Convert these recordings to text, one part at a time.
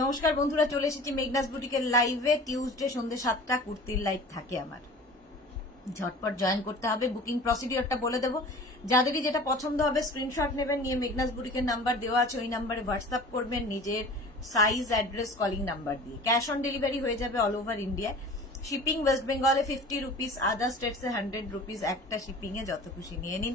নমস্কার বন্ধুরা, চলে এসেছি মেঘনাস বুটিকের লাইভে। টিউসডে সন্ধ্যে 7টা কুর্তির লাইভ থাকে আমার। ঝটপট জয়েন করতে হবে। বুকিং প্রসিডিওরটা বলে দেবো। যাদেরই যেটা পছন্দ হবে স্ক্রিনশট নেবেন, নিয়ে মেঘনাস বুটিকের নাম্বার দেওয়া আছে, ওই নাম্বারে হোয়াটসঅ্যাপ করবেন নিজের সাইজ, অ্যাড্রেস, কলিং নাম্বার দিয়ে। ক্যাশ অন ডেলিভারি হয়ে যাবে অল ওভার ইন্ডিয়ায়। শিপিং ওয়েস্ট বেঙ্গলে 50 রুপিস, আদার স্টেটসে 100 রুপিস। একটা শিপিং এ যত খুশি নিয়ে নিন।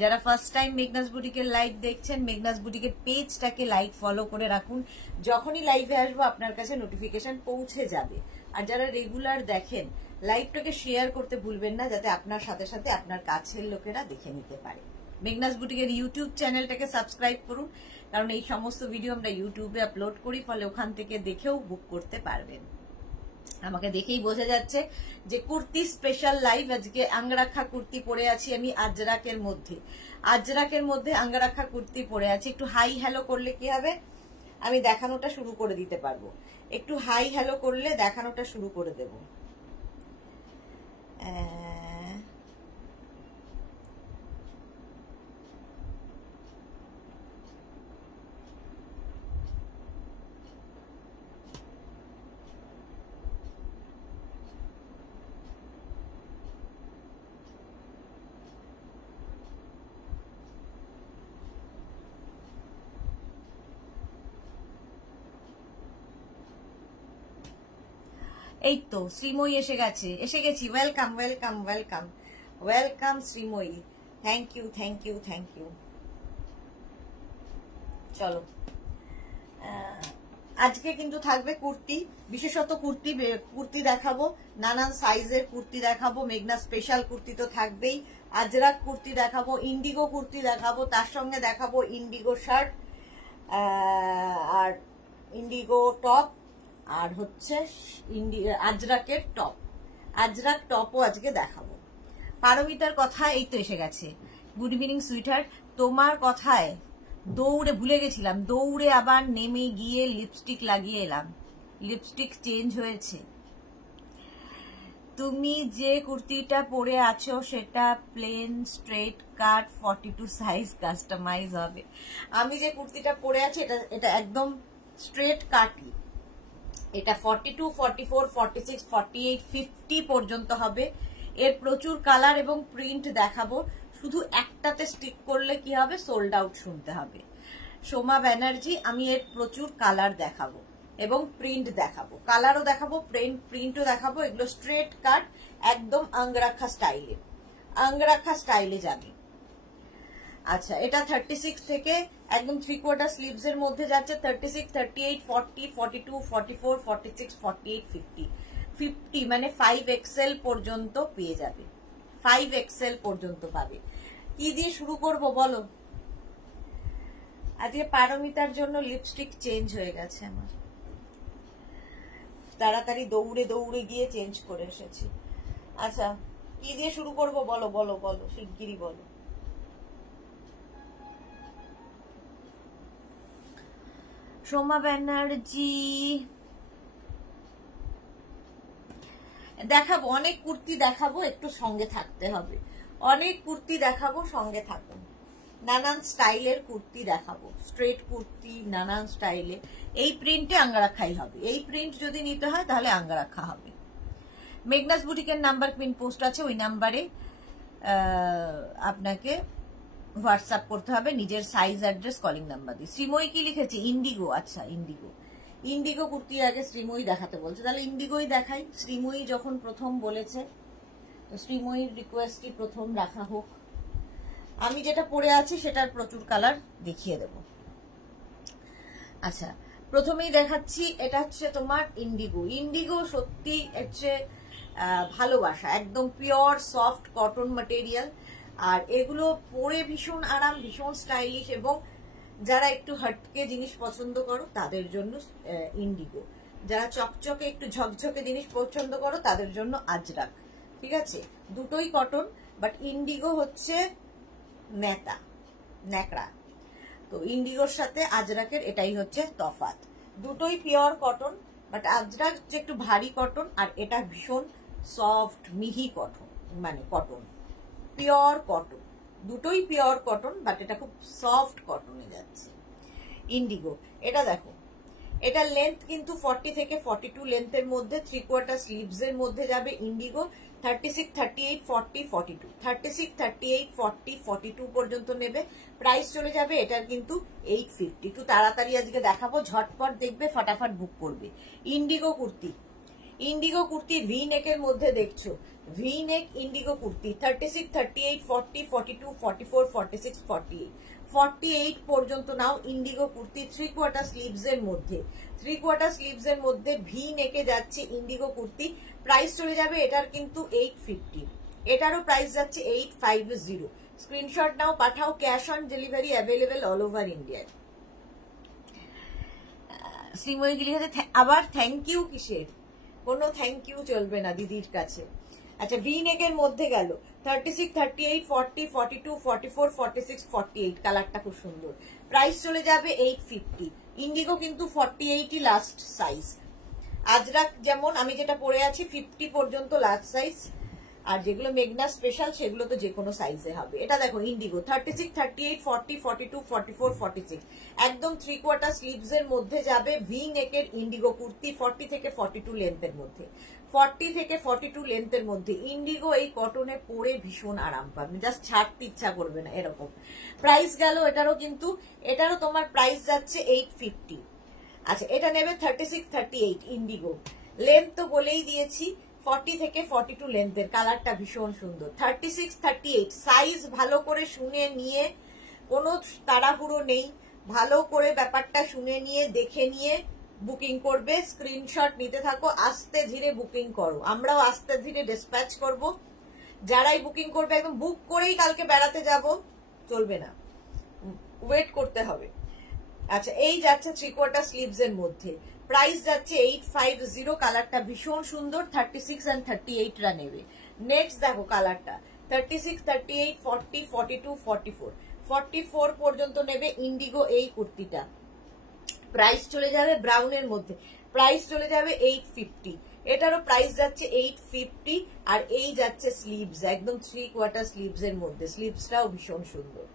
যারা ফার্স্ট টাইম মেঘনাস বুটিকের লাইভ দেখছেন, মেঘনাস বুটিকের পেজটাকে লাইক ফলো করে রাখুন। যখনই লাইভে আসবো আপনার কাছে নোটিফিকেশন পৌঁছে যাবে। আর যারা রেগুলার দেখেন, লাইভটাকে শেয়ার করতে ভুলবেন না, যাতে আপনার সাথে সাথে আপনার কাছের লোকেরা দেখে নিতে পারে। মেঘনাস বুটিকের ইউটিউব চ্যানেলটাকে সাবস্ক্রাইব করুন, কারণ এই সমস্ত ভিডিও আমরা ইউটিউবে আপলোড করি, ফলে ওখান থেকে দেখেও বুক করতে পারবেন। আমাকে দেখেই বোঝা যাচ্ছে যে কুর্তি স্পেশাল লাইভ। আজকে আঙ্গরাখা কুর্তি পরে আছি আমি আজরাকের মধ্যে। আজরাকের মধ্যে আঙ্গরাখা কুর্তি পরে আছি। একটু হাই হ্যালো করলে কি হবে, আমি দেখানোটা শুরু করে দিতে পারবো। একটু হাই হ্যালো করলে দেখানোটা শুরু করে দেব। এই তো শ্রীময়ী এসে গেছি। Welcome welcome welcome welcome Sreemoyee. Thank you thank you thank you. চলো, আজকে কিন্তু থাকবে কুর্তি, বিশেষত কুর্তি দেখাবো, নানান সাইজের কুর্তি দেখাবো। মেঘনা স্পেশাল কুর্তি তো থাকবেই, আজরাক কুর্তি দেখাবো, ইন্ডিগো কুর্তি দেখাবো, তার সঙ্গে দেখাবো ইন্ডিগো শার্ট আর ইন্ডিগো টপ, আর হচ্ছে আজরাকের টপ। আজরাক টপও আজকে দেখাবো। পারমিতার কথা এই তো এসে গেছে। Good evening sweetheart. তোমার কথায় দৌড়ে ভুলে গেছিলাম, দৌড়ে আবার নেমে গিয়ে লিপস্টিক লাগিয়ে এলাম। লিপস্টিক চেঞ্জ হয়েছে। তুমি যে কুর্তিটা পরে আছো সেটা plain straight cut 42 size customise হবে। আমি যে কুর্তিটা পরে আছি এটা একদম স্ট্রেট কাটই। এটা 42, 44, 46, 48, 50 পর্যন্ত হবে। এর প্রচুর কালার এবং প্রিন্ট দেখাবো। শুধু একটাতে স্টিক করলে কি হবে, সোল্ড আউট শুনতে হবে। সোমা ব্যানার্জি, আমি এর প্রচুর কালার দেখাবো এবং প্রিন্ট দেখাবো। কালারও দেখাবো, প্রিন্টও দেখাবো। এগুলো স্ট্রেট কাট, একদম আঙ্গরাখা স্টাইলে। আঙ্গরাখা স্টাইলে যাবে। আচ্ছা, এটা 36 থেকে একদম 3/4 স্লিভস এর মধ্যে যাচ্ছে। 36, 38, 40, 42, 44, 46, 48, 50। 50 মানে 5XL পর্যন্ত পেয়ে যাবে। 5XL পর্যন্ত পাবে। কি দিয়ে শুরু করব বলো? আজকে পারমিতার জন্য লিপস্টিক চেঞ্জ হয়ে গেছে আমার। তাড়াতাড়ি দৌড়ে দৌড়ে গিয়ে চেঞ্জ করে এসেছি। আচ্ছা, কি দিয়ে শুরু করব বলো বলো বলো, শিগগিরই বলো। সোমা ব্যানার্জি, দেখাবো অনেক কুর্তি দেখাবো, একটু সঙ্গে থাকতে হবে। অনেক কুর্তি দেখাবো, সঙ্গে থাকুন। নানান স্টাইলের কুর্তি দেখাবো, স্ট্রেট কুর্তি নানান স্টাইলে। এই প্রিন্টে আঙ্গরাখাই হবে। এই প্রিন্ট যদি নিতে হয় তাহলে আঙ্গরাখা হবে। মেঘনাস বুটিকের নাম্বার পিন পোস্ট আছে, ওই নাম্বারে আপনাকে হোয়াটসঅ্যাপ করতে হবে নিজের সাইজ, অ্যাড্রেস, কলিং নাম্বার দিয়ে। শ্রীময়ী কি লিখেছি? ইন্ডিগো। আচ্ছা, ইন্ডিগো কুর্তি আগে শ্রীময়ী দেখাতে বলছে, তাহলে ইন্ডিগোই দেখাই। শ্রীময়ী যখন প্রথম বলেছে, তো শ্রীময়ীর রিকোয়েস্টই প্রথম রাখা হোক। আমি যেটা পরে আছি সেটার প্রচুর কালার দেখিয়ে দেব। আচ্ছা, প্রথমেই দেখাচ্ছি, এটা হচ্ছে তোমার ইন্ডিগো। ইন্ডিগো সত্যি হচ্ছে ভালোবাসা, একদম পিওর সফট কটন ম্যাটেরিয়াল। আর এগুলো পরে ভীষণ আরাম, ভীষণ স্টাইলিশ, এবং যারা একটু হটকে জিনিস পছন্দ করো তাদের জন্য ইন্ডিগো। যারা চকচকে একটু ঝকঝকে জিনিস পছন্দ করো তাদের জন্য আজরাক। ঠিক আছে, দুটোই কটন, বাট ইন্ডিগো হচ্ছে ন্যাকড়া। তো ইন্ডিগোর সাথে আজরাকের এটাই হচ্ছে তফাৎ। দুটোই পিওর কটন, বাট আজরাক যে একটু ভারী কটন, আর এটা ভীষণ সফট মিহি কটন, মানে কটন, পিওর কটন। দুটোই পিওর কটন, বাট এটা খুব সফট কটনে যাচ্ছে। ইন্ডিগো, এটা দেখো, এটা লেন্থ কিন্তু 40 থেকে 42 লেন্থের মধ্যে, 3/4 স্লিভস এর মধ্যে যাবে ইন্ডিগো। 36, 38, 40, 42, 36, 38, 40, 42 পর্যন্ত নেবে। প্রাইস চলে যাবে এটার কিন্তু 850। একটু তাড়াতাড়ি আজকে দেখাবো, ঝটপট দেখবে, ফটাফট বুক করবে। Indigo kurti, Indigo kurti V নেকের মধ্যে দেখছো, ভি নেক ইন্ডিগো কুর্তি 36, 38, 40, 42, 44, 46, 48, 48 পর্যন্ত নাও ইন্ডিগো কুর্তি 3/4 স্লিভস এর মধ্যে, 3/4 স্লিভস এর মধ্যে ভি নেকে যাচ্ছে ইন্ডিগো কুর্তি। প্রাইস চলে যাবে এটার কিন্তু 850, এটারও প্রাইস যাচ্ছে 850। স্ক্রিনশট নাও, পাঠাও, cash on delivery available all over India. Sreemoyee গিরিহাতে আবার থ্যাংক ইউ কিসের, কোনো থ্যাংক ইউ চলবে না দিদির কাছে। আচ্ছা, ভি নেকের মধ্যে গেল 36, 38, 40, 42, 44, 46, 48, কালারটা খুব সুন্দর। প্রাইস চলে যাবে 850। ইন্ডিগো কিন্তু 48ই লাস্ট সাইজ। আজরাক যেমন আমি যেটা পরে আছি 50 পর্যন্ত লাস্ট সাইজ, আর যেগুলো মেঘনা স্পেশাল সেগুলো তো যে কোনো সাইজে হবে। এটা দেখো ইন্ডিগো 36, 38, 40, 42, 44, 46, একদম 3/4 স্লিভস এর মধ্যে যাবে ভি নেকের ইন্ডিগো কুর্তি 40 থেকে 42 লেন্থের মধ্যে, 40 থেকে 42 লেন্থের মধ্যে। ইন্ডিগো এই কটনে পরে ভীষণ আরাম পাবে, জাস্ট ছাড়তে ইচ্ছা করবে না এরকম। প্রাইস গেল এটারও কিন্তু, এটারও তোমার প্রাইস যাচ্ছে 850। আচ্ছা, এটা নেবে 36, 38 ইন্ডিগো, লেন্থ তো বলেই দিয়েছি 40 থেকে 42 লেন্থের, কালারটা ভীষণ সুন্দর। 36, 38 সাইজ ভালো করে শুনে নিয়ে, কোনো তাড়াহুড়ো নেই, ভালো করে ব্যাপারটা শুনে নিয়ে দেখে নিয়ে বুকিং করবে। স্ক্রিনশট নিতে থাকো, আস্তে ধীরে বুকিং করো, আমরাও আস্তে ধীরে ডিসপ্যাচ করব। যারাই বুকিং করবে একদম বুক করেই কালকে বেড়াতে যাব চলবে না, ওয়েট করতে হবে। আচ্ছা, এই যাচ্ছে 3/4 স্লিভস এর মধ্যে, প্রাইস যাচ্ছে 850, কালারটা ভীষণ সুন্দর। 36 and 38 রা নেবে। নেক্সট দেখো কালারটা 36, 38, 40, 42, 44, 44 পর্যন্ত নেবে ইন্ডিগো এই কুর্তিটা। প্রাইস চলে যাবে ব্রাউনের মধ্যে, প্রাইস চলে যাবে 850, এটারও প্রাইস যাচ্ছে 850। আর এই যাচ্ছে স্লিভস, একদম 3/4 স্লিভস এর মধ্যে, স্লিভসটাও ভীষণ সুন্দর।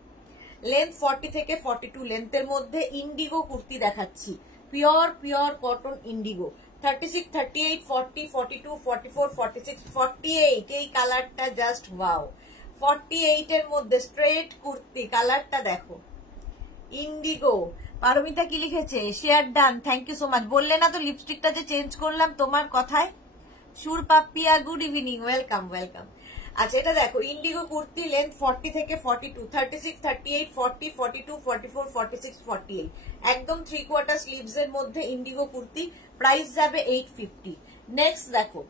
লেন্থ 40 থেকে 42 লেন্থের মধ্যে ইন্ডিগো কুর্তি দেখাচ্ছি, পিওর পিওর কটন ইন্ডিগো। 36, 38, 40, 42, 44, 46, 48, এই কালারটা জাস্ট ওয়াও। 48 এর মধ্যে স্ট্রেট কুর্তি, কালারটা দেখো ইন্ডিগো। পারমিতা কি লিখেছে, share done, thank you so much. বললে না তো লিপস্টিকটা যে চেঞ্জ করলাম তোমার কথায়। Sur Papiya good evening, welcome welcome. আচ্ছা, এটা দেখো ইন্ডিগো কুর্তি, লেন্থ 40 থেকে 42, 36, 38, 40, 42, 44, 46, 48, একদম 3/4 স্লিভস এর মধ্যে ইন্ডিগো কুর্তি। প্রাইস যাবে 850। নেক্সট দেখো,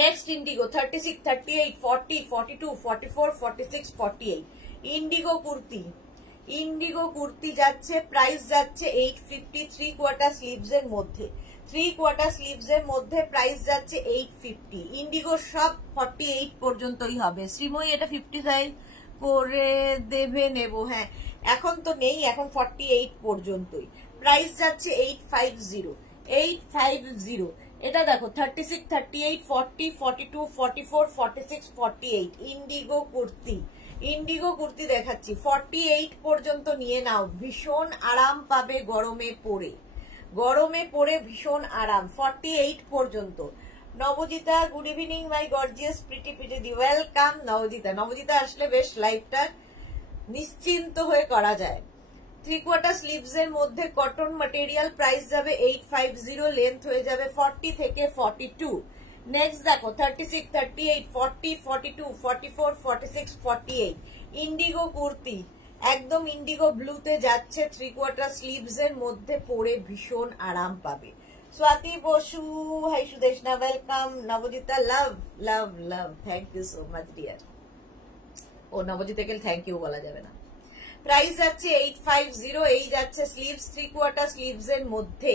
next Indigo 36, 38, 40, 42, 44, 46, 48, Indigo kurti. Indigo kurti যাচ্ছে, প্রাইস যাচ্ছে 850, 3/4 স্লিভস এর মধ্যে, 3/4 স্লিভস এর মধ্যে প্রাইস যাচ্ছে 850। ইন্ডিগো সব 48 পর্যন্তই হবে। শ্রীময়ী এটা 50 সাইজ করে দেবে, নেব। হ্যাঁ, এখন তো নেই, এখন 48 পর্যন্তই। প্রাইস যাচ্ছে 850, 850। এটা দেখো 36, 38, 40, 42, 44, 46, 48, ইন্ডিগো কুর্তি। ইন্ডিগো কুর্তি দেখাচ্ছি, 48 পর্যন্ত নিয়ে নাও, ভীষণ আরাম পাবে গরমে পরে, গরমে পরে ভীষণ আরাম। 48 পর্যন্ত। Nabajita good evening my gorgeous pretty পিটি, ওয়েলকাম নবজিতা। নবজিতা আসলে বেশ লাইফটা নিশ্চিন্ত হয়ে করা যায়। 3/4 স্লিভস এর মধ্যে কটন ম্যাটেরিয়াল, প্রাইস যাবে 850, লেন্থ হয়ে যাবে 40 থেকে 42। নেক্সট দেখো 36, 38, 40, 42, 44, 46, 48, ইন্ডিগো কুর্তি, একদম ইন্ডিগো ব্লুতে যাচ্ছে, 3/4 স্লিভস এর মধ্যে পরে ভীষণ আরাম পাবে। Swati Basu, hi Sudeshna, welcome. Nabajita love love love, thank you so much dear. ও নবজিতাকে থ্যাংক ইউ বলা যাবে না। প্রাইস যাচ্ছে 850, এই যাচ্ছে স্লিভস 3/4 স্লিভস এর মধ্যে,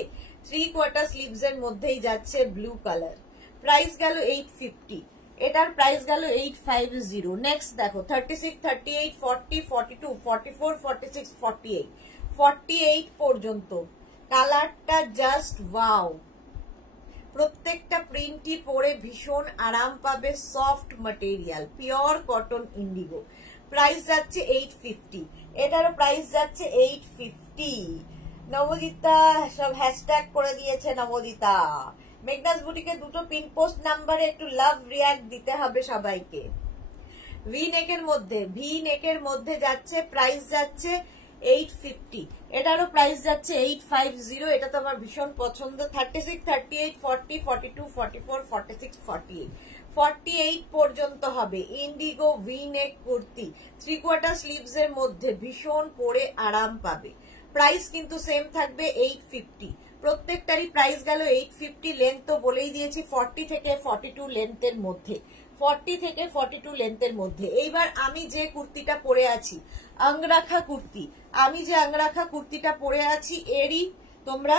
3/4 স্লিভস এর মধ্যেই যাচ্ছে ব্লু কালার। প্রাইস গেল 850, এটার প্রাইস গেল 850। নেক্সট দেখো 36, 38, 40, 42, 44, 46, 48, 48 পর্যন্ত। কালারটা জাস্ট ওয়াও, প্রত্যেকটা প্রিন্টই পরে ভীষণ আরাম পাবে, soft material, pure cotton Indigo. Price যাচ্ছে 850, এটারও প্রাইস যাচ্ছে 850। নবদিতা সব হ্যাশট্যাগ করে দিয়েছে নবদিতা। মেঘনাস বুটিকে দুটো পিন পোস্ট নাম্বারে একটু লাভ রিয়াক্ট দিতে হবে সবাইকে। ভি নেকের মধ্যে যাচ্ছে, প্রাইস যাচ্ছে 850, এটারও প্রাইস যাচ্ছে 850। এটা তো আমার ভীষণ পছন্দ। 36, 38, 40, 42, 44, 46, 48, 48 পর্যন্ত হবে। ইন্ডিগো ভি নেক কুর্তি 3/4 স্লিভস এর মধ্যে ভীষণ পরে আরাম পাবে। প্রাইস কিন্তু সেম থাকবে 850। প্রত্যেকটারই প্রাইস গেল 850। লেন্থ তো বলেই দিয়েছি 40 থেকে 42 লেন্থের মধ্যে, 40 থেকে 42 লেন্থের মধ্যে। এইবার আমি যে কুর্তিটা পরে আছি আংরাখা কুর্তি, আমি যে আংরাখা কুর্তিটা পরে আছি এরই তোমরা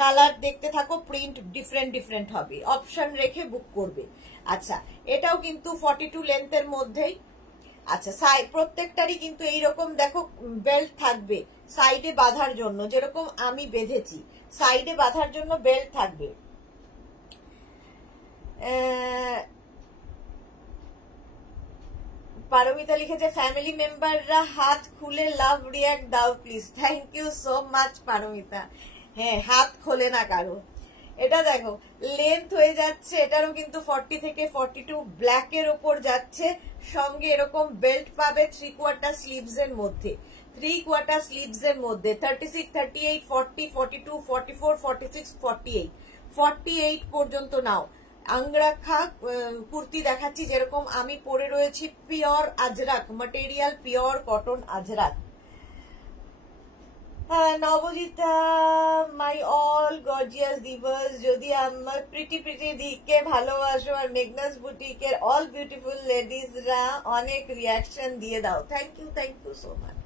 কালার দেখতে থাকো, প্রিন্ট ডিফারেন্ট হবে, অপশন রেখে বুক করবে। আচ্ছা, এটাও কিন্তু 42 লেন্থের মধ্যেই। আচ্ছা, প্রত্যেকটারই কিন্তু এইরকম দেখো বেল্ট থাকবে সাইডে বাঁধার জন্য, যেরকম আমি বেঁধেছি সাইডে বাঁধার জন্য বেল্ট থাকবে। পারমিতা লিখেছে ফ্যামিলি মেম্বাররা হাত খুলে লাভ রিয়াক্ট দাও please. Thank you so much Paromita. হ্যাঁ, হাত খোলে না কারো। এটা দেখো লেন্থ হয়ে যাচ্ছে, এটারও কিন্তু 40 থেকে 42 ব্ল্যাকের ওপর যাচ্ছে, সঙ্গে এরকম বেল্ট পাবে 3/4 স্লিভস এর মধ্যে, 3/4 স্লিভস এর মধ্যে। 36, 38, 40, 42, 44, 46, 48, 48 পর্যন্ত নাও। আংরাখা কুর্তি দেখাচ্ছি যেরকম আমি পরে রয়েছি, pure Ajrak material, pure cotton Ajrak. Nabajita my all gorgeous divas, যদি আমার প্রিটি দিকে ভালোবাসো আর মেঘনাস বুটিকের অল বিউটিফুল লেডিজরা অনেক রিয়াকশন দিয়ে দাও। Thank you so much.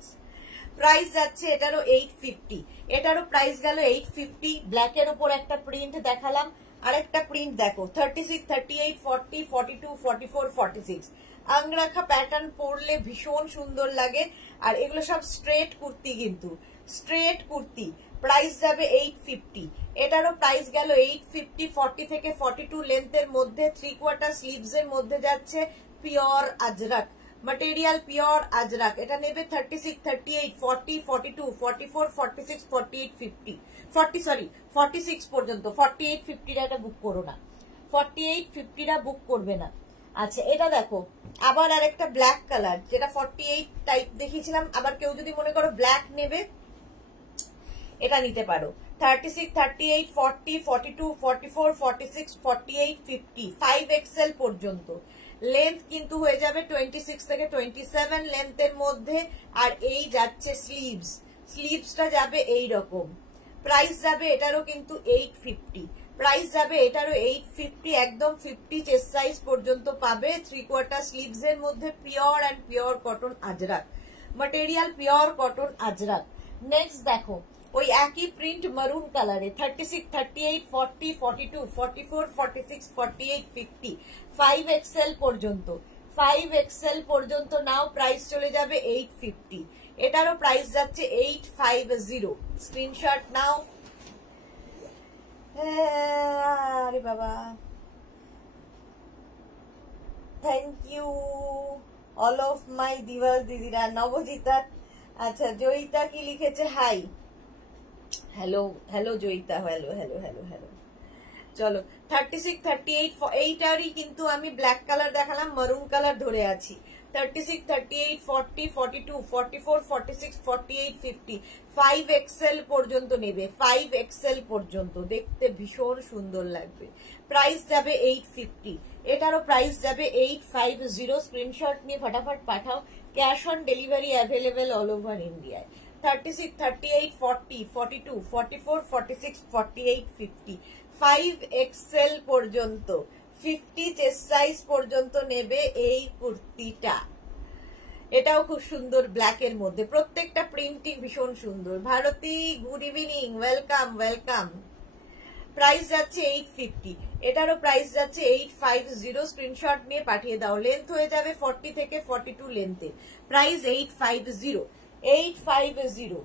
Price যাচ্ছে এটারও 850, এটারও প্রাইস গেল 850। ব্ল্যাকের উপর একটা প্রিন্ট দেখালাম, আরেকটা প্রিন্ট দেখো 36, 38, 40, 42, 44, 46। আংরাখা প্যাটার্ন পরলে ভীষণ সুন্দর লাগে। আর এগুলো সব স্ট্রেট কুর্তি, কিন্তু স্ট্রেট কুর্তি। প্রাইস যাবে 850, এটারও প্রাইস গেল 850। 40 থেকে 42 লেন্থের মধ্যে, 3/4 স্লিভস এর মধ্যে যাচ্ছে, pure Ajrak material, pure Ajrak. এটা নেবে 36, 38, 40, 42, 44, 46, 48, 50, 46 পর্যন্ত। 48, 50টা এটা বুক করো না, 48, 50টা বুক করবে না। আচ্ছা, এটা দেখো আবার আরেকটা ব্ল্যাক কালার, যেটা 48 টাইপ দেখিয়েছিলাম। আবার কেউ যদি মনে করো ব্ল্যাক নেবে, এটা নিতে পারো। 36, 38, 40, 42, 44, 46, 48, 50, 5XL পর্যন্ত। লেন্থ কিন্তু হয়ে যাবে 26 থেকে 27 লেন্থের মধ্যে। আর এই যাচ্ছে স্লিভস, স্লিভসটা যাবে এই রকম। প্রাইস যাবে এটারও কিন্তু 850, প্রাইস যাবে এটারও 850। একদম 50 চেস্ট সাইজ পর্যন্ত পাবে, 3/4 স্লিভস এর মধ্যে, pure and pure cotton Ajrak material, pure cotton Ajrak. Next দেখো ওই একই প্রিন্ট মারুন কালারে, 36, 38, 40, 42, 44, 46, 48, 50, 5XL পর্যন্ত, 5XL পর্যন্ত নাও। প্রাইস চলে যাবে 850, এটারও প্রাইস যাচ্ছে 850। স্ক্রিনশট নাও। আরে বাবা, thank you all of my divas দিদিরা। নবজিতা, আচ্ছা জয়িতা কি লিখেছে, হাই, হ্যালো জয়িতা, হ্যালো। চলো 36, 38, এইটারই কিন্তু আমি ব্ল্যাক কালার দেখালাম, মারুন কালার ধরে আছি। 36, 38, 40, 42, 44, 46, 48, 50, 5XL পর্যন্ত নেবে, 5XL পর্যন্ত। দেখতে ভীষণ সুন্দর লাগবে। প্রাইস যাবে 850, এটারও প্রাইস যাবে 850। স্ক্রিনশট নিয়ে ফটাফট পাঠাও। Cash on delivery available all over ইন্ডিয়ায়। 36, 38, 40, 42, 44, 46, 48, 50, 5XL পর্যন্ত, 50 চেস্ট সাইজ পর্যন্ত নেবে এই কুর্তিটা। এটাও খুব সুন্দর ব্ল্যাকের মধ্যে, প্রত্যেকটা প্রিন্টিং ভীষণ সুন্দর। Bharati good evening, welcome. Price যাচ্ছে 850, এটারও প্রাইস যাচ্ছে 850। স্ক্রিনশট নিয়ে পাঠিয়ে দাও। লেন্থ হয়ে যাবে 40 থেকে 42 লেন্থে। প্রাইস 850।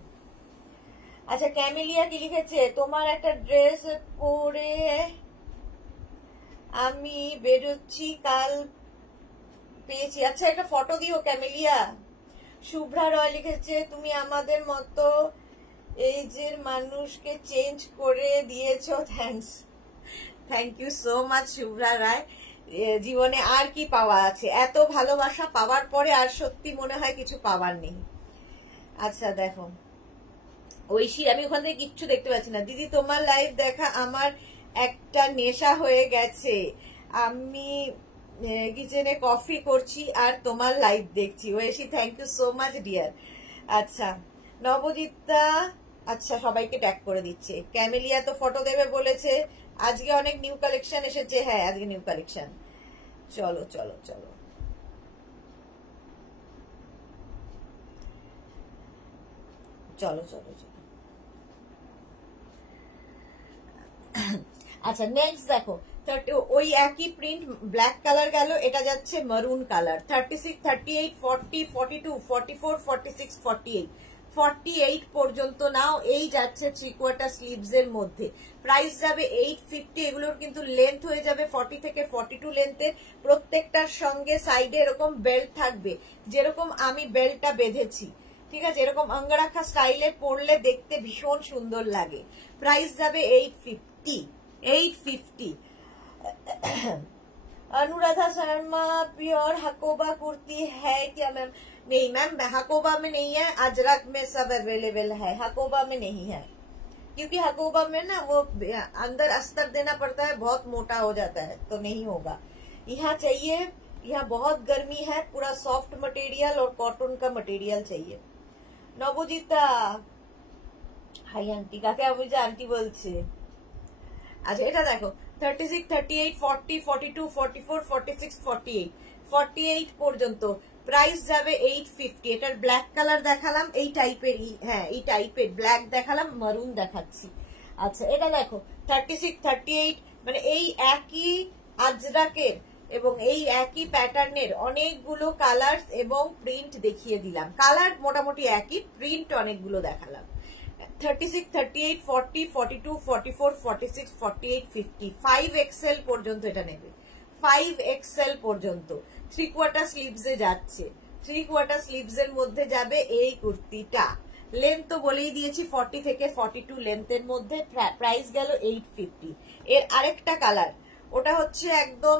আচ্ছা, ক্যামেলিয়া কি লিখেছে, তোমার একটা ড্রেস পরে আমি বেরোচ্ছি, কাল পেয়েছি। আচ্ছা, একটা ফটো দিও ক্যামেলিয়া। শুভ্রা রয় লিখেছে তুমি আমাদের মতো এই যে মানুষকে চেঞ্জ করে দিয়েছো, thanks, thank you so much Shubhra Roy. জীবনে আর কি পাওয়া আছে, এত ভালোবাসা পাওয়ার পরে আর সত্যি মনে হয় কিছু পাওয়ার নেই। আচ্ছা দেখো ঐশী, আমি ওখান থেকে কিচ্ছু দেখতে পাচ্ছি না। দিদি তোমার লাইভ দেখা আমার একটা নেশা হয়ে গেছে, আমি কিচেনে কফি করছি আর তোমার লাইভ দেখছি। Aishi thank you so much dear. আচ্ছা নবজিতা, আচ্ছা সবাইকে ট্যাগ করে দিচ্ছে। ক্যামেলিয়া তো ফটো দেবে বলেছে, আজকে অনেক নিউ কালেকশন এসেছে। হ্যাঁ আজকে নিউ কালেকশন। চলো চলো চলো, চলো চলো চলো। আচ্ছা নেক্সট দেখো, ওই একই প্রিন্ট ব্ল্যাক কালার গেল, এটা যাচ্ছে মারুন কালার। 36, 38, 40, 42, 44, 46, 48, 48 পর্যন্ত নাও। এই যাচ্ছে 3/4 স্লিভস এর মধ্যে। প্রাইস যাবে 850। এগুলোর কিন্তু লেন্থ হয়ে যাবে 40 থেকে 42 লেন্থের। প্রত্যেকটার সঙ্গে সাইডে এরকম বেল্ট থাকবে, যেরকম আমি বেল্টটা বেঁধেছি, ঠিক আছে? এরকম অঙ্গরাখা স্টাইলে পরলে দেখতে ভীষণ সুন্দর লাগে। প্রাইস যাবে 850। 850। अनुराधा शर्मा, प्योर हकोबा कुर्ती है क्या मैम? नहीं मैम, हकोबा में नहीं है, अजरक में सब अवेलेबल है, हकोबा में नहीं है। क्योंकि हकोबा में ना वो अंदर अस्तर देना पड़ता है, बहुत मोटा हो जाता है, तो नहीं होगा। यहाँ चाहिए, यहाँ बहुत गर्मी है, पूरा सॉफ्ट मटेरियल और कॉटन का मटेरियल चाहिए। নবজিতা, হাই আন্টি, কাকে আমি যে আন্টি বলছে। আচ্ছা এটা দেখো 36, 38, 40, 42, 44, 46, 48, 48 পর্যন্ত। প্রাইস যাবে 850। এটার ব্ল্যাক কালার দেখালাম, এই টাইপের, হ্যাঁ এই টাইপের ব্ল্যাক দেখালাম, মারুন দেখাচ্ছি। আচ্ছা এটা দেখো 36, 38, মানে এই একই আজরাকের এবং এই একই প্যাটার্নের অনেকগুলো কালার এবং প্রিন্ট দেখিয়ে দিলাম। কালার মোটামুটি একই, প্রিন্ট অনেকগুলো দেখালাম। 36, 38, 40, 42, 44, 46, 48, 50, 5XL পর্যন্ত এটা নেবে। 5XL পর্যন্ত 3/4 স্লিভস এ যাচ্ছে। 3/4 স্লিভস এর মধ্যে যাবে এই কুর্তিটা। লেন্থ তো বলেই দিয়েছি 40 থেকে 42 লেন্থের মধ্যে। প্রাইস গেল 850। এর আরেকটা কালার, ওটা হচ্ছে একদম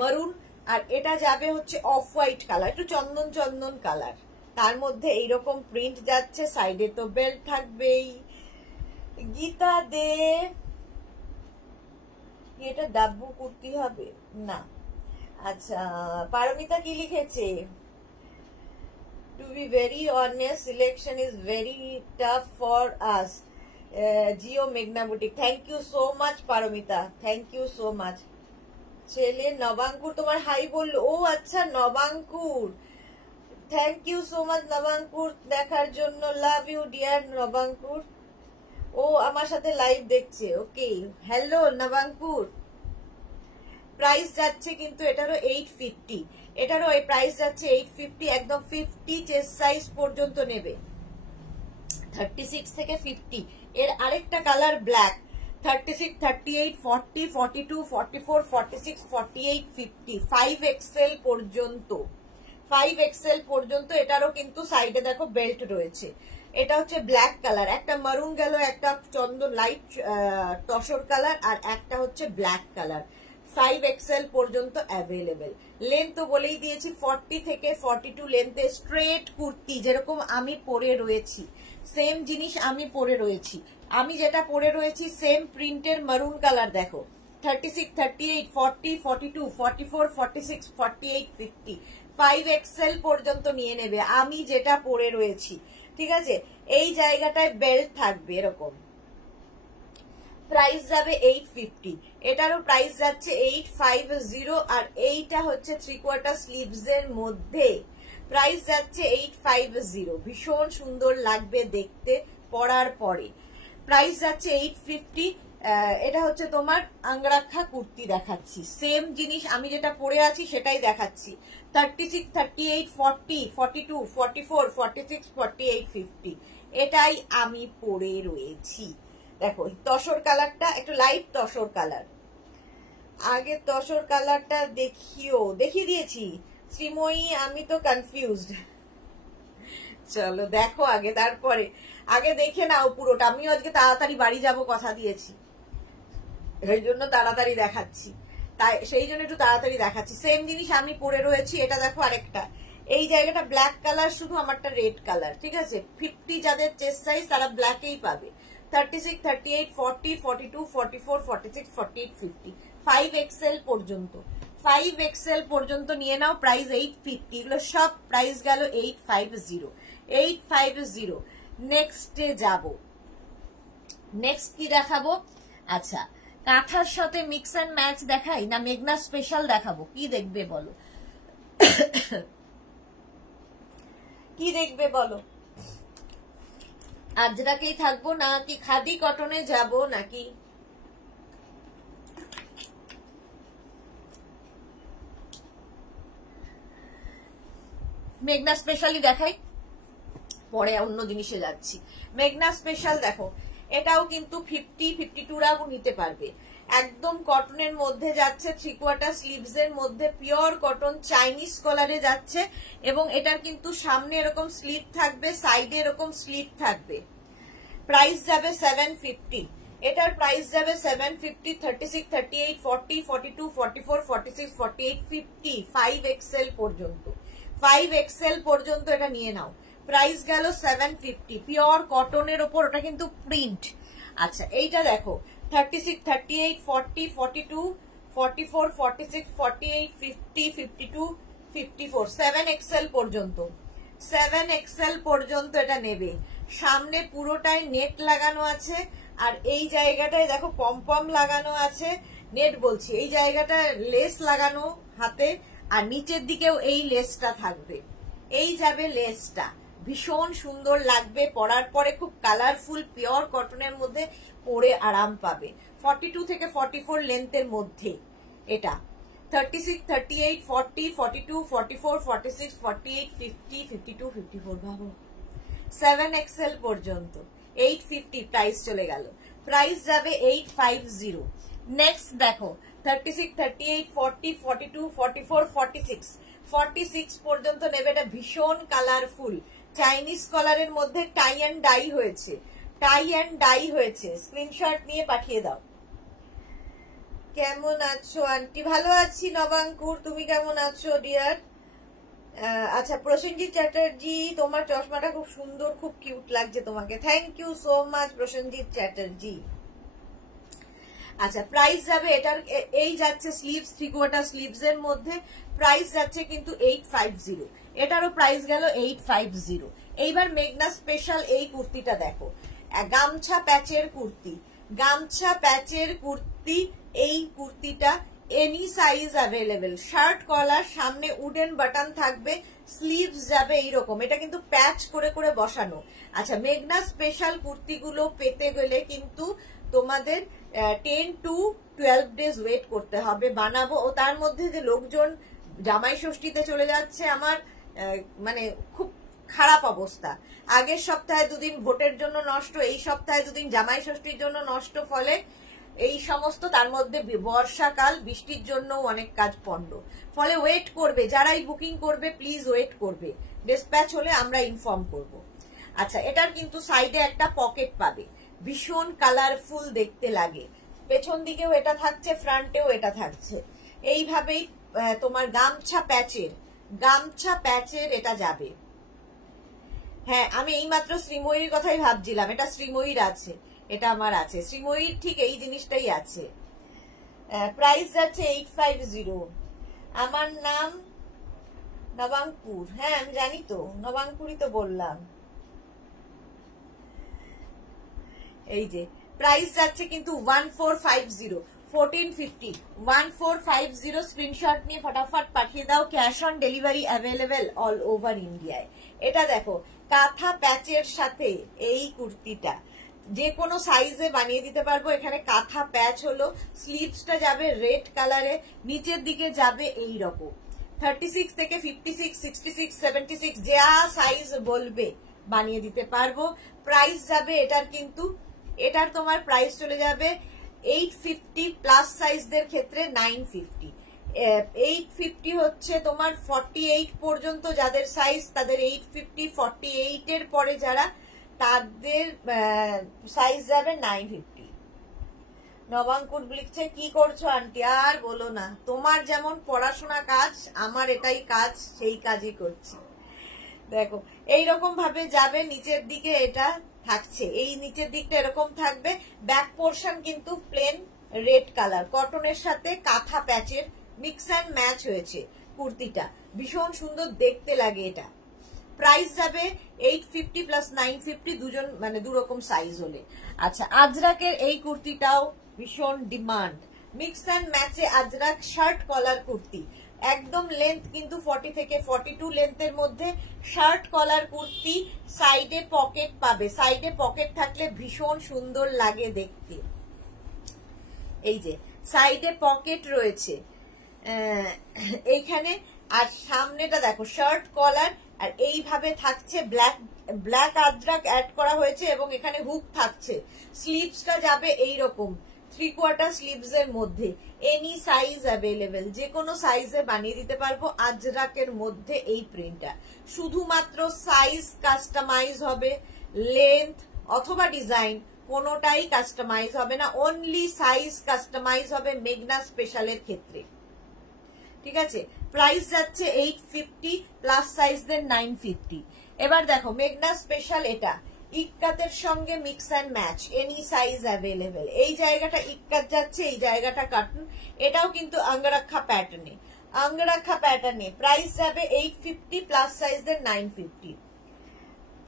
মারুন, আর এটা যাবে হচ্ছে অফ হোয়াইট কালার, একটু চন্দন চন্দন কালার। তার মধ্যে এইরকম প্রিন্ট যাচ্ছে, সাইডে তো বেল্ট থাকবেই। গীতা দে, এটা ডাব্বু কুর্তি হবে না। আচ্ছা পারমিতা কি লিখেছে? To be very honest, selection is very tough for us. জিও মেঘনা boutique, thank you so much Paramita, thank you so much. ছেলে নবাঙ্কুর তোমার হাই বললো, ও আচ্ছা Nabankur, thank you so much Nabankur দেখার জন্য, লাভ ইউ ডিয়ার নবাঙ্কুর। ও আমার সাথে লাইভ দেখছে, ওকে হ্যালো নবাঙ্কুর। প্রাইস যাচ্ছে কিন্তু এটারও 850। এটারও এই প্রাইস যাচ্ছে 850, একদম 50 চেস্ট সাইজ পর্যন্ত নেবে। 36 থেকে 50। এর আরেকটা কালার ব্ল্যাক। 36, 38, 40, 42, 44, 46, 48, 50, 5XL পর্যন্ত। 5XL পর্যন্ত। এটারও কিন্তু সাইডে দেখো বেল্ট রয়েছে। এটা হচ্ছে ব্ল্যাক কালার, একটা মারুন গেল, একটা চন্দন লাইট তসর কালার, আর একটা হচ্ছে ব্ল্যাক কালার। 5XL পর্যন্ত অ্যাভেলেবেল। লেন্থ তো বলেই দিয়েছি 40 থেকে 42 লেন্থে স্ট্রেট কুর্তি, যেরকম আমি পরে রয়েছি সেম জিনিস আমি পরে রয়েছি। আমি যেটা পরে রয়েছি সেম প্রিন্টের মারুন কালার দেখো। 36, 38, 40, 42, 44, 46, 48, 50, 5XL পর্যন্ত নিয়ে নেবে আমি যেটা পরে রয়েছি, ঠিক আছে? এই জায়গাটায় বেল্ট থাকবে এরকম। প্রাইস যাবে 850। এটারও প্রাইস যাচ্ছে 850। আর এইটা হচ্ছে 3/4 স্লিভস এর মধ্যে। প্রাইস যাচ্ছে 850। ভীষণ সুন্দর লাগবে দেখতে পরার পরে। প্রাইস যাচ্ছে 850। এটা হচ্ছে তোমার আঙ্গরাখা কুর্তি দেখাচ্ছি, সেম জিনিস আমি যেটা পরে আছি সেটাই দেখাচ্ছি। 36, 38, 40, 42, 44, 46, 48, 50, এটাই আমি পরে রয়েছি। দেখো তসর কালারটা একটু লাইট তসর কালার। আগে তসর কালারটা দেখিয়ে দিয়েছি শ্রীময়ী, আমি তো কনফিউজড। চলো দেখো আগে, তারপরে আগে দেখে নাও পুরোটা। আমিও আজকে তাড়াতাড়ি বাড়ি যাব কথা দিয়েছি, এই জন্য তাড়াতাড়ি দেখাচ্ছি, তাই সেই জন্য একটু তাড়াতাড়ি দেখাচ্ছি। সেম জিনিস আমি পরে রয়েছি, এটা দেখো আরেকটা, এই জায়গাটা ব্ল্যাক কালার, শুধু আমারটা রেড কালার, ঠিক আছে। 50 যাদের চেস্ট সাইজ তারা ব্ল্যাকেই পাবে। 36, 38, 40, 42, 44, 46, 48, 50, 5XL পর্যন্ত, 5XL পর্যন্ত নিয়ে নাও। প্রাইস 850, এগুলো সব প্রাইস গেল 850, 850। নেক্সটে যাব, নেক্সট কি দেখাবো? আচ্ছা, কাঁথার সাথে মিক্স অ্যান্ড ম্যাচ দেখাই না মেঘনা স্পেশাল দেখাবো? কি দেখবে বলো, কি দেখবে বলো? আজরাকেই থাকবো না কি খাদি কটনে যাব নাকি? মেঘনা স্পেশালই দেখাই, পরে অন্য জিনিসে যাচ্ছি। মেঘনা স্পেশাল দেখো, এটাও কিন্তু 50, 52রাও নিতে পারবে। একদম কটনের মধ্যে যাচ্ছে, 3/4 স্লিভস এর মধ্যে, পিওর কটন, চাইনিজ কলারে যাচ্ছে, এবং এটার কিন্তু সামনে এরকম স্লিট থাকবে, সাইডে এরকম স্লিট থাকবে। প্রাইস যাবে 750, এটার প্রাইস যাবে 750। 36, 38, 40, 42, 44, 46, 48, 50, 5XL পর্যন্ত, 5XL পর্যন্ত এটা নিয়ে নাও। প্রাইস গেল 750, পিওর কটনের ওপর, ওটা কিন্তু প্রিন্ট। আচ্ছা, এইটা দেখো 36, 38, 40, 42, 44, 46, 48, 50, 52, 54, 7XL পর্যন্ত, 7XL পর্যন্ত এটা নেবে। সামনে পুরোটাই নেট লাগানো আছে, আর এই জায়গাটায় দেখো পমপম লাগানো আছে, নেট বলছি, এই জায়গাটা লেস লাগানো হাতে, আর নিচের দিকেও এই লেসটা থাকবে, এই যাবে লেসটা, ভীষণ সুন্দর লাগবে পরার পরে, খুব কালারফুল, পিওর কটনের মধ্যে, পরে আরাম পাবে। 42 থেকে 44 লেন্থের মধ্যে এটা। 36, 38, 40, 42, 44, 46, 48, 50, 52, 54, ভাবো 7XL পর্যন্ত 850 প্রাইস চলে গেল। প্রাইস যাবে 850। নেক্সট দেখো 36, 38, 40, 42, 44, 46, 46 পর্যন্ত নেবে। এটা ভীষণ কালারফুল, চাইনিজ কলারের মধ্যে টাই অ্যান্ড ডাই হয়েছে, টাই অ্যান্ড ডাই হয়েছে। স্ক্রিনশট নিয়ে পাঠিয়ে দাও। কেমন আছো আন্টি? ভালো আছি নবাঙ্কুর, তুমি কেমন আছো ডিয়ার? আচ্ছা, প্রসেনজিৎ চ্যাটার্জি, তোমার চশমাটা খুব সুন্দর, খুব কিউট লাগছে তোমাকে, thank you so much Prosenjit Chatterjee. আচ্ছা, প্রাইস যাবে এটার, এই যাচ্ছে স্লিভস, 3/4 স্লিভস এর মধ্যে, প্রাইস যাচ্ছে কিন্তু 850, এটারও প্রাইস গেল 850। এইবার মেঘনা স্পেশাল এই কুর্তিটা দেখো, গামছা প্যাচের কুর্তি, গামছা প্যাচের কুর্তি, এই কুর্তিটা any size available, shirt collar, সামনে উডেন বাটন থাকবে, স্লিভস যাবে এইরকম, এটা কিন্তু প্যাচ করে করে বসানো। আচ্ছা, মেঘনা স্পেশাল কুর্তিগুলো পেতে গেলে কিন্তু তোমাদের 10 to 12 ডেজ ওয়েট করতে হবে, বানাবো। ও তার মধ্যে যে লোকজন জামাই ষষ্ঠীতে চলে যাচ্ছে, আমার মানে খুব খারাপ অবস্থা। আগের সপ্তাহে 2 দিন ভোটের জন্য নষ্ট, এই সপ্তাহে 2 দিন জামাই ষষ্ঠীর জন্য নষ্ট, ফলে এই সমস্ত, তার মধ্যে বর্ষাকাল, বৃষ্টির জন্য অনেক কাজ পণ্ড, ফলে ওয়েট করবে, যারাই বুকিং করবে প্লিজ ওয়েট করবে, ডিসপ্যাচ হলে আমরা ইনফর্ম করব। আচ্ছা, এটার কিন্তু সাইডে একটা পকেট পাবে, ভীষণ কালারফুল দেখতে লাগে, পেছন দিকেও এটা থাকছে, ফ্রন্টেও এটা থাকছে, এইভাবেই তোমার গামছা প্যাচের, গামছা প্যাচের এটা যাবে। হ্যাঁ, আমি এইমাত্র শ্রীময়ীর কথাই ভাবছিলাম, এটা শ্রীময়ীর আছে, এটা আমার আছে, শ্রীময়ীর ঠিক এই জিনিসটাই আছে। প্রাইস যাচ্ছে 850। আমার নাম নবাঙ্কুর, হ্যাঁ আমি জানি তো, নবাঙ্কুরই তো বললাম। এই যে প্রাইস যাচ্ছে কিন্তু 1450, 1450, 1450। স্ক্রিনশট নিয়ে ফটাফট পাঠিয়ে দাও, cash on delivery available all over ইন্ডিয়ায়। এটা দেখো কাঁথা প্যাচের সাথে এই কুর্তিটা যে কোনো সাইজে বানিয়ে দিতে পারবো। এখানে কাঁথা প্যাচ হলো, স্লিভসটা যাবে রেড কালারে, নিচের দিকে যাবে এই রকম। 36 থেকে 56, 66, 76 যা সাইজ বলবে বানিয়ে দিতে পারবো। প্রাইস যাবে এটার কিন্তু, এটার তোমার প্রাইস চলে যাবে 850, প্লাস সাইজদের ক্ষেত্রে 950। 850 হচ্ছে তোমার 48 পর্যন্ত যাদের সাইজ, তাদের 850, 48 এর পরে যারা, তাদের সাইজ যাবে 950। নবাঙ্কুর লিখছে কি করছো আন্টি? আর বলো না, তোমার যেমন পড়াশোনা কাজ, আমার এটাই কাজ, সেই কাজই করছি। দেখো এইরকম ভাবে যাবে, নিচের দিকে এটা থাকছে, এই নিচের দিকটা এরকম থাকবে। ব্যাক পোর্শন কিন্তু প্লেন রেড কালার, কটনের সাথে কাঁথা প্যাচের মিক্স অ্যান্ড ম্যাচ হয়েছে কুর্তিটা, ভীষণ সুন্দর দেখতে লাগে এটা। প্রাইস যাবে 850 প্লাস 950, দুজন মানে দুরকম সাইজ হলে। আচ্ছা, আজরাকের এই কুর্তিটাও ভীষণ ডিমান্ড, মিক্স অ্যান্ড ম্যাচে আজরাক শার্ট কলার কুর্তি, একদম লেন্থ কিন্তু 40 থেকে 42 লেন্থের মধ্যে শার্ট কলার কুর্তি, সাইডে পকেট পাবে, সাইডে পকেট থাকলে ভীষণ সুন্দর লাগে দেখতে। এই যে সাইডে পকেট রয়েছে এইখানে, আর সামনেটা দেখো শার্ট কলার, আর এইভাবে থাকছে ব্ল্যাক আদ্রাক অ্যাড করা হয়েছে এবং এখানে হুক থাকছে। স্লিভসটা যাবে এইরকম 3/4 স্লিভস এর মধ্যে, এনি সাইজ অ্যাভেলেবেল, যে কোনো সাইজে বানিয়ে দিতে পারবো আজরাকের মধ্যে এই প্রিন্টটা। শুধুমাত্র সাইজ কাস্টমাইজ হবে, লেন্থ অথবা ডিজাইন কোনোটাই কাস্টমাইজ হবে না, অনলি সাইজ কাস্টমাইজ হবে মেঘনা স্পেশালের ক্ষেত্রে। ঠিক আছে, প্রাইস যাচ্ছে 850 প্লাস সাইজদের 950। এবার দেখো মেঘনা স্পেশাল, এটা ইক্কাতের সঙ্গে mix and match, any size available. এই জায়গাটা ইক্কাত যাচ্ছে, এই জায়গাটা কাটুন, এটাও কিন্তু অঙ্গরাক্ষা প্যাটার্নে, অঙ্গরাক্ষা প্যাটার্নে। প্রাইস যাবে 850 প্লাস সাইজদের 950।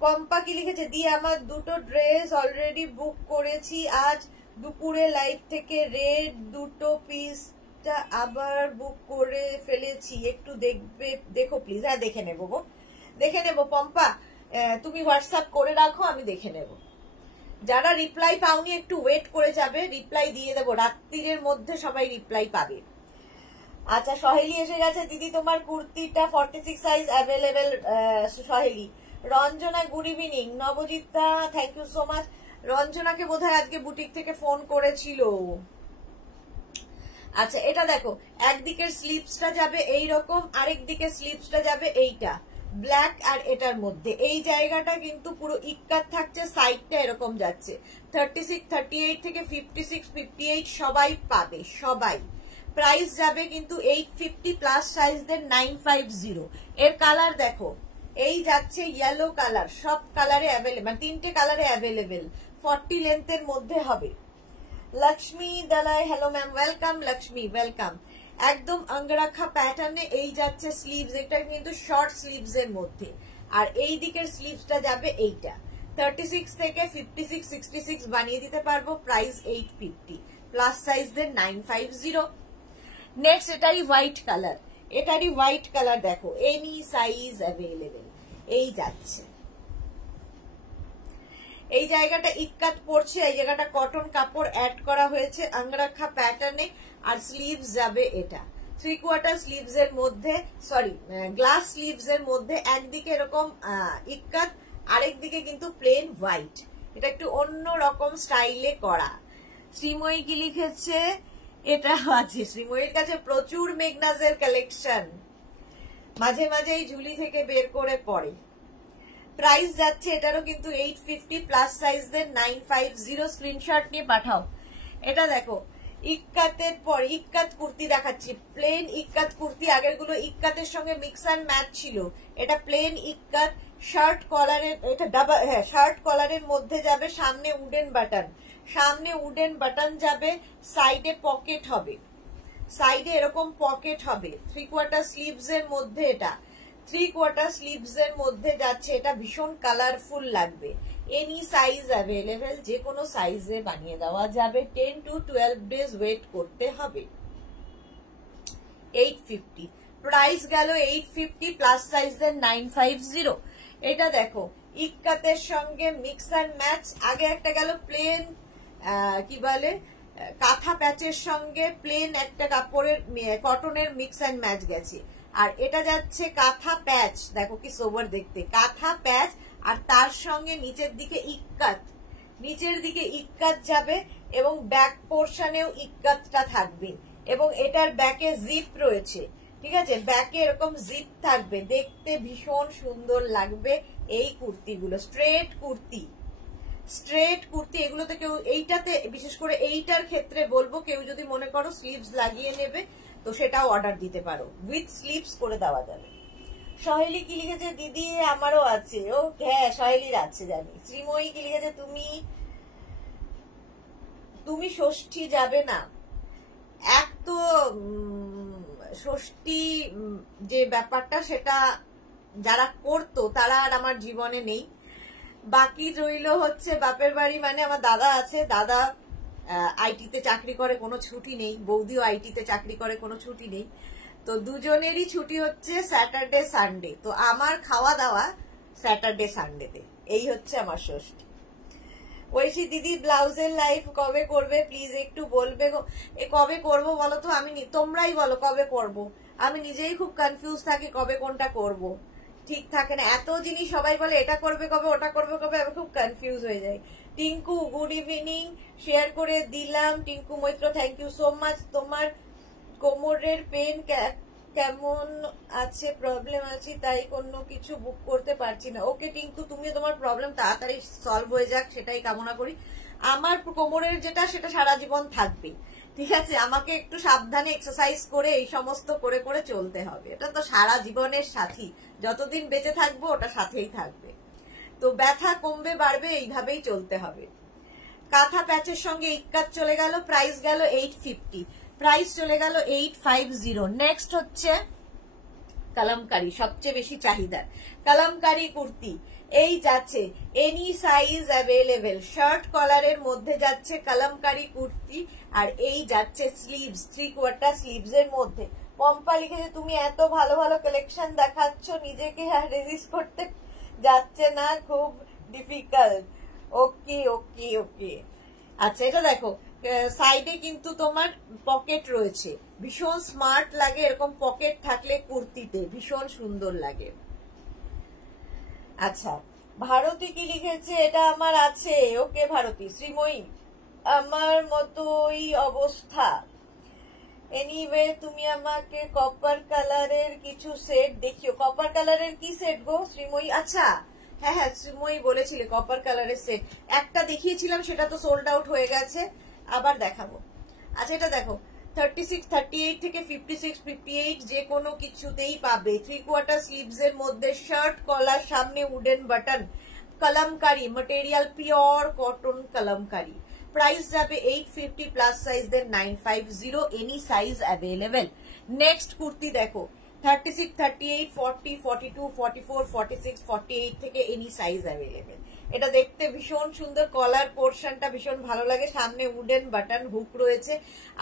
পম্পা কি লিখেছে? দিয়ে আমার দুটো ড্রেস অলরেডি বুক করেছি, আজ দুপুরে লাইভ থেকে রেড দুটো পিসটা আবার বুক করে ফেলেছি, একটু দেখবে, দেখো প্লিজ। হ্যাঁ দেখে নেবো গো, দেখে নেবো পম্পা, তুমি হোয়াটসঅ্যাপ করে রাখো, আমি দেখে নেব। যারা রিপ্লাই পাওনি একটু ওয়েট করে যাবে, রিপ্লাই দিয়ে দেবো, রাত্রির মধ্যে সবাই রিপ্লাই পাবে। আচ্ছা, সহেলি এসে গেছে। দিদি তোমার কুর্তিটা 46 size available. Saheli. Ranjana good evening. Nabajita thank you so much. রঞ্জনাকে বোধহয় আজকে বুটিক থেকে ফোন করেছিল। আচ্ছা, এটা দেখো, একদিকের স্লিভসটা যাবে এইরকম, আরেক দিকের স্লিভসটা যাবে এইটা ব্ল্যাক, আর এটার মধ্যে এই জায়গাটা কিন্তু পুরো ইক্কাত থাকছে, সাইডটা এরকম যাচ্ছে। 36, 38 থেকে 56, 58 সবাই পাবে, সবাই। প্রাইস যাবে কিন্তু 850 প্লাস সাইজদের 950। এর কালার দেখো, এই যাচ্ছে ইয়েলো কালার, সব কালারে অ্যাভেলেবেল, 3টে কালারে অ্যাভেলেবেল, 40 লেন্থের মধ্যে হবে। Lakshmi Dalai, hello ma'am, welcome Lakshmi, welcome. একদম অঙ্গরাখা প্যাটার্নে এই যাচ্ছে স্লিভস, এটা কিন্তু শর্ট স্লিভস এর মধ্যে, আর এই দিকের স্লিভসটা যাবে এইটা। 36 থেকে 56, 66 বানিয়ে দিতে পারবো। প্রাইস 850 প্লাস সাইজদের 950। নেক্সট এটারই হোয়াইট কালার, এটারই হোয়াইট কালার দেখো, এনি সাইজ অ্যাভেলেবেল, এই যাচ্ছে। এই জায়গাটা ইক্কাত পড়ছে, এই জায়গাটা কটন কাপড় অ্যাড করা হয়েছে অঙ্গরাখা প্যাটার্নে, আর স্লিভস যাবে এটা 3/4 স্লিভস এর মধ্যে, সরি গ্লাস স্লিভস এর মধ্যে, একদিকে এরকম ইক্কাত, আরেক দিকে কিন্তু প্লেন হোয়াইট, এটা একটু অন্য রকম স্টাইলে করা। শ্রীময়ী কি লিখেছে? এটা আছে, শ্রীময়ীর কাছে প্রচুর মেঘনাজের কালেকশন, মাঝে মাঝে এই ঝুলি থেকে বের করে পড়ে। প্রাইস যাচ্ছে এটারও কিন্তু 850 প্লাস সাইজদের 950। স্ক্রিনশট নিয়ে পাঠাও। এটা দেখো, ইক্কাতের পর ইক্কাত কুর্তি দেখাচ্ছি, প্লেন ইক্কাত কুর্তি। আগের গুলো ইক্কাতের সঙ্গে মিক্স অ্যান্ড ম্যাচ ছিল, এটা প্লেন ইক্কাত, শার্ট কলারের, এটা ডাবল, হ্যাঁ শার্ট কলারের মধ্যে যাবে, সামনে উডেন বাটন, সামনে উডেন বাটন যাবে, সাইডে পকেট হবে, সাইডে এরকম পকেট হবে, 3/4 স্লিভস এর মধ্যে, এটা 3/4 স্লিভস এর মধ্যে যাচ্ছে, এটা ভীষণ কালারফুল লাগবে। এনি সাইজ অ্যাভেলেবেল, যে কোনো সাইজে বানিয়ে দেওয়া যাবে। 10 to 12 ডেজ ওয়েট করতে হবে। 850 প্রাইস গেল, 850 প্লাস সাইজের 950। এটা দেখো, ইক্কাতের সঙ্গে মিক্স অ্যান্ড ম্যাচ। আগে একটা গেল প্লেন, কি বলে, কাঁথা প্যাচের সঙ্গে প্লেন একটা কাপড়ের কটনের মিক্স অ্যান্ড ম্যাচ গেছে, আর এটা যাচ্ছে কাঁথা প্যাচ, দেখো কি সোবার দেখতে, কাঁথা প্যাচ, আর তার সঙ্গে নিচের দিকে ইক্কাত, নিচের দিকে ইক্কাত যাবে, এবং ব্যাক পোর্শনেও ইক্কাতটা থাকবে। এবং এটার ব্যাকে জিপ রয়েছে, ঠিক আছে, ব্যাকে এরকম জিপ থাকবে, দেখতে ভীষণ সুন্দর লাগবে এই কুর্তিগুলো। স্ট্রেট কুর্তি, স্ট্রেট কুর্তি, এগুলোতে কেউ এইটাতে বিশেষ করে এইটার ক্ষেত্রে বলবো কেউ যদি মনে করো স্লিভস লাগিয়ে নেবে তো সেটাও অর্ডার দিতে পারো, উইথ স্লিভস করে দেওয়া যাবে। সহেলি কি লিখেছে, দিদি আমারও আছে। ও হ্যাঁ, সহেলির আছে জানি। শ্রীময়ী কি লিখেছে, তুমি ষষ্ঠী যাবে না। এক তো ষষ্ঠী যে ব্যাপারটা সেটা যারা করতো তারা আর আমার জীবনে নেই। বাকি রইল হচ্ছে বাপের বাড়ি, মানে আমার দাদা আছে, দাদা আইটিতে চাকরি করে, কোনো ছুটি নেই, বৌদিও আইটিতে চাকরি করে, কোনো ছুটি নেই। তো দুজনেরই ছুটি হচ্ছে স্যাটারডে সানডে, তো আমার খাওয়া দাওয়া স্যাটারডে সানডেতে, এই হচ্ছে আমার ষষ্ঠী। ঐশী দিদি ব্লাউজের লাইভ কবে করবে প্লিজ একটু বলবে। কবে করব বলো তো, তোমরাই বলো কবে করব, আমি নিজেই খুব কনফিউজ থাকি কবে কোনটা করব, ঠিক থাকে না, এত জিনিস সবাই বলে এটা করবে কবে, ওটা করবে কবে, আমি খুব কনফিউজ হয়ে যাই। টিঙ্কু গুড ইভিনিং, শেয়ার করে দিলাম। Tinku Maitra thank you so much. তোমার কোমরের পেন কেমন আছে? প্রবলেম আছে তাই কোনো কিছু বুক করতে পারছি না। ওকে টিঙ্কু, তুমিও তোমার প্রবলেম তাড়াতাড়ি সলভ হয়ে যাক সেটাই কামনা করি। আমার কোমরের যেটা সেটা সারা জীবন থাকবে, ঠিক আছে, আমাকে একটু সাবধানে এক্সারসাইজ করে এই সমস্ত করে করে চলতে হবে, এটা তো সারা জীবনের সাথী, যতদিন বেঁচে থাকবো ওটা সাথেই থাকবে। তো ব্যথা কমবে বাড়বে এইভাবেই চলতে হবে। কাঁথা প্যাচের সঙ্গে ইক্কাত চলে গেল, প্রাইস গেল 850, প্রাইস চলে গেল 850। নেক্সট হচ্ছে কালামকারী, সবচেয়ে বেশি চাহিদার কালামকারী কুর্তি, এই যাচ্ছে এনি সাইজ অ্যাভেলেবেল, শার্ট কলারের মধ্যে যাচ্ছে কালামকারী কুর্তি, আর এই যাচ্ছে স্লিভস, 3/4 স্লিভস এর মধ্যে। পম্পা লিখেছে তুমি এত ভালো ভালো কালেকশন দেখাচ্ছ, নিজেকে রেজিস্ট করতে যাচ্ছে না, খুব ডিফিকাল্ট। ওকে ওকে ওকে, আচ্ছা এটা দেখো, সাইডে কিন্তু তোমার পকেট রয়েছে, ভীষণ স্মার্ট লাগে, এরকম পকেট থাকলে কুর্তিতে ভীষণ সুন্দর লাগে। আচ্ছা ভারতী কি লিখেছে, এটা আমার আছে। ওকে ভারতী। শ্রীময়ী আমার মতোই অবস্থা। এনিওয়ে তুমি আমাকে কপার কালারের কিছু সেট দেখিও। কপার কালারের কি সেট গো শ্রীময়ী? আচ্ছা হ্যাঁ হ্যাঁ, শ্রীময়ী বলেছিলে কপার কালারের সেট, একটা দেখিয়েছিলাম সেটা তো সোল্ড আউট হয়ে গেছে, আবার দেখাবো। আচ্ছা এটা দেখো, 36, 38 থেকে 56, 58 যে কোনো কিছুতেই পাবে। 3/4 স্লিভস এর মধ্যে, শার্ট কলার, সামনে wooden button, Kalamkari material, pure cotton Kalamkari. Price যাবে 850, plus size then 950, any size available. Next kurti দেখো, 36, 38, 40, 42, 44, 46, 48 থেকে এনি সাইজ অ্যাভেলেবেল। এটা দেখতে ভীষণ সুন্দর, কলার পোর্শনটা ভীষণ ভালো লাগে, সামনে উডেন বাটন হুক রয়েছে,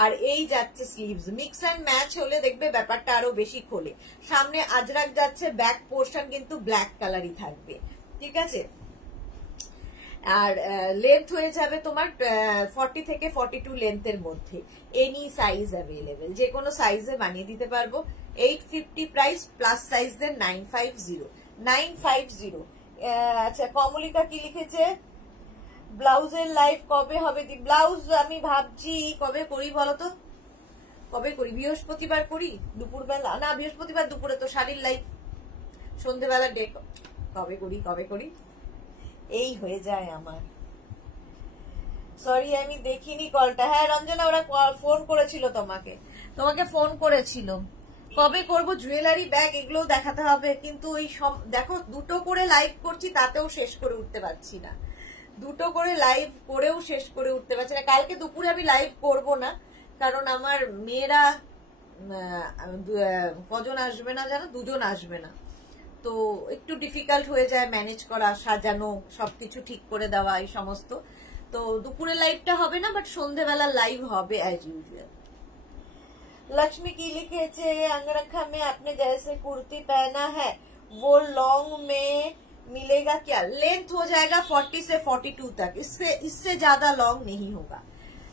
আর এই যাচ্ছে স্লিভস। মিক্স অ্যান্ড ম্যাচ হলে দেখবে ব্যাপারটা আরো বেশি খোলে। সামনে আজরাক যাচ্ছে, ব্যাক পোর্শন কিন্তু ব্ল্যাক কালারই থাকবে, ঠিক আছে। আর লেন্থ হয়ে যাবে তোমার 40 থেকে 42 লেন্থের মধ্যে, এনি সাইজ অ্যাভেলেবেল, যে কোনো সাইজে বানিয়ে দিতে পারবো। 850 প্রাইস, প্লাস সাইজ দেন 950। আচ্ছা কমলিকা কি লিখেছে, ব্লাউজের লাইভ কবে হবে? ব্লাউজ আমি ভাবছি কবে করি বলতো, কবে করি? বৃহস্পতিবার করি দুপুরবেলা, না বৃহস্পতিবার দুপুরে তো শাড়ির লাইভ, সন্ধ্যেবেলা ডে, কবে করি এই হয়ে যায় আমার। সরি আমি দেখিনি কলটা। হ্যাঁ রঞ্জনা, ওরা ফোন করেছিল, তোমাকে ফোন করেছিল। কবে করব? জুয়েলারি, ব্যাগ এগুলো দেখাতে হবে, কিন্তু ওই দেখো দুটো করে লাইভ করছি তাতেও শেষ করে উঠতে পারছি না, দুটো করে লাইভ করেও শেষ করে উঠতে পারছি না। কালকে দুপুরে আমি লাইভ করব না, কারণ আমার মেয়েরা কজন আসবে না জানো, 2জন আসবে না, তো একটু ডিফিকাল্ট হয়ে যায় ম্যানেজ করা, সাজানো, সবকিছু ঠিক করে দেওয়া এই সমস্ত। তো দুপুরে লাইভটা হবে না, বাট সন্ধ্যেবেলা লাইভ হবে অ্যাজ ইউজুয়াল। लक्ष्मी की लिखे थे अंगरखा में आपने जैसे कुर्ती पहना है वो लॉन्ग में मिलेगा क्या? लेंथ हो जाएगा 40 से 42 तक, इससे ज्यादा लॉन्ग नहीं होगा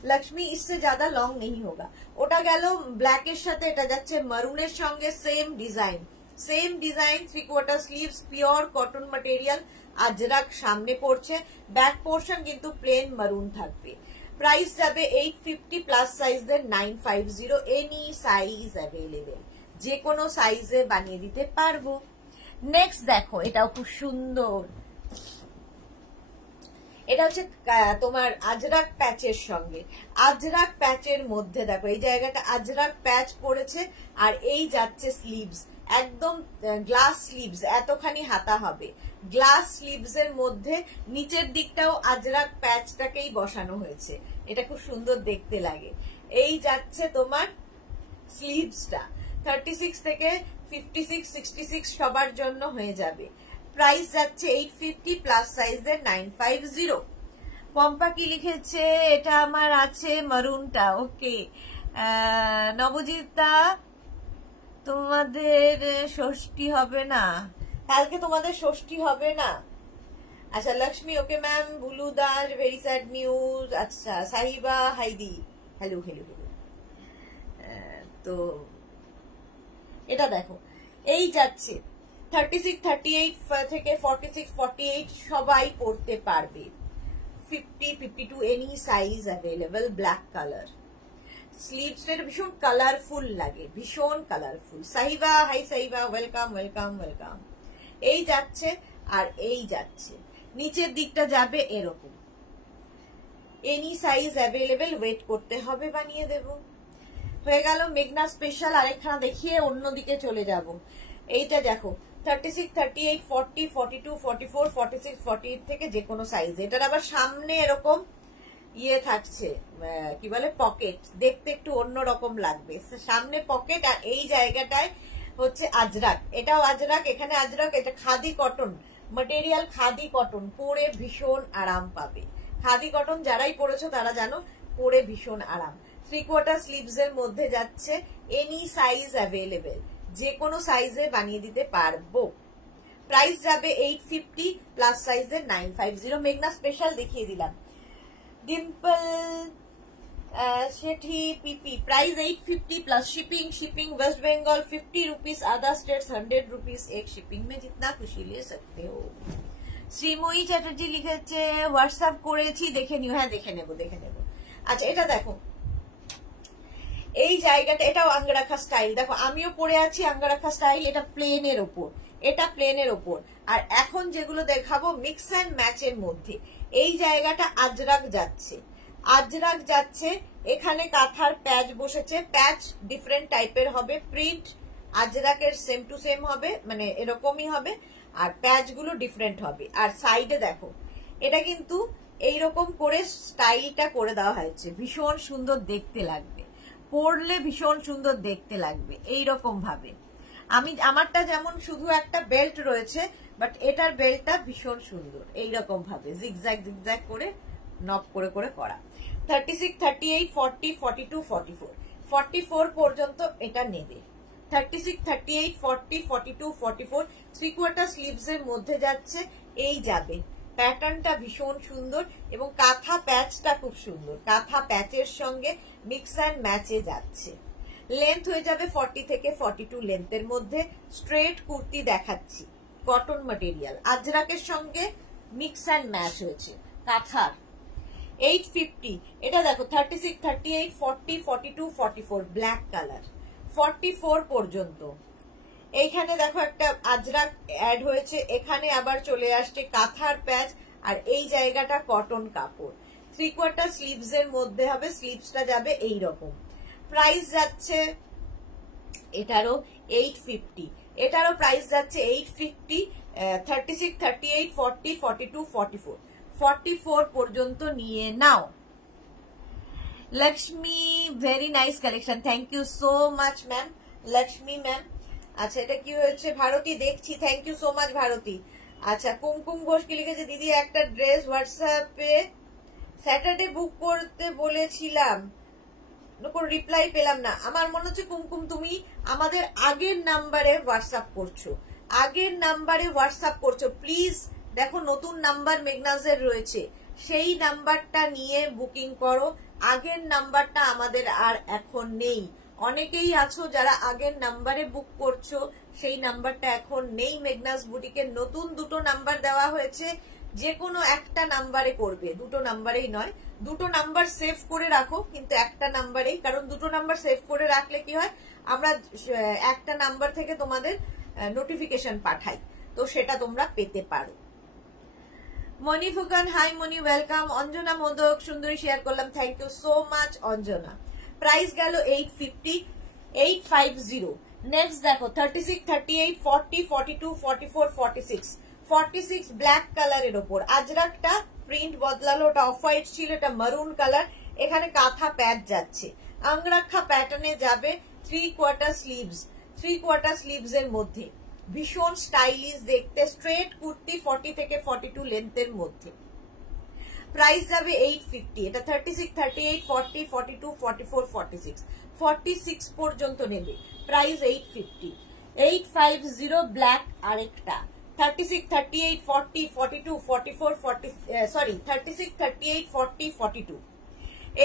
लक्ष्मी, इससे ज्यादा लॉन्ग नहीं होगा। ওটা গেল ব্ল্যাকের সাথে, এটা যাচ্ছে মারুনের সঙ্গে, same design 3/4 sleeves, pure cotton material, Ajrak সামনে পড়ছে, ব্যাক পোর্শন কিন্তু প্লেন মারুন থাকবে। প্রাইস যাবে 850 প্লাস সাইজের 950, এনি সাইজ অ্যাভেলেবেল, যে কোনো সাইজে বানিয়ে দিতে পারবো। নেক্সট দেখো, এটাও খুব সুন্দর, এটা হচ্ছে তোমার আজরাক প্যাচের সঙ্গে, আজরাক প্যাচের মধ্যে দেখো এই জায়গাটা আজরাক প্যাচ পড়েছে, আর এই যাচ্ছে স্লিভস, একদম গ্লাস স্লিভস, এতখানি হাতা হবে, গ্লাস স্লিভস এর মধ্যে নিচের দিকটাও আজরাক প্যাচটাকেই বসানো হয়েছে, এটা খুব সুন্দর দেখতে লাগে। এই যাচ্ছে তোমার স্লিভসটা, 36 থেকে 56, 66 সবার জন্য হয়ে যাবে। প্রাইস যাচ্ছে 850 প্লাস সাইজের 950। পম্পা কি লিখেছে? এটা আমার আছে মারুনটা, ওকে। নবজিতা, তোমাদের ষষ্ঠী হবে না কালকে? তোমাদের ষষ্ঠী হবে না? আচ্ছা Lakshmi, okay ma'am. Bulu Das, very sad news. আচ্ছা সাহিবা, হাইদি, হ্যালো হ্যালো হ্যালো। তো এটা দেখো, এই যাচ্ছে 36, 38 থেকে 46, 48 সবাই পড়তে পারবে, 50, 52 any size available, black colour. স্লিভসটা ভীষণ কালারফুল লাগে, ভীষণ colourful. Sahiba, hi Sahiba, welcome welcome welcome. এই যাচ্ছে আর এই যাচ্ছে, নিচের দিকটা যাবে এরকম, এনি সাইজ অ্যাভেলেবেল, ওয়েট করতে হবে, বানিয়ে দেব। হয়ে গেল মেঘনা স্পেশাল। আরেকখানা দেখিয়ে অন্যদিকে চলে যাব। এইটা দেখো 36, 38, 40, 42, 44, 46, 48 থেকে যে কোনো সাইজ। এটার আবার সামনে এরকম ইয়ে থাকছে, কি বলে, পকেট, দেখতে একটু অন্যরকম লাগবে, সামনে পকেট, আর এই জায়গাটায় হচ্ছে আজরাক, এটাও আজরাক, এখানে আজরাক। এটা khadi cotton material, khadi cotton, পরে ভীষণ আরাম পাবে। খাদি কটন যারাই পরেছো তারা জানো, পরে ভীষণ আরাম। 3/4 স্লিভস এর মধ্যে যাচ্ছে, এনি সাইজ অ্যাভেলেবেল, যে কোনো সাইজে বানিয়ে দিতে পারবো। প্রাইস যাবে 850 প্লাস সাইজের 950। মেঘনা স্পেশাল দেখিয়ে দিলাম। ডিম্পল শেঠি পিপি, price 850 plus shipping. Shipping West Bengal 50 rupees, other states 100 rupees. एक शिपिंग में जितना खुशी ले सकते हो। শ্রীময়ী চ্যাটার্জি লিখেছে হোয়াটসঅ্যাপ করেছি, দেখে নিও। হ্যাঁ দেখে নেবো, দেখে নেবো। আচ্ছা এটা দেখো, এই জায়গাটা, এটাও আঙ্গরাখা স্টাইল, দেখো আমিও পরে আছি আঙ্গরাখা স্টাইল। এটা প্লেনের ওপর, এটা প্লেনের ওপর। আর এখন যেগুলো দেখাবো মিক্স অ্যান্ড ম্যাচের মধ্যে, এই জায়গাটা আজরাক যাচ্ছে, আজরাক যাচ্ছে, এখানে কাঁথার প্যাচ বসেছে, প্যাচ ডিফারেন্ট টাইপের হবে, প্রিন্ট আজরাকের সেম টু সেম হবে, মানে এরকমই হবে, আর প্যাচ গুলো ডিফারেন্ট হবে। আর সাইডে দেখো, এটা কিন্তু এইরকম করে স্টাইলটা করে দেওয়া হয়েছে, ভীষণ সুন্দর দেখতে লাগবে, পরলে ভীষণ সুন্দর দেখতে লাগবে এইরকম ভাবে। আমারটা যেমন শুধু একটা বেল্ট রয়েছে, বাট এটার বেল্টটা ভীষণ সুন্দর, এইরকম ভাবে জিগজ্যাগ জিগজ্যাগ করে নব করে করে করা। 36, 38, 40, 42, 44, 44 পর্যন্ত এটা নেবে। 36, 38, 40, 42, 44 3/4 স্লিভস এর মধ্যে যাচ্ছে, এই যাবে। প্যাটার্নটা ভীষণ সুন্দর এবং কাঁথা প্যাচটা খুব সুন্দর, কাঁথা প্যাচের সঙ্গে মিক্স অ্যান্ড ম্যাচে যাচ্ছে। লেন্থ হয়ে যাবে 40 থেকে 42 লেন্থের মধ্যে। স্ট্রেট কুর্তি দেখাচ্ছি, কটন ম্যাটেরিয়াল, আজরাকের সঙ্গে মিক্স অ্যান্ড ম্যাচ হয়েছে, কাঁথার। 850, এটা দেখো 36, 38, 40, 42, 44 ব্ল্যাক কালার, 44 পর্যন্ত। এইখানে দেখো একটা আজরাক অ্যাড হয়েছে, এখানে আবার চলে আসছে কাঁথার প্যাচ, আর এই জায়গাটা কটন কাপড়। 3/4 স্লিভস এর মধ্যে হবে, স্লিভসটা যাবে এইরকম। প্রাইস যাচ্ছে এটারও 850, এটারও প্রাইস যাচ্ছে 850। 36, 38, 40, 42, 44 44 পর্যন্ত নিয়ে নাও। Lakshmi, very nice collection, thank you so much ma'am, Lakshmi ma'am. আচ্ছা এটা কি হয়েছে? ভারতী দেখছি, thank you so much Bharati. আচ্ছা কুমকুম ঘোষ কি লিখেছে, দিদি একটা ড্রেস হোয়াটসঅ্যাপে স্যাটারডে বুক করতে বলেছিলাম, কোন রিপ্লাই পেলাম না। আমার মনে হচ্ছে কুমকুম তুমি আমাদের আগের নাম্বারে হোয়াটসঅ্যাপ করছো, আগের নাম্বারে হোয়াটসঅ্যাপ করছো। প্লিজ দেখো নতুন নাম্বার মেঘনাজের রয়েছে, সেই নাম্বারটা নিয়ে বুকিং করো। আগের নাম্বারটা আমাদের আর এখন নেই। অনেকেই আছো যারা আগের নাম্বারে বুক করছো, সেই নাম্বারটা এখন নেই। মেঘনাস বুটিকের নতুন দুটো নাম্বার দেওয়া হয়েছে, যে কোনো একটা নাম্বারে করবে, দুটো নাম্বারেই নয়, দুটো নাম্বার সেভ করে রাখো কিন্তু একটা নাম্বারেই, কারণ দুটো নাম্বার সেভ করে রাখলে কি হয় আমরা একটা নাম্বার থেকে তোমাদের নোটিফিকেশন পাঠাই, তো সেটা তোমরা পেতে পারো। Moni Phukan, hi Moni, welcome. অঞ্জনা মোদক সুন্দরী শেয়ার করলাম, thank you so much Anjana. Price গেল 850, 850। নেক্সট দেখো 36, 38, 40, 42, 44, 46, 46 ব্ল্যাক কালারের ওপর আজরাকটা প্রিন্ট বদলালো, ওটা অফ হোয়াইট ছিল, এটা মারুন কালার। এখানে কাঁথা প্যাচ যাচ্ছে, আংরাক্ষা প্যাটার্নে যাবে, 3/4 স্লিভস, 3/4 স্লিভস এর মধ্যে ভীষণ স্টাইলিশ দেখতে, স্ট্রেট কুর্তি 40 থেকে 42 লেন্থের মধ্যে। প্রাইস যাবে 850। এটা 36, 38, 40, 42, 44, 46, 46 পর্যন্ত নেবে। প্রাইস 850, 850 ব্ল্যাক আরেকটা 36, 38, 40, 42, 44, 40 সরি 36, 38, 40, 42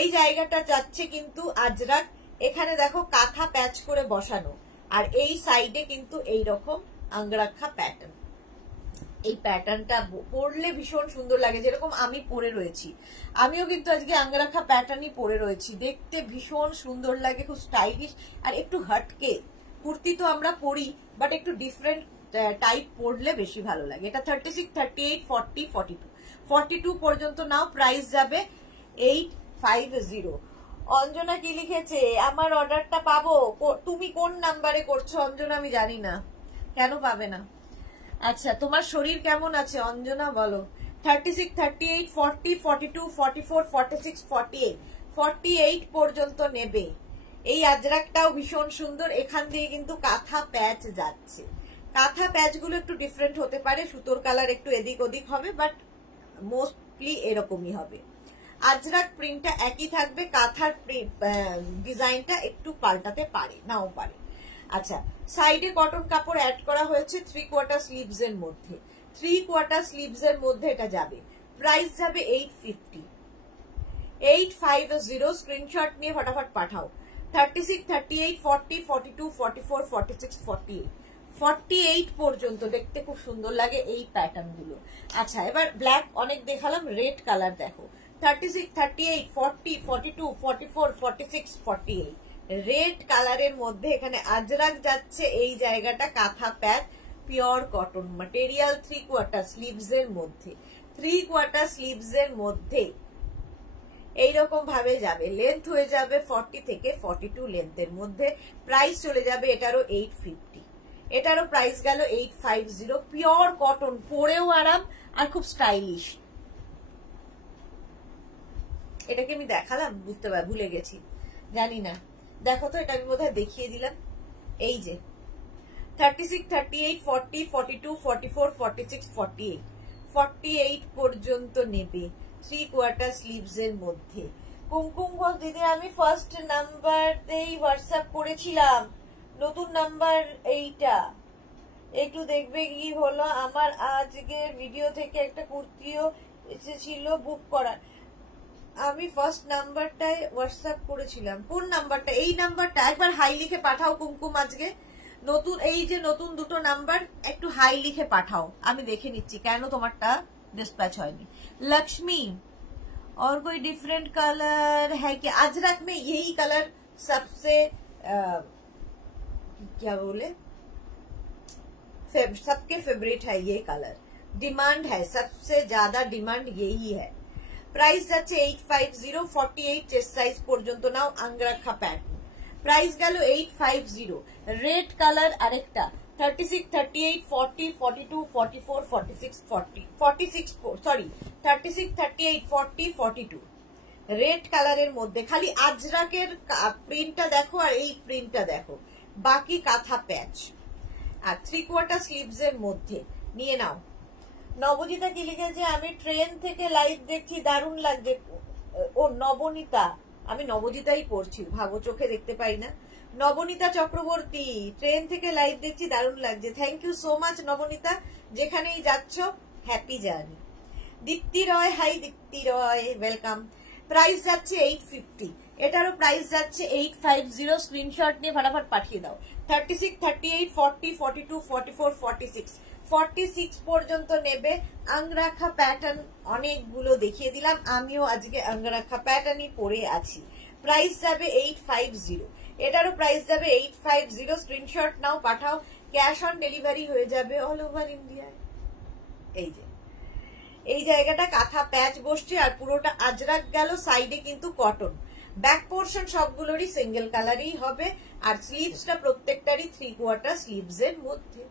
এই জায়গাটা যাচ্ছে কিন্তু আজরাক। এখানে দেখো কাঁথা প্যাচ করে বসানো, আর এই সাইডে কিন্তু এইরকম আংরাক্ষা প্যাটার্ন। এই প্যাটার্নটা পরলে ভীষণ সুন্দর লাগে, যেরকম আমি পরে রয়েছি, আমিও কিন্তু আজকে আংরাক্ষা প্যাটার্নই পরে রয়েছি, দেখতে ভীষণ সুন্দর লাগে, খুব স্টাইলিশ আর একটু হটকে। কুর্তি তো আমরা পরি, বাট একটু ডিফারেন্ট টাইপ পরলে বেশি ভালো লাগে। এটা 36, 38, 40, 42, 42 পর্যন্ত নাও। প্রাইস যাবে 850। অঞ্জনা কি লিখেছে, আমার অর্ডারটা পাবো? তুমি কোন নাম্বারে করছো অঞ্জনা আমি জানি না, কেন পাবে না? আচ্ছা, তোমার শরীর কেমন আছে অঞ্জনা বলো। 36, 38, 40, 42, 44, 46, 48, 48 পর্যন্ত নেবে। এই আজরাকটাও ভীষণ সুন্দর, এখান দিয়ে কিন্তু কাঁথা প্যাচ যাচ্ছে। কাঁথা প্যাচ গুলো একটু ডিফারেন্ট হতে পারে, সুতোর কালার একটু এদিক ওদিক হবে, বাট মোস্টলি এরকমই হবে। আজরাক প্রিন্টটা একই থাকবে, কাঁথার ডিজাইনটা একটু পাল্টাতে পারে, নাও পারে। আচ্ছা, সাইডে কটন কাপড় অ্যাড করা হয়েছে 3/4 স্লিভস এর মধ্যে, 3/4 স্লিভস এর মধ্যে এটা যাবে। প্রাইস যাবে 850, 850। স্ক্রিনশট নিয়ে ফটাফট পাঠাও। 36, 38, 40, 42, 44, 46, 48, 48 পর্যন্ত দেখতে খুব সুন্দর লাগে এই প্যাটার্ন গুলো। আচ্ছা, এবার ব্ল্যাক অনেক দেখালাম, রেড কালার দেখো। 36, 38, 40, 42, 44, 46, 48 রেড কালারের মধ্যে এখানে আজরাক যাচ্ছে। এই জায়গাটা কাঁথা প্যাচ, পিওর কটন ম্যাটেরিয়াল, 3/4 স্লিভস এর মধ্যে, 3/4 স্লিভস এর মধ্যে এইরকম ভাবে যাবে। লেন্থ হয়ে যাবে 40 থেকে 42 লেন্থের মধ্যে। প্রাইস চলে যাবে এটারও 850, এটারও প্রাইস গেল 850। পিওর কটন, পরেও আরাম আর খুব স্টাইলিশ। এটাকে আমি দেখালাম, বুঝতে পার ভুলে গেছি, জানি না। দেখো তো, এটা আমি বোধহয় দেখিয়ে দিলাম। এই যে 36, 38, 40, 42, 44, 46, 48, 48 পর্যন্ত নেবে 3/4 স্লিভস এর মধ্যে। কুমকুম ঘোষ দিদি, আমি ফার্স্ট নাম্বারতেই হোয়াটসঅ্যাপ করেছিলাম, নতুন নাম্বার এইটা, একটু দেখবে কি হলো। আমার আজকের ভিডিও থেকে একটা কুর্তিও এসেছিল বুক করার। আমি ফার্স্ট নাম্বারটায় হোয়াটসঅ্যাপ করেছিলাম। কোন নাম্বারটা? এই নাম্বারটা একবার হাই লিখে পাঠাও কুমকুম। আজকে নতুন, এই যে নতুন দুটো নাম্বার, একটু হাই লিখে পাঠাও, আমি দেখে নিচ্ছি কেন তোমারটা डिस्पैच হয়নি। लक्ष्मी, और कोई डिफरेंट कलर है क्या? अजरक में यही कलर सबसे क्या बोले, सबके फेवरेट है ये कलर, डिमांड है, सबसे ज्यादा डिमांड यही है। প্রাইস যাচ্ছে 850, 48 চেস্ট সাইজ পর্যন্ত নাও। আংরাক্ষা প্যাটার্ন, প্রাইস গেল 850। রেড কালার আরেকটা 36, 38, 40, 42, 44, 46, 40, 46 সরি 36, 38, 40, 42 রেড কালারের মধ্যে। খালি আজরাকের প্রিন্টটা দেখো আর এই প্রিন্টটা দেখো, বাকি কাঁথা প্যাচ আর 3/4 স্লিভস এর মধ্যে নিয়ে নাও। নবনীতা কি লিখেছে, আমি ট্রেন থেকে লাইভ দেখছি, দারুণ লাগছে। ও নবনীতা, আমি নবনীতাই পড়ছি, ভাবো চোখে দেখতে পাই না। নবনীতা চক্রবর্তী, ট্রেন থেকে লাইভ দেখছি, দারুণ লাগছে। Thank you so much Nabanita, যেখানেই যাচ্ছ happy journey. Dipti Roy, hi Dipti Roy, welcome. Price যাচ্ছে 850, এটারও প্রাইস যাচ্ছে 850। স্ক্রিনশট নিয়ে ফটাফট পাঠিয়ে দাও। 36, 38, 40, 42, 44, 46, 46 পর্যন্ত নেবে। আংরাখা প্যাটার্ন অনেকগুলো দেখিয়ে দিলাম, আমিও আজকে আংরাখা প্যাটার্নই পরে আছি। প্রাইস যাবে 850, এটারও প্রাইস যাবে 850। স্ক্রিনশট নাও, পাঠাও, ক্যাশ অন ডেলিভারি হয়ে যাবে অল ওভার ইন্ডিয়ায়। এই যে এই জায়গাটা কাঁথা প্যাচ বসছে আর পুরোটা আজরাক গেল, সাইডে কিন্তু কটন। ব্যাক পোর্শন সবগুলোরই সিঙ্গেল কালারই হবে আর স্লিভসটা প্রত্যেকটারই 3/4 স্লিভস এর মধ্যে।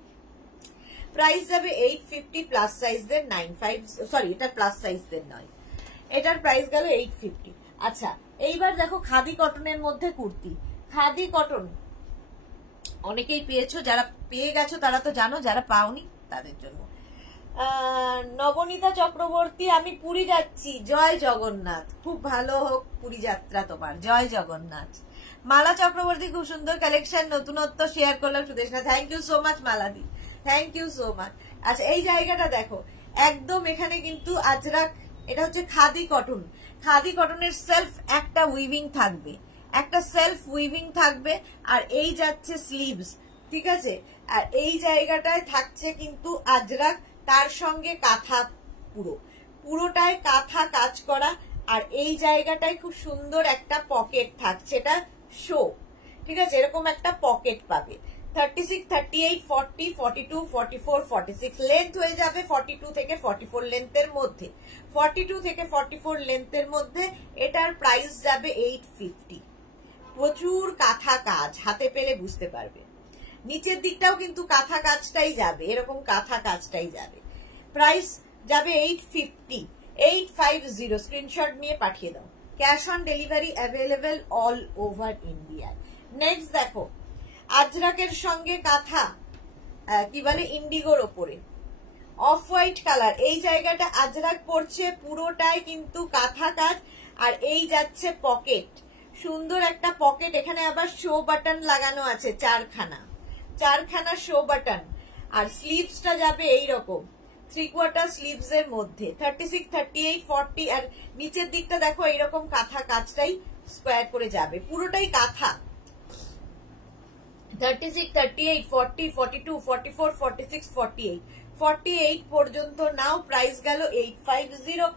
প্রাইস যাবে 850, প্লাস সাইজদের 95, সরি এটা প্লাস সাইজদের নয়, এটার প্রাইস গেল 850। আচ্ছা এইবার দেখো খাদি কটনের মধ্যে কুর্তি। খাদি কটন অনেকেই পেয়েছো, যারা পেয়ে গেছো তারা তো জানো, যারা পাওনি তাদের জন্য। নবনীতা চক্রবর্তী, আমি পুরী যাচ্ছি, জয় জগন্নাথ, খুব ভালো হোক পুরী যাত্রা তোমার, জয় জগন্নাথ। মালা চক্রবর্তী, খুব সুন্দর কালেকশন, নতুনত্ব শেয়ার করলাম Sudeshna, thank you so much মালাদি, থ্যাংক ইউ সো মাচ। আচ্ছা এই জায়গাটা দেখো, একদম এখানে কিন্তু আজরাক, এটা হচ্ছে খাদি কটন। খাদি কটনের সেলফ একটা উইভিং থাকবে, একটা সেলফ উইভিং থাকবে, আর এই যাচ্ছে স্লিভস, ঠিক আছে। আর এই জায়গাটায় থাকছে কিন্তু আজরাক, তার সঙ্গে কাঁথা, পুরোটায় কাঁথা কাজ করা। আর এই জায়গাটায় খুব সুন্দর একটা পকেট থাকছে, এটা শো, ঠিক আছে, এরকম একটা পকেট পাবে। 36, 38, 40, 42, 44, 46 লেন্থ হয়ে যাবে 42 থেকে 44 লেন্থের মধ্যে। 42 থেকে 44 লেন্থের মধ্যে এটার প্রাইস যাবে 850। প্রচুর কাঁথা কাজ, হাতে পেলে বুঝতে পারবে। নিচের দিকটাও কিন্তু কাঁথা কাজটাই যাবে, এরকম কাঁথা কাজটাই যাবে। প্রাইস যাবে 850, 850। স্ক্রিনশট নিয়ে পাঠিয়ে দাও, cash on delivery available all over India. Next দেখো আজরাকের সঙ্গে কাঁথা, কি বলে ইন্ডিগোর ওপরে অফ হোয়াইট কালার, এই জায়গাটা আজরাক পড়ছে, পুরোটাই কিন্তু কাঁথা কাজ। আর এই যাচ্ছে পকেট, সুন্দর একটা পকেট, এখানে আবার শো বাটন লাগানো আছে, চারখানা শো বাটন। আর স্লিভসটা যাবে এইরকম 3/4 স্লিভস এর মধ্যে। 36, 38, 40 আর নিচের দিকটা দেখো এইরকম কাঁথা কাজটাই স্কোয়ার করে যাবে, পুরোটাই কাঁথা। 36, 38, 40, 42, 44, 46, 48, 48 পর্যন্ত নাও। প্রাইস গেল 850।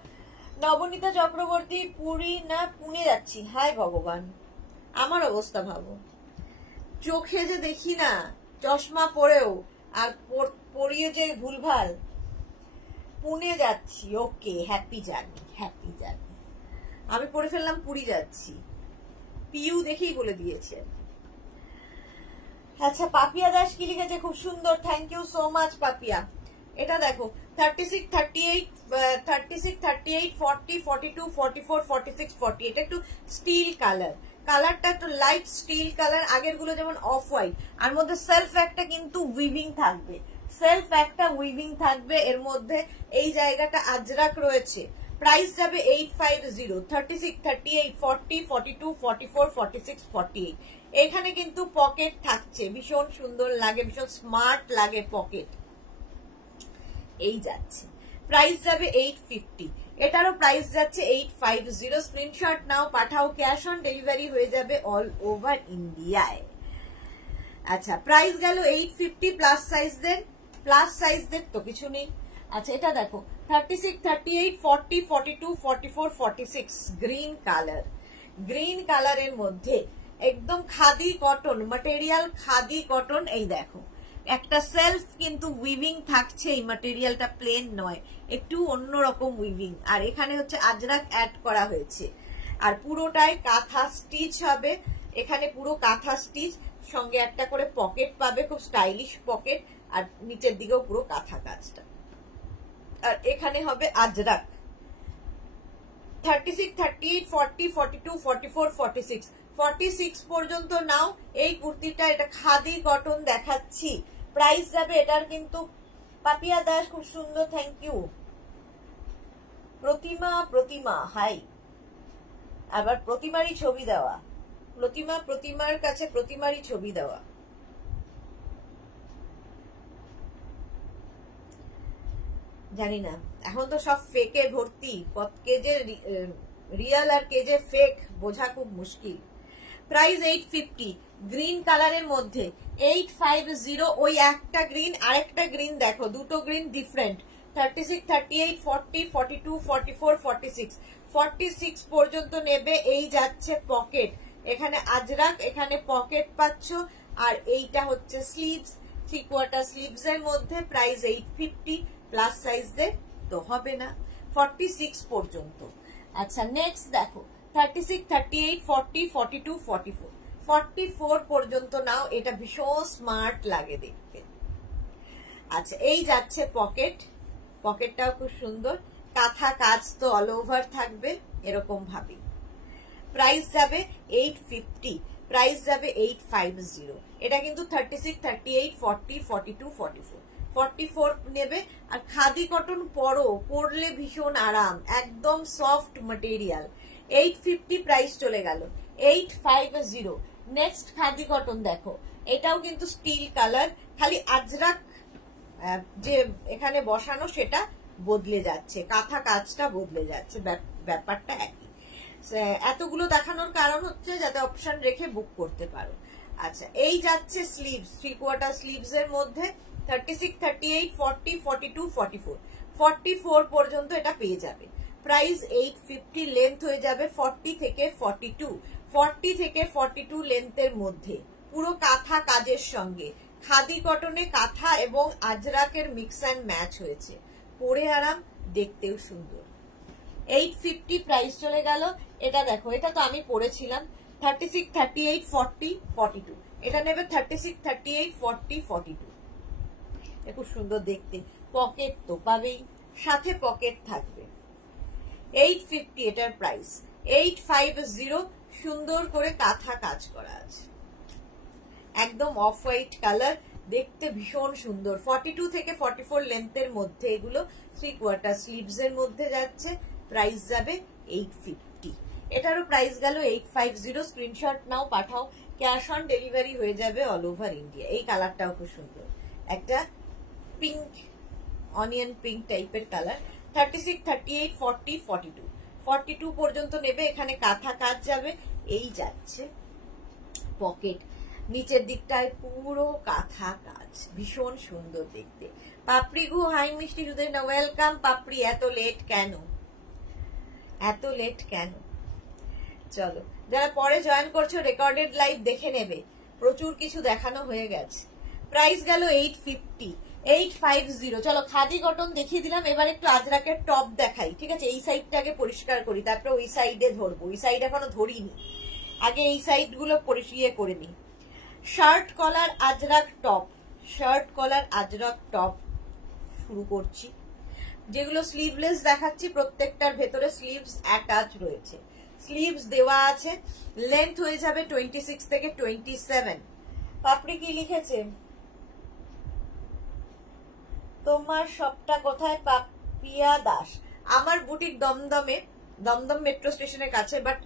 নবনীতা চক্রবর্তী, পুরী না পুনে যাচ্ছি, হায় ভগবান, আমার অবস্থা ভাবো, চোখে যে দেখি না চশমা পরেও, আর পরিয়ে যে ভুলভাল। পুনে যাচ্ছি, ওকে, হ্যাপি জার্নি, হ্যাপি জার্নি। আমি পরে ফেললাম পুরী যাচ্ছি, পিউ দেখেই বলে দিয়েছে। আচ্ছা পাপিয়া দাস কি লিখেছে, খুব সুন্দর, thank you so much Papiya. এটা দেখো 36, 38, 36, 38, 40, 42, 44, 46, 40, এটা একটু স্টিল কালার, কালারটা একটু লাইট স্টিল কালার, আগের গুলো যেমন অফ হোয়াইট। আর মধ্যে সেলফ একটা কিন্তু উইভিং থাকবে, সেলফ একটা উইভিং থাকবে এর মধ্যে। এই জায়গাটা আজরাক রয়েছে। প্রাইস যাবে 850। 36, 38, 40, 42, 44, 46, 48 এখানে কিন্তু পকেট থাকছে, ভীষণ সুন্দর লাগে, ভীষণ স্মার্ট লাগে পকেট। এই যাচ্ছে, প্রাইস যাবে 850, এটারও প্রাইস যাচ্ছে 850। স্ক্রিনশট নাও, পাঠাও, ক্যাশ অন ডেলিভারি হয়ে যাবে অল ওভার ইন্ডিয়ায়। আচ্ছা প্রাইস গেল 850, প্লাস সাইজদের তো কিছু নেই। আচ্ছা এটা দেখো 36, 38, 40, 42, 44, 46 গ্রিন কালারের মধ্যে একদম khadi cotton material, khadi cotton. এই দেখো একটা সেলফ কিন্তু উইভিং থাকছে, এই ম্যাটেরিয়ালটা প্লেন নয়, একটু অন্যরকম উইভিং। আর এখানে হচ্ছে আজরাক অ্যাড করা হয়েছে, আর পুরোটাই কাঁথা স্টিচ হবে। এখানে পুরো কাঁথা স্টিচ, সঙ্গে একটা করে পকেট পাবে, খুব স্টাইলিশ পকেট, আর নিচের দিকেও পুরো কাঁথা কাজটা। আর এখানে হবে আজরাক। 36, 38, 40, 42, 44, 46 46 পর্যন্ত নাও এই কুর্তিটা। এটা খাদি কটন দেখাচ্ছি, প্রাইস যাবে এটার কিন্তু। পাপিয়া দাস খুব সুন্দর, থ্যাংক ইউ। প্রতিমা হাই, আবার প্রতিমারই ছবি দেওয়া, প্রতিমার কাছে প্রতিমারই ছবি দেওয়া। জানি না, এখন তো সব ফেকে ভর্তি, কে যে রিয়েল আর কে যে ফেক বোঝা খুব মুশকিল। প্রাইস 850, গ্রিন কালারের মধ্যে 850। ওই একটা গ্রিন আরেকটা গ্রিন দেখো, দুটো গ্রিন ডিফারেন্ট। 36, 38, 40, 42, 44, 46, 46 পর্যন্ত নেবে। এই যাচ্ছে পকেট, এখানে আজরাক, এখানে পকেট পাচ্ছ, আর এইটা হচ্ছে স্লিভস, 3/4 স্লিভস এর মধ্যে। প্রাইস 850, প্লাস সাইজদের তো হবে না, 46 পর্যন্ত। আচ্ছা নেক্সট দেখো 36, 38, 40, 42, 44, 44 পর্যন্ত নাও, এটা ভীষণ স্মার্ট লাগে দেখতে। আচ্ছা এই যাচ্ছে পকেট, পকেটটাও খুব সুন্দর, কাঁথা কাজ তো অল ওভার থাকবে এরকম ভাবে। প্রাইস যাবে 850, প্রাইস যাবে 850। এটা কিন্তু 36, 38, 40, 42, 44, 44 নেবে। আর খাদি কটন পরলে ভীষণ আরাম, একদম সফট মেটেরিয়াল। 850 প্রাইস চলে গেল, 850। নেক্সট খাদি কটন দেখো, এটাও কিন্তু স্টিল কালার, খালি আজরাক যে এখানে বসানো সেটা বদলে যাচ্ছে, কাঁথা কাজটা বদলে যাচ্ছে, ব্যাপারটা একই। এতগুলো দেখানোর কারণ হচ্ছে যাতে অপশন রেখে বুক করতে পারো। আচ্ছা এই যাচ্ছে স্লিভস, 3/4 স্লিভস এর মধ্যে 36, 38, 40, 42, 44, 44 পর্যন্ত এটা পেয়ে যাবে। প্রাইস 850, লেন্থ হয়ে যাবে 40 থেকে 42, 40 থেকে 42 লেন্থের মধ্যে, পুরো কাঁথা কাজের সঙ্গে। খাদি কটনে কাঁথা এবং আজরাকের মিক্স অ্যান্ড ম্যাচ হয়েছে, পরে আরাম, দেখতেও সুন্দর। 850 প্রাইস চলে গেল। এটা দেখো, এটা তো আমি পরেছিলাম, 36, 38, 40, 42, এটা নেবে 36, 38, 40, 42। খুব সুন্দর দেখতে, পকেট তো পাবেই, সাথে পকেট থাকবে। 850 এটার প্রাইস, 850। সুন্দর করে কাঁথা কাজ করা আছে, একদম অফ হোয়াইট কালার, দেখতে ভীষণ সুন্দর। 42 থেকে 44 লেন্থের মধ্যে এগুলো, 3/4 স্লিভস এর মধ্যে যাচ্ছে। প্রাইস যাবে 850, এটারও প্রাইস গেল 850। স্ক্রিনশট নাও, পাঠাও, ক্যাশ অন ডেলিভারি হয়ে যাবে অল ওভার ইন্ডিয়া। এই কালারটাও খুব সুন্দর, একটা পিঙ্ক, অনিয়ন পিঙ্ক টাইপের কালার। 36, 38, 40, 42, 42 পর্যন্ত নেবে। এখানে কাঁথা কাজ যাবে। এই যাচ্ছে পকেট, নিচের দিকটায় পুরো কাঁথা কাজ, ভীষণ সুন্দর দেখতে। পাপড়ি গু হাই মিষ্টি দুধের না, ওয়েলকাম পাপড়ি। এত লেট কেন, এত লেট কেন? চলো, যারা পরে জয়েন করছো রেকর্ডেড লাইভ দেখে নেবে, প্রচুর কিছু দেখানো হয়ে গেছে। প্রাইস গেল 850, 850। চলো খাদি কটন দেখিয়ে দিলাম, এবার একটু আজরাকের টপ দেখাই। ঠিক আছে, এই সাইডটাকে পরিষ্কার করি, তারপরে ওই সাইডে ধরবো। ওই সাইড এখনো ধরিনি, আগে এই সাইড গুলো পরিষ্কার করে নি। Shirt collar Ajrakh top, shirt collar Ajrakh top শুরু করছি। যেগুলো স্লিভলেস দেখাচ্ছি প্রত্যেকটার ভেতরে স্লিভস অ্যাটাচ রয়েছে, স্লিভস দেওয়া আছে। লেন্থ হয়ে যাবে 26 থেকে 27। পাপড়ি কি লিখেছে? তোমার সবটা কোথায়? পাপিয়া দাস। আমার বুটিক দমদমে, দমদম মেট্রো স্টেশনের কাছে, বাট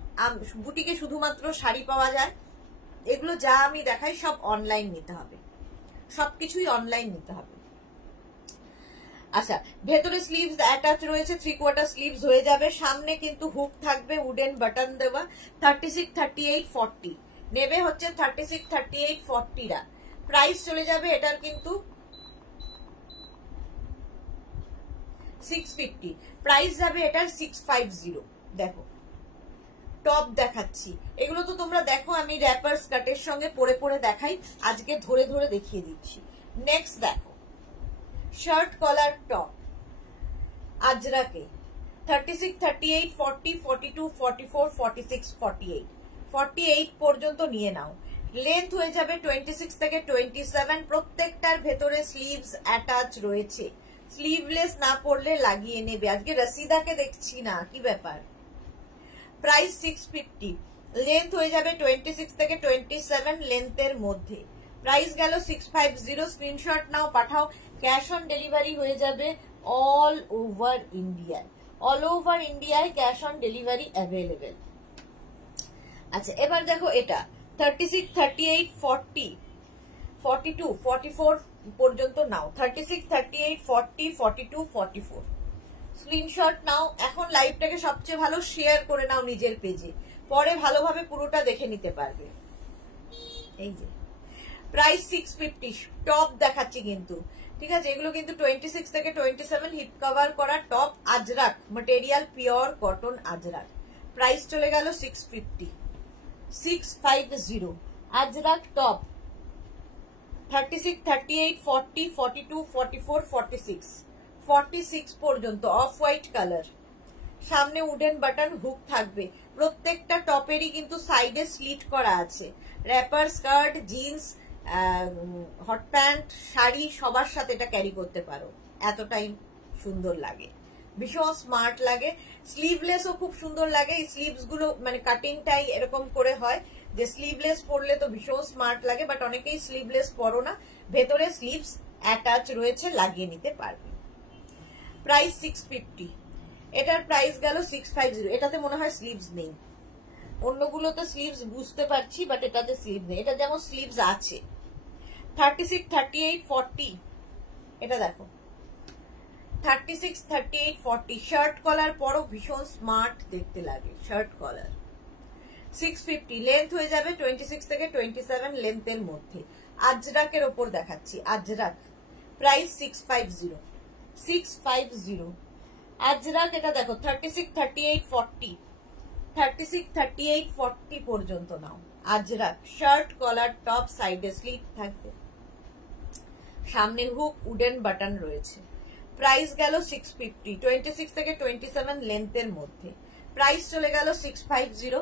বুটিকে শুধুমাত্র শাড়ি পাওয়া যায়। এগুলো যা আমি দেখাই সব অনলাইন নিতে হবে, সবকিছুই অনলাইন নিতে হবে। আচ্ছা, ভেতরে স্লিভস অ্যাটাচ রয়েছে, 3/4 স্লিভস হয়ে যাবে। সামনে কিন্তু হুক থাকবে, উডেন বাটন দেওয়া। 36, 38, 40 নেবে হচ্ছে 36, 38, 40রা। প্রাইস চলে যাবে এটার কিন্তু 650, প্রাইস যাবে এটার 650। দেখো টপ দেখাচ্ছি, এগুলো তো তোমরা দেখো, আমি র্যাপার স্কার্টের সঙ্গে পরে পরে দেখাই, আজকে ধরে ধরে দেখিয়ে দিচ্ছি। নেক্সট দেখো শার্ট কলার টপ আজরাকে, 36, 38, 40, 42, 44, 46, 48, 48 পর্যন্ত নিয়ে নাও। লেন্থ হয়ে যাবে 26 থেকে 27। প্রত্যেকটার ভেতরে স্লিভস অ্যাটাচ রয়েছে, স্লিভলেস না পড়লে লাগিয়ে নেবে। আজকে রসিদাকে দেখছি না, কি ব্যাপার? প্রাইস 650, লেন্থ হয়ে যাবে 26 থেকে 27 লেন্থের মধ্যে। প্রাইস গেল 650। স্ক্রিনশট নাও, পাঠাও, ক্যাশ অন ডেলিভারি হয়ে যাবে অল ওভার ইন্ডিয়ায়। অল ওভার ইন্ডিয়ায় ক্যাশ অন ডেলিভারি অ্যাভেলেবেল। আচ্ছা এবার দেখো এটা 36, 38, 40, 42, 44 পর্যন্ত নাও। 36, 38, 40, 42, 44 স্ক্রিনশট নাও। এখন লাইভটাকে সবচেয়ে ভালো শেয়ার করে নাও নিজের পেজে, পরে ভালোভাবে পুরোটা দেখে নিতে পারবে। এই যে প্রাইস 650, টপ দেখাচ্ছি কিন্তু, ঠিক আছে? এগুলো কিন্তু 26 থেকে 27 হিপ কভার করা top, Ajrak material, pure cotton Ajrak. Price চলে গেল 650, 650 আজরাক টপ। 36, 38, 40, 42, 44, 46, 46 পর্যন্ত অফ হোয়াইট কালার। সামনে উডেন বাটন হুক থাকবে। প্রত্যেকটা টপেরই কিন্তু সাইডে স্লিট করা আছে। Wrapper, skirt, jeans, hot pant, sari সবার সাথে এটা ক্যারি করতে পারো। এতটাই সুন্দর লাগে, ভীষণ স্মার্ট লাগে। স্লিভলেসও খুব সুন্দর লাগে। এই স্লিভস গুলো মানে কাটিংটাই এরকম করে হয় যে স্লিভলেস পরলে তো ভীষণ স্মার্ট লাগে, বাট অনেকেই স্লিভলেস পরো না, ভেতরে স্লিভস অ্যাটাচ রয়েছে, লাগিয়ে নিতে পারবে। প্রাইস 650, এটার প্রাইস গেল 650। এটাতে মনে হয় স্লিভস নেই, অন্যগুলোতে স্লিভস বুঝতে পারছি, বাট এটাতে স্লিভ নেই। এটা যেমন স্লিভস আছে। 36, 38, 40, এটা দেখো 36, 38, 40 শার্ট কলার পরও ভীষণ স্মার্ট দেখতে লাগে শার্ট কলার। 650 লেন্থ হয়ে যাবে 26 থেকে 27 লেন্থের মধ্যে। আজরাকের ওপর দেখাচ্ছি, আজরাক। প্রাইস 650, 650 আজরাক। এটা দেখো 36, 38, 40, 36, 38, 40 পর্যন্ত নাও। আজরাক শার্ট কলার টপ, সাইডে স্লিট থাকবে, সামনে হুক, উডেন বাটন রয়েছে। প্রাইস গেল 650, 26 থেকে 27 লেন্থের মধ্যে। প্রাইস চলে গেল 650।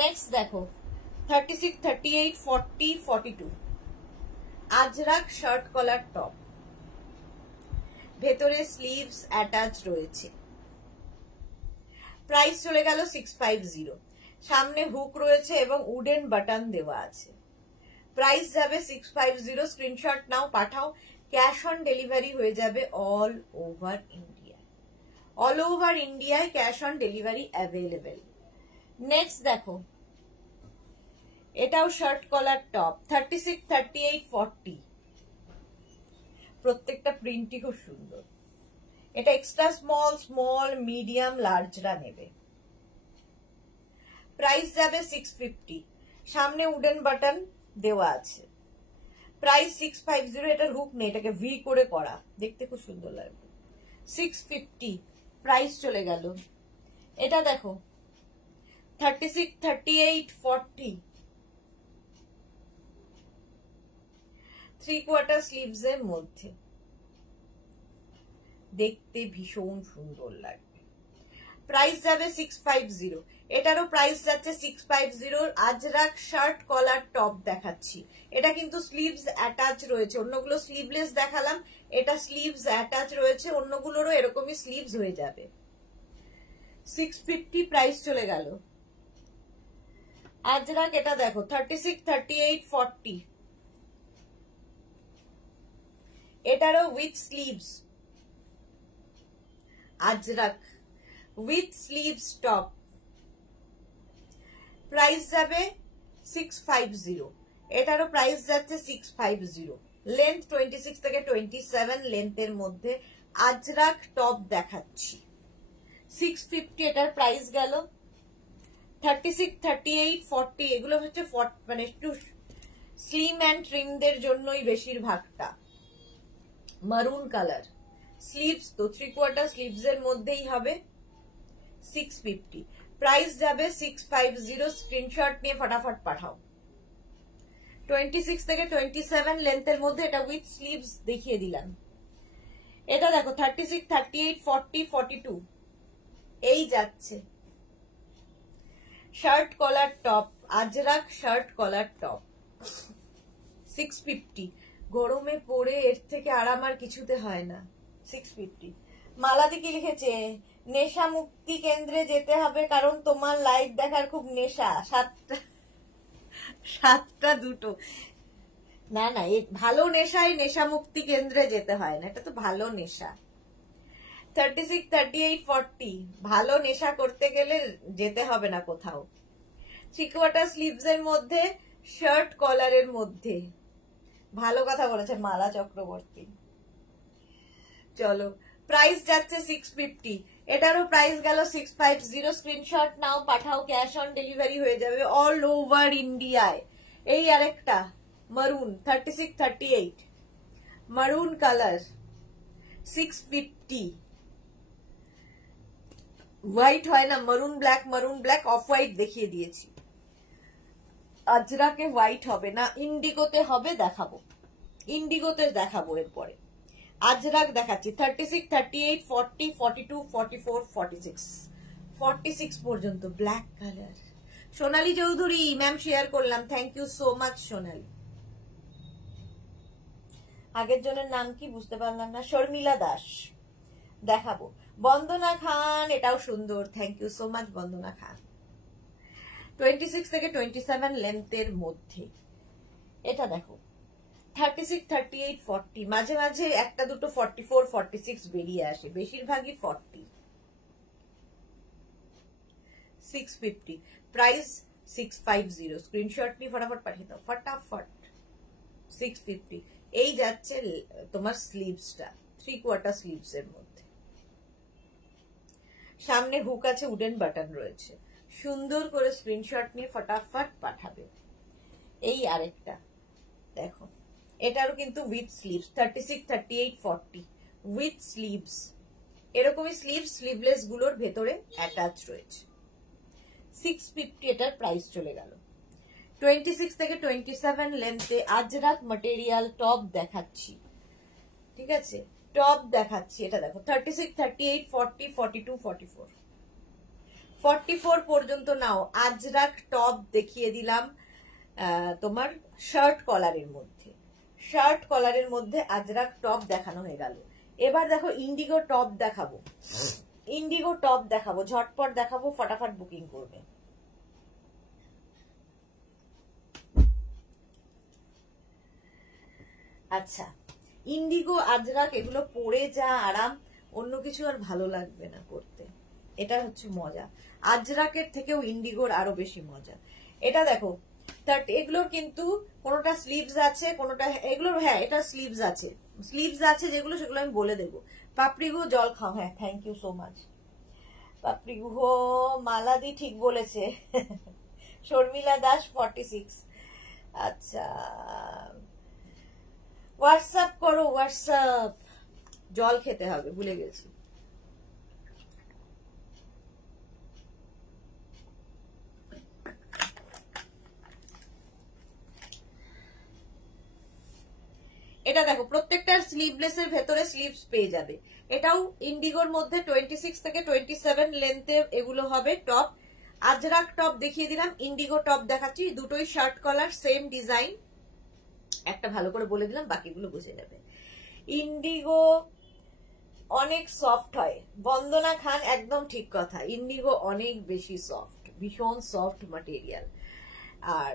নেক্সট দেখো 36, 38, 40, 42 আজরাক শার্ট কলার টপ, ভেতরে স্লিভস অ্যাটাচ রয়েছে। প্রাইস চলে গেল 650। সামনে হুক রয়েছে এবং উডেন বাটন দেওয়া আছে। প্রাইস যাবে 650। স্ক্রিনশট নাও, পাঠাও। ক্যাশ অন ডেলিভারি হয়ে যাবে all over India. All over ইন্ডিয়ায় cash on delivery available. Next দেখো, এটাও শার্ট কলার টপ। 36, 38, 40 প্রত্যেকটা প্রিন্টই খুব সুন্দর। এটা এক্সট্রা স্মল, স্মল, মিডিয়াম, লার্জরা নেবে। প্রাইস যাবে 650। সামনে উডেন বাটন দেওয়া আছে। প্রাইস 650। এটার হুক নেই, এটাকে ভি করে করা, দেখতে খুব সুন্দর লাগবে। 650 প্রাইস চলে গেল। এটা দেখো 36, 38, 40 3/4 স্লিভস এর মধ্যে, দেখতে ভীষণ সুন্দর লাগবে। প্রাইস যাবে 650। এটারও প্রাইস যাচ্ছে 650। আজরাক শার্ট কলার টপ দেখাচ্ছি। এটা কিন্তু স্লিভস অ্যাটাচ রয়েছে, অন্যগুলো স্লিভলেস দেখালাম, এটা স্লিভস অ্যাটাচ রয়েছে, অন্যগুলোরও এরকমই স্লিভস হয়ে যাবে। 650 প্রাইস চলে গেল। আজরাক এটা দেখো 36, 38, 40 এটারও with sleeves, Ajrak with sleeves top. Price যাবে 650। এটারও প্রাইস যাচ্ছে 650। লেন্থ 26 থেকে 27 লেন্থের মধ্যে আজরাক টপ দেখাচ্ছি। 650 এটার প্রাইস গেল। 36, 38, 40 এগুলো হচ্ছে মানে একটু স্লিম অ্যান্ড ট্রিমদের জন্যই বেশিরভাগটা। মারুন কালার, স্লিভস তো 3/4 স্লিভস এর মধ্যেই হবে। 650 প্রাইস যাবে 650। স্ক্রিনশট নিয়ে ফটাফট পাঠাও। 26 থেকে 27 লেন্থের মধ্যে এটা উইথ স্লিভস দেখিয়ে দিলাম। এটা দেখো 36, 38, 40, 42 এই যাচ্ছে। Shirt collar top, Ajrakh shirt collar top 650। গরমে পরে এর থেকে আরাম আর কিছুতে হয় না। 650। মালাদি কি লিখেছে, নেশা মুক্তি কেন্দ্রে যেতে হবে কারণ তোমার লাইভ দেখার খুব নেশা। 7টা 2 না না, ভালো নেশায় নেশা মুক্তি কেন্দ্রে যেতে হয় না, এটা তো ভালো নেশা। 36, 38, 40 ভালো নেশা করতে গেলে যেতে হবে না কোথাও। 3/4 স্লিভস এর মধ্যে, শার্ট কলারের মধ্যে। ভালো কথা বলেছে মালা চক্রবর্তী। চলো, প্রাইস যাচ্ছে 650। এটারও প্রাইস গেল 650। স্ক্রিনশট নাও, পাঠাও, ক্যাশ অন ডেলিভারি হয়ে যাবে অল ওভার ইন্ডিয়ায়। এই আরেকটা মারুন 3638 মারুন কালার 650। হোয়াইট হয় না, মারুন ব্ল্যাক অফ হোয়াইট দেখিয়ে দিয়েছি। আজরাকে হোয়াইট হবে না, ইন্ডিগোতে হবে, দেখাবো। ইন্ডিগোতে দেখাবো এরপরে। আজরাক দেখাচ্ছি 36, 38, 40, 42, 44, 46, 46 পর্যন্ত ব্ল্যাক কালার। সোনালী চৌধুরী ম্যাম শেয়ার করলাম, থ্যাংক ইউ সো মাচ সোনালী। আগের জনের নাম কি বুঝতে পারলাম না, শর্মিলা দাস। দেখাবো বন্দনা খান, এটাও সুন্দর, থ্যাংক ইউ সো মাচ বন্দনা খান। 26 থেকে 27 লেন্থের মধ্যে। এটা দেখো 36, 38, 40, মাঝে মাঝে একটা দুটো 44, 46 বেরিয়ে আসে, বেশিরভাগই 40। 650 প্রাইস 650। স্ক্রিনশট নিয়ে ফটাফট পাঠিয়ে দাও, ফটাফট। 650। এই যাচ্ছে তোমার স্লিভসটা, 3/4 স্লিভস এর মধ্যে। সামনে হুক আছে, উডেন বাটন রয়েছে। সুন্দর করে স্ক্রিনশট নিয়ে ফটাফট পাঠাবে। এই আরেকটা দেখো, এটারও কিন্তু উইথ স্লিভস 36, 38, 40 উইথ স্লিভস। এরকমই স্লিভস, স্লিভলেস গুলোর ভেতরে অ্যাটাচ রয়েছে। 650 এটার প্রাইস চলে গেল। 26 থেকে 27 লেন্থে আজরাক ম্যাটেরিয়াল টপ দেখাচ্ছি, ঠিক আছে, টপ দেখাচ্ছি। এটা দেখো 36, 38, 40, 42, 44, 44 পর্যন্ত নাও। আজরাক টপ দেখিয়ে দিলাম তোমার শার্ট কলারের মধ্যে, শার্ট কলারের মধ্যে আজরাক টপ দেখানো হয়ে গেল। এবার দেখো ইন্ডিগো টপ দেখাবো, ইন্ডিগো টপ দেখাবো, ঝটপট দেখাবো, ফটাফট বুকিং করবে। আচ্ছা, ইন্ডিগো আজরাক এগুলো পরে যা আরাম, অন্য কিছু আর ভালো লাগবে না পরতে। এটা হচ্ছে মজা, আজরাকের থেকেও ইন্ডিগোর আরো বেশি মজা। এটা দেখো এগুলোর কিন্তু কোনোটা স্লিভস আছে, কোনোটা এগুলোর, হ্যাঁ এটা স্লিভস আছে, স্লিভস আছে যেগুলো, সেগুলো আমি বলে দেবো। পাপড়িগুহ জল খাও, হ্যাঁ থ্যাংক ইউ সো মাচ। পাপড়িগুহ মালাদি ঠিক বলেছে। শর্মিলা দাস 46। আচ্ছা হোয়াটসঅ্যাপ করো, হোয়াটসঅ্যাপ। জল খেতে হবে, ভুলে গেছি। এটা দেখো প্রত্যেকটার স্লিভলেস এর ভেতরে স্লিভস পেয়ে যাবে। এটাও ইন্ডিগোর মধ্যে 26 থেকে 27 লেন্থে এগুলো হবে টপ। আজরাক টপ দেখিয়ে দিলাম, ইন্ডিগো টপ দেখাচ্ছি, দুটোই শার্ট কলার, সেম ডিজাইন। একটা ভালো করে বলে দিলাম, বাকিগুলো বুঝে যাবে। ইন্ডিগো অনেক সফট হয়, বন্দনা খান একদম ঠিক কথা, ইন্ডিগো অনেক বেশি সফট, ভীষণ সফট ম্যাটেরিয়াল। আর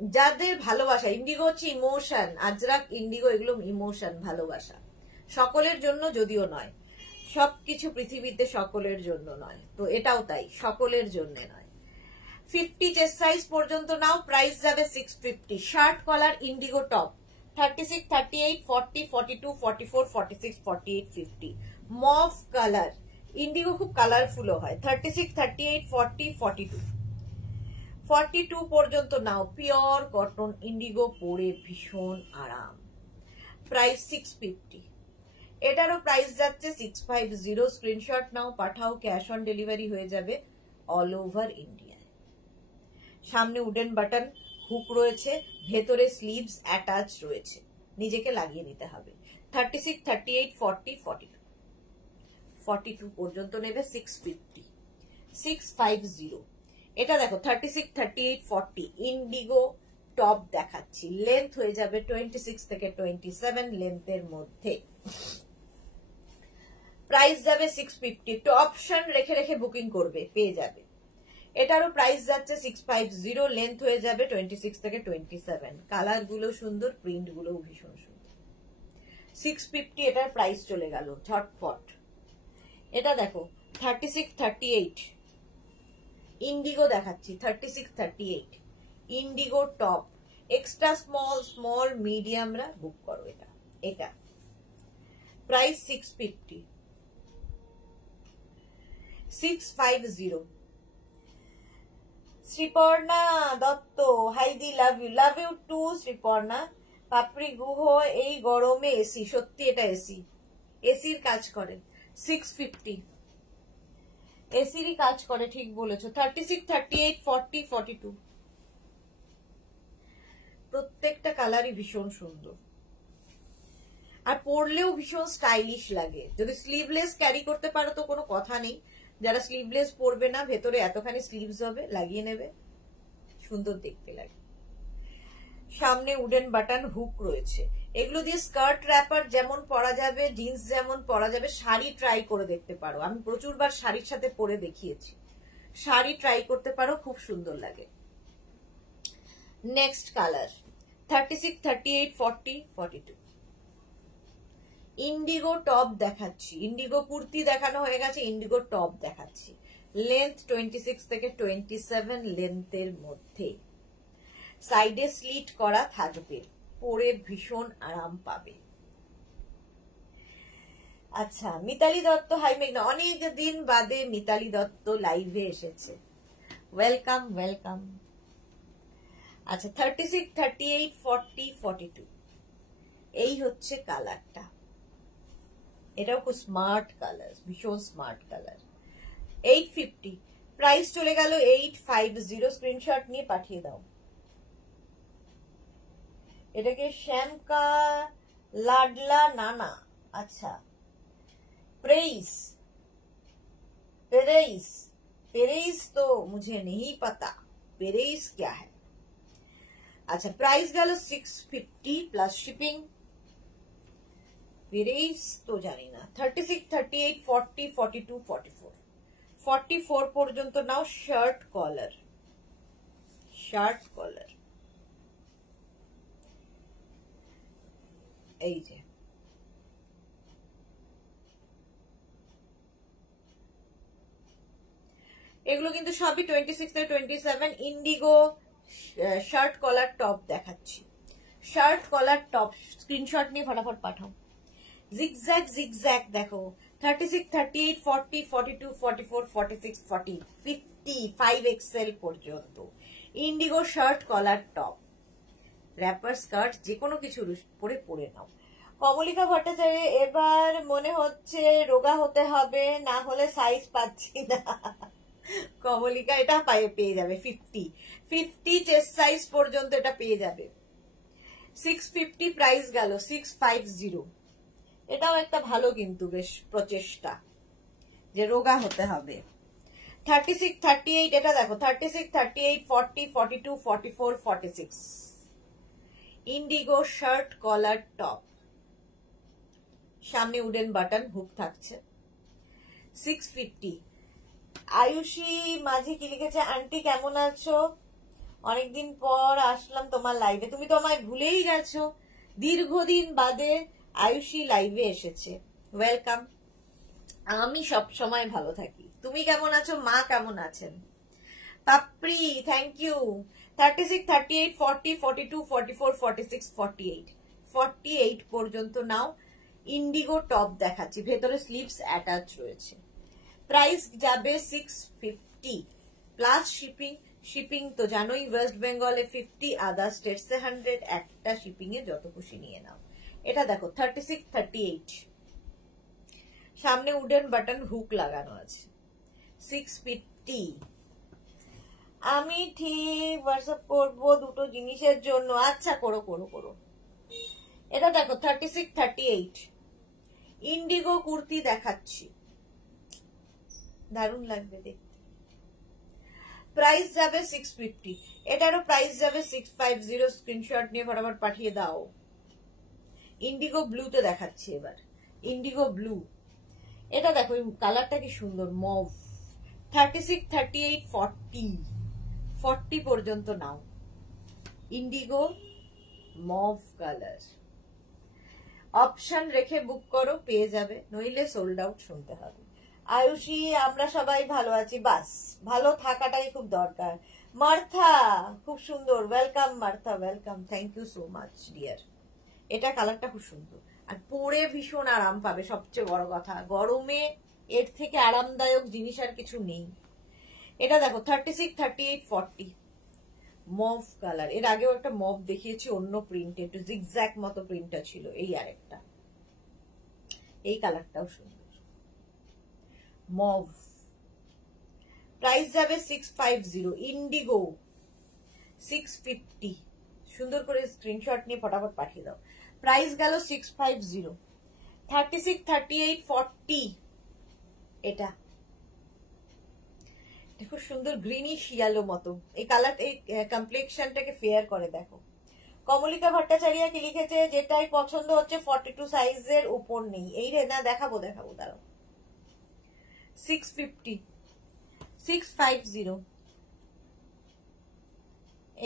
যাদের ভালোবাসা, ইন্ডিগো হচ্ছে ইমোশন, আজরাক ইন্ডিগো এগুলো ইমোশন, ভালোবাসা। সকলের জন্য যদিও নয়, সবকিছু পৃথিবীতে সকলের জন্য নয়, তো এটাও তাই, সকলের জন্য নয়। 50 চেস্ট সাইজ পর্যন্ত নাও, প্রাইস যাবে 650। Shirt collar indigo top 36, 38, 40, 42, 44, 46, 48, 50 mauve colour. Indigo খুব কালারফুলও হয়। 36, 38, 40, 42, 42 পর্যন্ত নাও। পিওর কটন ইন্ডিগো, পরে ভীষণ আরাম। প্রাইস 650। এটারও প্রাইস যাচ্ছে 650। স্ক্রিনশট নাও, পাঠাও, ক্যাশ অন ডেলিভারি হয়ে যাবে অল ওভার ইন্ডিয়ায়। সামনে উডেন বাটন, হুক রয়েছে, ভেতরে স্লিভস অ্যাটাচ রয়েছে, নিজেকে লাগিয়ে নিতে হবে। 36, 38, 40, 42, 42 পর্যন্ত নেবে 650। 650। এটা দেখো 36, 38, 40 ইন্ডিগো টপ দেখাচ্ছি, লেন্থ হয়ে যাবে 26 থেকে 27 লেন্থের মধ্যে। প্রাইস যাবে 650। তো অপশন রেখে রেখে বুকিং করবে, পেয়ে যাবে। এটারও প্রাইস যাচ্ছে 650, লেন্থ হয়ে যাবে 26 থেকে 27। কালার গুলো সুন্দর, প্রিন্ট গুলো ভীষণ সুন্দর। 650 এটার প্রাইস চলে গেল ঝটপট। এটা দেখো 36, 38 ইন্ডিগো দেখাচ্ছি, 36, 38 indigo top, extra small, small মিডিয়ামরা বুক করো। এটা এটা প্রাইস 650। 650। শ্রীপর্ণা দত্ত, হাইদি love you too Sreeparna. Papri Guha, এই গরমে এসি, সত্যি এটা এসি, এসির কাজ করে। 650 এসিরই কাজ করে, ঠিক বলেছো। 36, 38, 40, 42 প্রত্যেকটা কালারই ভীষণ সুন্দর, আর পরলেও ভীষণ স্টাইলিশ লাগে। যদি স্লিভলেস ক্যারি করতে পারো তো কোনো কথা নেই, যারা স্লিভলেস পরবে না, ভেতরে এতখানি স্লিভস হবে, লাগিয়ে নেবে, সুন্দর দেখতে লাগে। সামনে উডেন বাটন হুক রয়েছে। এগুলো দিয়ে স্কার্ট র্যাপার যেমন পরা যাবে, জিন্স যেমন পরা যাবে, শাড়ি ট্রাই করে দেখতে পারো। আমি প্রচুরবার শাড়ির সাথে পরে দেখিয়েছি, শাড়ি ট্রাই করতে পারো, খুব সুন্দর লাগে। নেক্সট কালার 36, 38, 40, 42 ইন্ডিগো টপ দেখাচ্ছি। ইন্ডিগো কুর্তি দেখানো হয়ে গেছে, ইন্ডিগো টপ দেখাচ্ছি। লেন্থ 26 থেকে 27 লেন্থের মধ্যে, সাইডে স্লিট করা থাকবে, পরে ভীষণ আরাম পাবে। আচ্ছা, মিতালি দত্ত, হাই মেঘনা, অনেক দিন বাদে মিতালি দত্ত লাইভে এসেছে, ওয়েলকাম ওয়েলকাম। আচ্ছা, 36, 38, 40, 42 এই হচ্ছে কালারটা, এটাও খুব স্মার্ট কালার, ভীষণ স্মার্ট কালার। 850 প্রাইস চলে গেল 850, স্ক্রিনশট নিয়ে পাঠিয়ে দাও। এটাকে শ্যামকা লাডলা নানা, আচ্ছা, प्रेइस पेरेइस पेरेइस तो मुझे नहीं पता पेरेइस क्या है। अच्छा, प्राइस गल 650 प्लस शिपिंग। पेरेइस तो जानी ना। 36, 38, 40, 42, 44 44 पर्यন্ত नाও। শার্ট কলার, শার্ট কলার, এই যে এগুলো কিন্তু সবই 26 থেকে 27 ইন্ডিগো শার্ট কলার টপ দেখাচ্ছি। শার্ট কলার টপ স্ক্রিনশট নিয়ে ফটাফট পাঠাও। জিগজ্যাগ জিগজ্যাগ দেখো, 36, 38, 40, 42, 44, 46, 40, 50, 5XL পর্যন্ত indigo shirt collar top, wrapper skirt, যে কোনো কিছু পরে নাও। কমলিকা ভট্টাচার্য, এবার মনে হচ্ছে রোগা হতে হবে, না হলে সাইজ পাচ্ছি না। কমলিকা, এটা পেয়ে যাবে 50 চেস্ট সাইজ পর্যন্ত এটা পেয়ে যাবে। 650 প্রাইস গেল 650। এটাও একটা ভালো কিন্তু বেশ প্রচেষ্টা যে রোগা হতে হবে। 36, 38 এটা দেখো, 36, 38, 40, 42, 44, 46 ইন্ডিগো শার্ট কলার টপ, সামনে উডেন বাটন হুক থাকছে। 650। আয়ুষী মাঝি কি লিখেছে, আন্টি কেমন আছো, অনেকদিন পর আসলাম তোমার লাইভে। তুমি তো আমায় ভুলেই গেছো, দীর্ঘদিন বাদে আয়ুষী লাইভে এসেছে, ওয়েলকাম। আমি সব সময় ভালো থাকি, তুমি কেমন আছো, মা কেমন আছেন? পাপড়ি, থ্যাংক ইউ। 36, 38, 40, 42, 44, 46, 48 48 পর্যন্ত নাও। ইন্ডিগো টপ দেখাচ্ছি, ভেতরে স্লিভস অ্যাটাচ রয়েছে। প্রাইস যাবে 650 প্লাস শিপিং। শিপিং তো জানোই, ওয়েস্ট বেঙ্গলে 50, আদার স্টেটসে 100, একটা শিপিং এ যত খুশি নিয়ে নাও। এটা দেখো 36, 38 সামনে উডেন বাটন হুক লাগানো আছে। 650। আমি ঠিক হোয়াটসঅ্যাপ করবো দুটো জিনিসের জন্য। আচ্ছা, করো করো করো। এটা দেখো 36, 38 ইন্ডিগো কুর্তি দেখাচ্ছি, দারুণ লাগবে দেখতে। প্রাইস যাবে 650, এটারও প্রাইস যাবে 650। স্ক্রিনশট নিয়ে ফটাফট পাঠিয়ে দাও। ইন্ডিগো ব্লুতে দেখাচ্ছি এবার, ইন্ডিগো ব্লু। এটা দেখো কালারটা কি সুন্দর, মভ। 36, 38, 40 পর্যন্ত নাও। ইন্ডিগো মভ কালার, অপশন রেখে বুক করো, পেয়ে যাবে, নইলে সোল্ড আউট শুনতে হবে। আয়ুষী, আমরা সবাই ভালো আছি, বাস ভালো থাকাটাই খুব দরকার। মার্থা, খুব সুন্দর, welcome Martha, welcome, thank you so much dear. এটা কালারটা খুব সুন্দর, আর পরে ভীষণ আরাম পাবে, সবচেয়ে বড় কথা। গরমে এর থেকে আরামদায়ক জিনিস আর কিছু নেই। এটা দেখো 36, 38, 40 মভ কালার। এর আগেও একটা মভ দেখিয়েছি অন্য প্রিন্টে, একটু জিগজ্যাগ মতো প্রিন্টটা ছিল। এই আরেকটা, এই কালারটাও সুন্দর মভ। প্রাইস যাবে 650। ইন্ডিগো 650। সুন্দর করে স্ক্রিনশট নিয়ে ফটাফট পাঠিয়ে দাও। প্রাইস গেল 650। 36, 38, 40 এটা দেখো সুন্দর গ্রিনিশ ইয়েলো মতো। এই কালার এই কমপ্লেক্সনটাকে ফেয়ার করে দেখো। কমলিকা ভট্টাচার্য কি লিখেছে, যেটাই পছন্দ হচ্ছে 42 সাইজের উপর নেই। এই রে না, দেখাবো দাঁড়াও। 650, 650।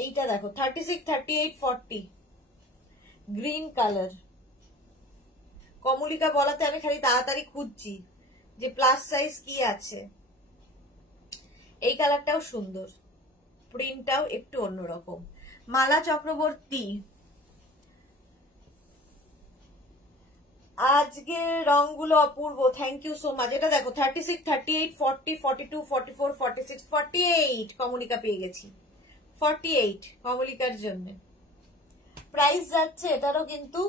এইটা দেখো 36, 38, 40 গ্রিন কালার। কমলিকা বলাতে আমি খালি তাড়াতাড়ি খুঁজছি যে প্লাস সাইজ কি আছে। এই কালারটাও সুন্দর, প্রিন্টটাও একটু অন্যরকম। মালা চক্রবর্তী, আজকে রংগুলো অপূর্ব, থ্যাংক ইউ সো মাচ। এটা দেখো 36, 38, 40, 42, 44, 46, 48 কমলিকা পেয়ে গেছি। 48 কমলিকার জন্য। প্রাইস যাচ্ছে এটারও কিন্তু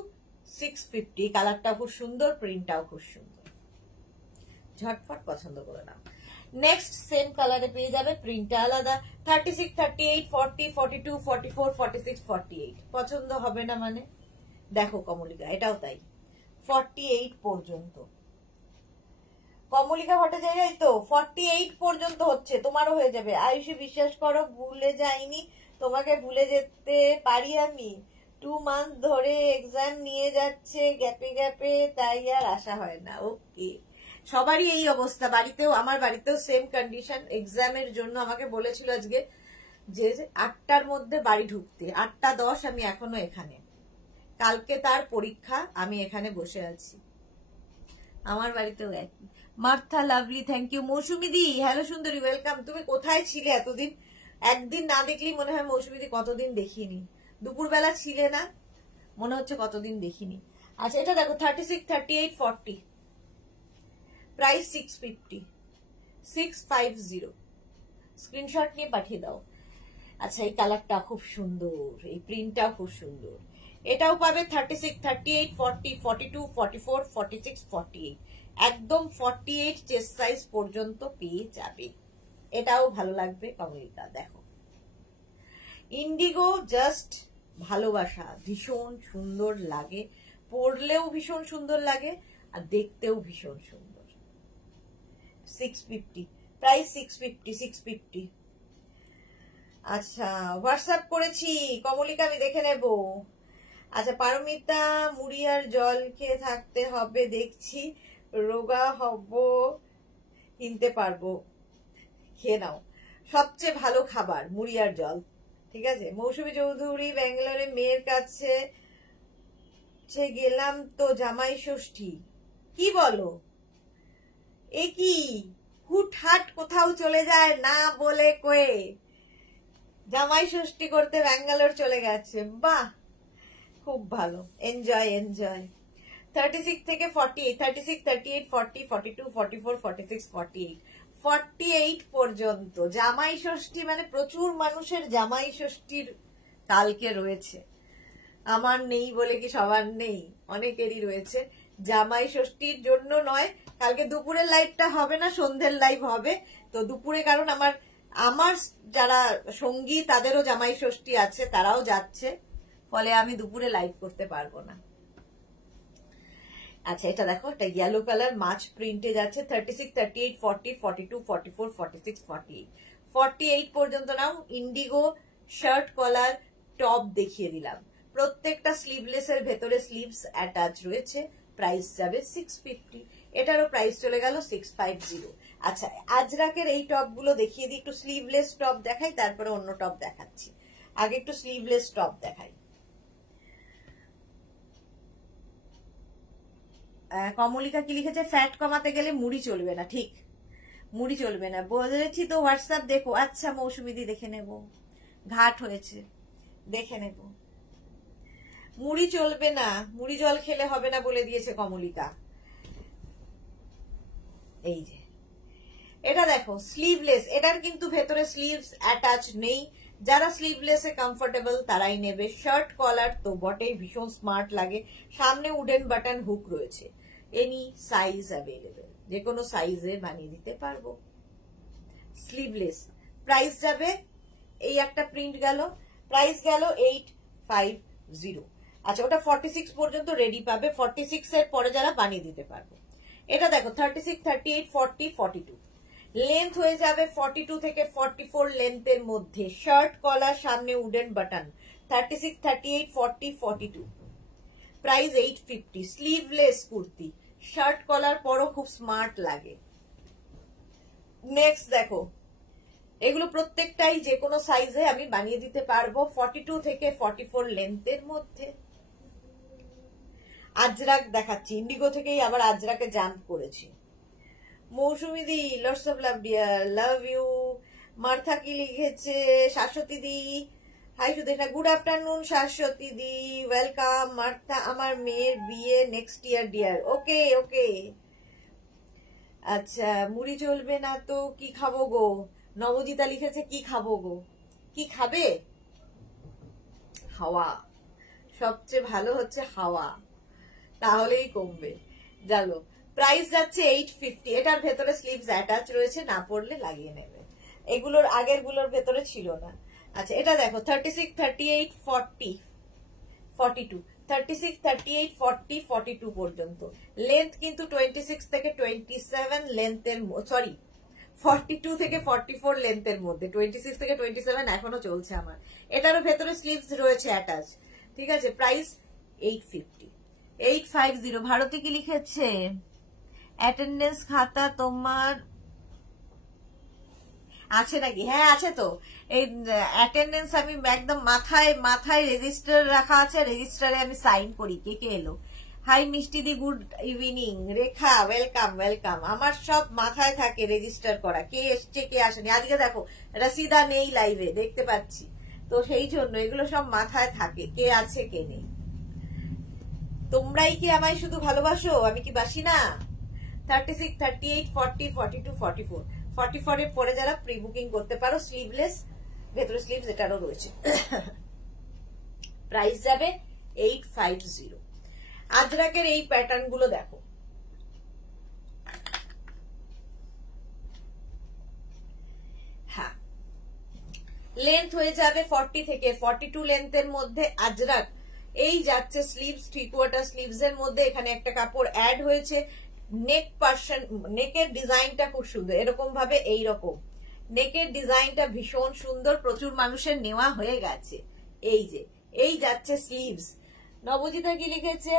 650। কালারটা খুব সুন্দর, প্রিন্টটাও খুব সুন্দর, ঝটফট পছন্দ করে নাও। নেক্সট সেম কালারে পেয়ে যাবে, প্রিন্টটা আলাদা। 36, 38, 40, 42, 44, 46, 48 পছন্দ হবে না মানে? দেখো কমলিকা এটাও তাই, 48 পর্যন্ত। কমলিকা ভট্টাচার্য তো 48 পর্যন্ত হচ্ছে, তোমারও হয়ে যাবে। আয়ুষী বিশ্বাস করো, ভুলে যাইনি তোমাকে, ভুলে যেতে পারি আমি। 2 মান্থ ধরে এক্সাম নিয়ে যাচ্ছে গ্যাপে গ্যাপে, তাই আর আসা হয় না। ওকে, সবারই এই অবস্থা। বাড়িতেও, আমার বাড়িতেও সেম কন্ডিশন। এক্সামের জন্য আমাকে বলেছিল আজকে যে 8টার মধ্যে বাড়ি ঢুকতে, 8:10 আমি এখনো এখানে। কালকে তার পরীক্ষা, আমি এখানে বসে আছি। আমার বাড়িতেও একই। Martha lovely, thank you. Mousumi di, hello সুন্দরী, ওয়েলকাম। তুমি কোথায় ছিলে এতদিন? একদিন না দেখলি মনে হয় মৌসুমি দি কতদিন দেখিনি। দুপুরবেলা ছিলে না, মনে হচ্ছে কতদিন দেখিনি। আচ্ছা এটা দেখো 36, 38, 40 প্রাইস 650, 650। স্ক্রিনশট নিয়ে পাঠিয়ে দাও। আচ্ছা এই কালারটা খুব সুন্দর, এই প্রিন্টটাও খুব সুন্দর। এটাও পাবে 36, 38, 40, 42, 44, 46, 48 একদম 48 চেস্ট সাইজ পর্যন্ত পেয়ে যাবে। এটাও ভালো লাগবে কমলিকা। দেখো ইন্ডিগো জাস্ট ভালোবাসা, ভীষণ সুন্দর লাগে, পরলেও ভীষণ সুন্দর লাগে আর দেখতেও ভীষণ সুন্দর। 650 প্রাইস 650, 650। আচ্ছা হোয়াটসঅ্যাপ করেছি কমলিকা, আমি দেখে নেব। আচ্ছা পারমিতা, মুড়ি আর জল খেয়ে থাকতে হবে, দেখছি রোগা হব, কিনতে পারবো, খেয়ে নাও। সবচেয়ে ভালো খাবার মুড়ি আর জল, ঠিক আছে। মৌসুমী চৌধুরী, ব্যাঙ্গালোরে মেয়ের কাছে গেলাম তো জামাই ষষ্ঠী। কি বলো, এ কি হুটহাট কোথাও চলে যায় না বলে কয়ে জামাই ষষ্ঠী করতে ব্যাঙ্গালোর চলে গেছে? বাহ, খুব ভালো, এনজয় এনজয়। 36 থেকে 48, 36, 38, 40, 42, 44, 46, 48 48 পর্যন্ত জামাই ষষ্ঠী। মানে প্রচুর মানুষের জামাই ষষ্ঠীর কালকে রয়েছে। আমার নেই বলে কি সবার নেই? অনেকেরই রয়েছে। জামাই ষষ্ঠীর জন্য নয়, কালকে দুপুরের লাইভটা হবে না, সন্ধ্যের লাইভ হবে। তো দুপুরে, কারণ আমার যারা সঙ্গী তাদেরও জামাই ষষ্ঠী আছে, তারাও যাচ্ছে, ফলে আমি দুপুরে লাইভ করতে পারবো না। আচ্ছা এটা দেখো, এটা ইয়েলো কালার মাছ প্রিন্টে যাচ্ছে। 36, 38, 40, 42, 44, 46, 48 48 পর্যন্ত নাও। ইন্ডিগো শার্ট কলার টপ দেখিয়ে দিলাম, প্রত্যেকটা স্লিভলেস এর ভেতরে স্লিভস অ্যাটাচ রয়েছে। প্রাইস যাবে 650, এটারও প্রাইস চলে গেল 650। আচ্ছা আজরাকের এই টপ গুলো দেখিয়ে দিই, একটু স্লিভলেস টপ দেখাই, তারপরে অন্য টপ দেখাচ্ছি। আগে একটু স্লিভলেস টপ দেখাই। কমলিকা কি লিখেছে, ফ্যাট কমাতে গেলে মুড়ি চলবে না। ঠিক, মুড়ি চলবে না বলেছি তো, হোয়াটসঅ্যাপ দেখো। আচ্ছা মৌসুমিদি দেখে নেব, ঘাট হয়েছে, দেখে নেব। মুড়ি চলবে না, মুড়ি জল খেলে হবে না বলে দিয়েছে কমলিকা। এই যে এটা দেখো স্লিভলেস, এটার কিন্তু ভেতরে স্লিভস অ্যাটাচ নেই। যারা স্লিভলেসে কমফোর্টেবল তারাই নেবে। শার্ট কলার তো বটেই, ভীষণ স্মার্ট লাগে। সামনে উডেন বাটন হুক রয়েছে। এনি সাইজ অ্যাভেলেবেল, যে কোনো সাইজে বানিয়ে দিতে পারবো। স্লিভলেস। প্রাইস যাবে, এই একটা প্রিন্ট গেল, প্রাইস গেল 850। আচ্ছা, ওটা 46 পর্যন্ত রেডি পাবে, 46 এর পরে যারা বানিয়ে দিতে পারবো। এটা দেখো 36, 38, 40, 42 লেন্থ হয়ে যাবে 42 থেকে 44 লেন্থের মধ্যে। শার্ট কলার, সামনে wooden button. 36, 38, 40, 42 price 850। Sleeveless kurti, shirt collar পরও খুব স্মার্ট লাগে। নেক্সট দেখো, এগুলো প্রত্যেকটাই যে কোনো সাইজে আমি বানিয়ে দিতে পারবো, 42 থেকে 44 লেন্থের মধ্যে। আজরাক দেখাচ্ছি, ইন্ডিগো থেকেই আবার আজরাকে জাম্প করেছি। মৌসুমি দি, lots of love dear, love you. Martha কি লিখেছে? শাশ্বতী দি, hi Sudeshna, good afternoon Shashwati দি, ওয়েলকাম। মার্থা, আমার মেয়ের বিয়ে নেক্সট ইয়ার ডিয়ার। ওকে ওকে। আচ্ছা, মুড়ি চলবে না তো কি খাবো গো? নবজিতা লিখেছে কি খাবো গো? কি খাবে? হাওয়া, সবচেয়ে ভালো হচ্ছে হাওয়া, তাহলেই কমবে। জানো, প্রাইস যাচ্ছে 850। এটার ভেতরে স্লিভস অ্যাটাচ রয়েছে, না পড়লে লাগিয়ে নেবে। এগুলোর আগের গুলোর ভেতরে ছিল না। আচ্ছা, এটা দেখো 36, 38, 40, 42, 36, 38, 40, 42 পর্যন্ত। লেন্থ কিন্তু 26 থেকে 27 লেন্থের, সরি 42 থেকে 44 লেন্থের মধ্যে। 26 থেকে 27 এখনো চলছে আমার। এটারও ভেতরে স্লিভস রয়েছে অ্যাটাচ। ঠিক আছে, প্রাইস 850। 850। ভারতী কি লিখেছে? অ্যাটেন্ডেন্স খাতা তোমার আছে নাকি? হ্যাঁ আছে তো। এই অ্যাটেন্ডেন্স আমি একদম মাথায় মাথায় রেজিস্টার রাখা আছে, রেজিস্টারে আমি সাইন করি কে কে এলো। হাই মিষ্টি দি, গুড ইভিনিং। রেখা, ওয়েলকাম ওয়েলকাম। আমার সব মাথায় থাকে রেজিস্টার করা, কে এসছে কে আসেনি। আজকে দেখো রসিদা নেই লাইভে, দেখতে পাচ্ছি তো, সেই জন্য এগুলো সব মাথায় থাকে, কে আছে কে নেই। তোমরাই কি আমায় শুধু ভালোবাসো, আমি কি বাসি না? 36, 38, 40, 42, 44 44 এর পরে যারা প্রি বুকিং করতে পারো। স্লিভলেস, ভেতরে স্লিভস এটারও রয়েছে। প্রাইস যাবে 850। আজরাকের এই প্যাটার্ন গুলো দেখো, হ্যাঁ লেন্থ হয়ে যাবে 40 থেকে 42 লেন্থের মধ্যে। আজরাক এই যাচ্ছে স্লিভস, 3/4 স্লিভস এর মধ্যে। এখানে একটা কাপড় অ্যাড হয়েছে। নেক পার্সন, নেকের ডিজাইনটা খুব সুন্দর, এরকম ভাবে এইরকম নেকের ডিজাইনটা ভীষণ সুন্দর, প্রচুর মানুষের নেওয়া হয়ে গেছে। এই যে এই যাচ্ছে স্লিভস। নবজিতা কি লিখেছে?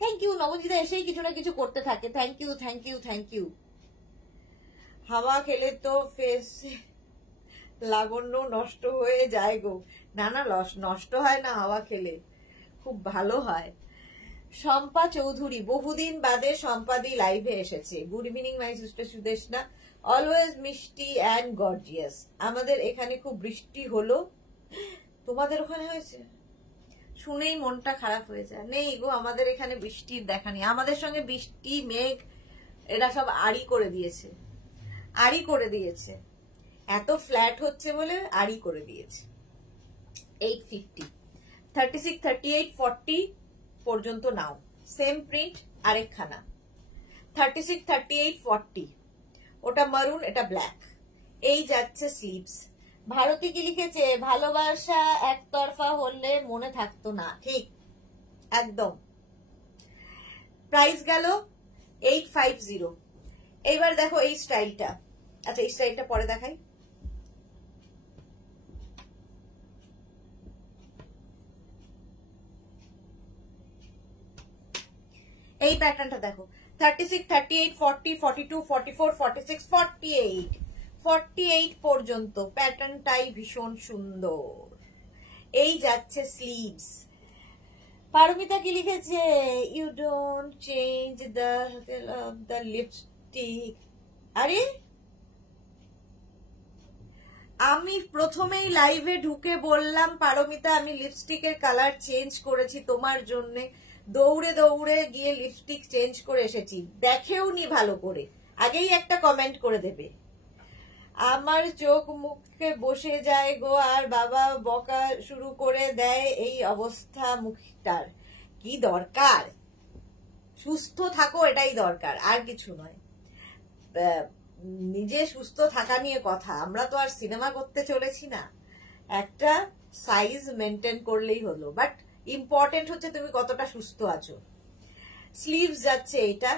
থ্যাংক ইউ নবজিতা, এসেই কিছু না কিছু করতে থাকে। Thank you thank you thank you. হাওয়া খেলে তো ফেস লাবণ্য নষ্ট হয়ে যায় গো। না না, নষ্ট হয় না হাওয়া খেলে, খুব ভালো হয়। শম্পা চৌধুরী, বহুদিন বাদে শম্পাদি লাইভে এসেছে। Good evening my sister Sudeshna, always মিষ্টি অ্যান্ড গর্জিয়াস। আমাদের এখানে খুব বৃষ্টি হলো, তোমাদের ওখানে হয়েছে? শুনেই মনটা খারাপ হয়ে যায়। নেই গো, আমাদের এখানে বৃষ্টির দেখা নেই। আমাদের সঙ্গে বৃষ্টি মেঘ এরা সব আড়ি করে দিয়েছে, আড়ি করে দিয়েছে। এত ফ্ল্যাট হচ্ছে বলে আড়ি করে দিয়েছে। 850। 36, 38, 40 পর্যন্ত নাও। সেম প্রিন্ট আরেকখানা 36, 38, 40, ওটা মারুন, এটা ব্ল্যাক। এই যাচ্ছে স্লিভস। ভারতী কি লিখেছে? ভালোবাসা একতরফা হলে মনে থাকতো না। ঠিক, একদম। প্রাইস গেল 850। এইবার দেখো এই স্টাইলটা। আচ্ছা, এই স্টাইলটা পরে দেখাই। এই প্যাটার্নটা দেখো, 36, 38, 40, 42, 44, 46, 48 48 পর্যন্ত প্যাটার্নটাই ভীষণ সুন্দর। এই যাচ্ছে স্লিভস। পারমিতা কি লিখেছে? You don't change the lipstick. আরে আমি প্রথমেই লাইভে ঢুকে বললাম পারমিতা আমি লিপস্টিকের কালার চেঞ্জ করেছি তোমার জন্য, দৌড়ে দৌড়ে গিয়ে লিপস্টিক চেঞ্জ করে এসেছি, দেখেও নি ভালো করে, আগেই একটা কমেন্ট করে দেবে। আমার চোখ মুখে বসে যায় গো, আর বাবা বকা শুরু করে দেয়, এই অবস্থা মুখটার। কি দরকার? সুস্থ থাকো, এটাই দরকার, আর কিছু নয়। নিজে সুস্থ থাকা নিয়ে কথা, আমরা তো আর সিনেমা করতে চলেছি না, একটা সাইজ মেনটেন করলেই হলো। বাট ইম্পর্টেন্ট হচ্ছে তুমি কতটা সুস্থ আছো। স্লিভস যাচ্ছে এইটা,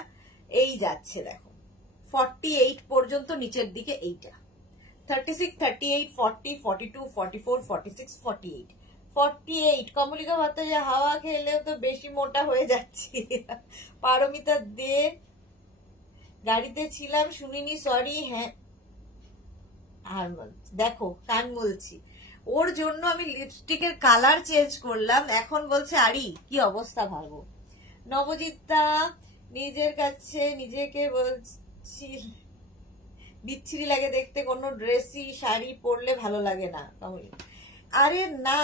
এই যাচ্ছে দেখো 48 পর্যন্ত নিচের দিকে, এইটা 36, 38, 40, 42, 44, 46, 48, 48। কমলিকা ভাবতে যে হাওয়া খেলে তো বেশি মোটা হয়ে যাচ্ছি। পারমিতা দে, গাড়িতে ছিলাম শুনিনি, সরি। হ্যাঁ, আর দেখো কান বলছি, ওর জন্য আমি লিপস্টিকের কালার চেঞ্জ করলাম, এখন বলছে আরি কি অবস্থা ভাবো। নবজিতা, নিজের কাছে নিজেকে বলছি বিচ্ছিরি লাগে দেখতে, কোনো ড্রেসই শাড়ি পরলে ভালো লাগে না। আরে না,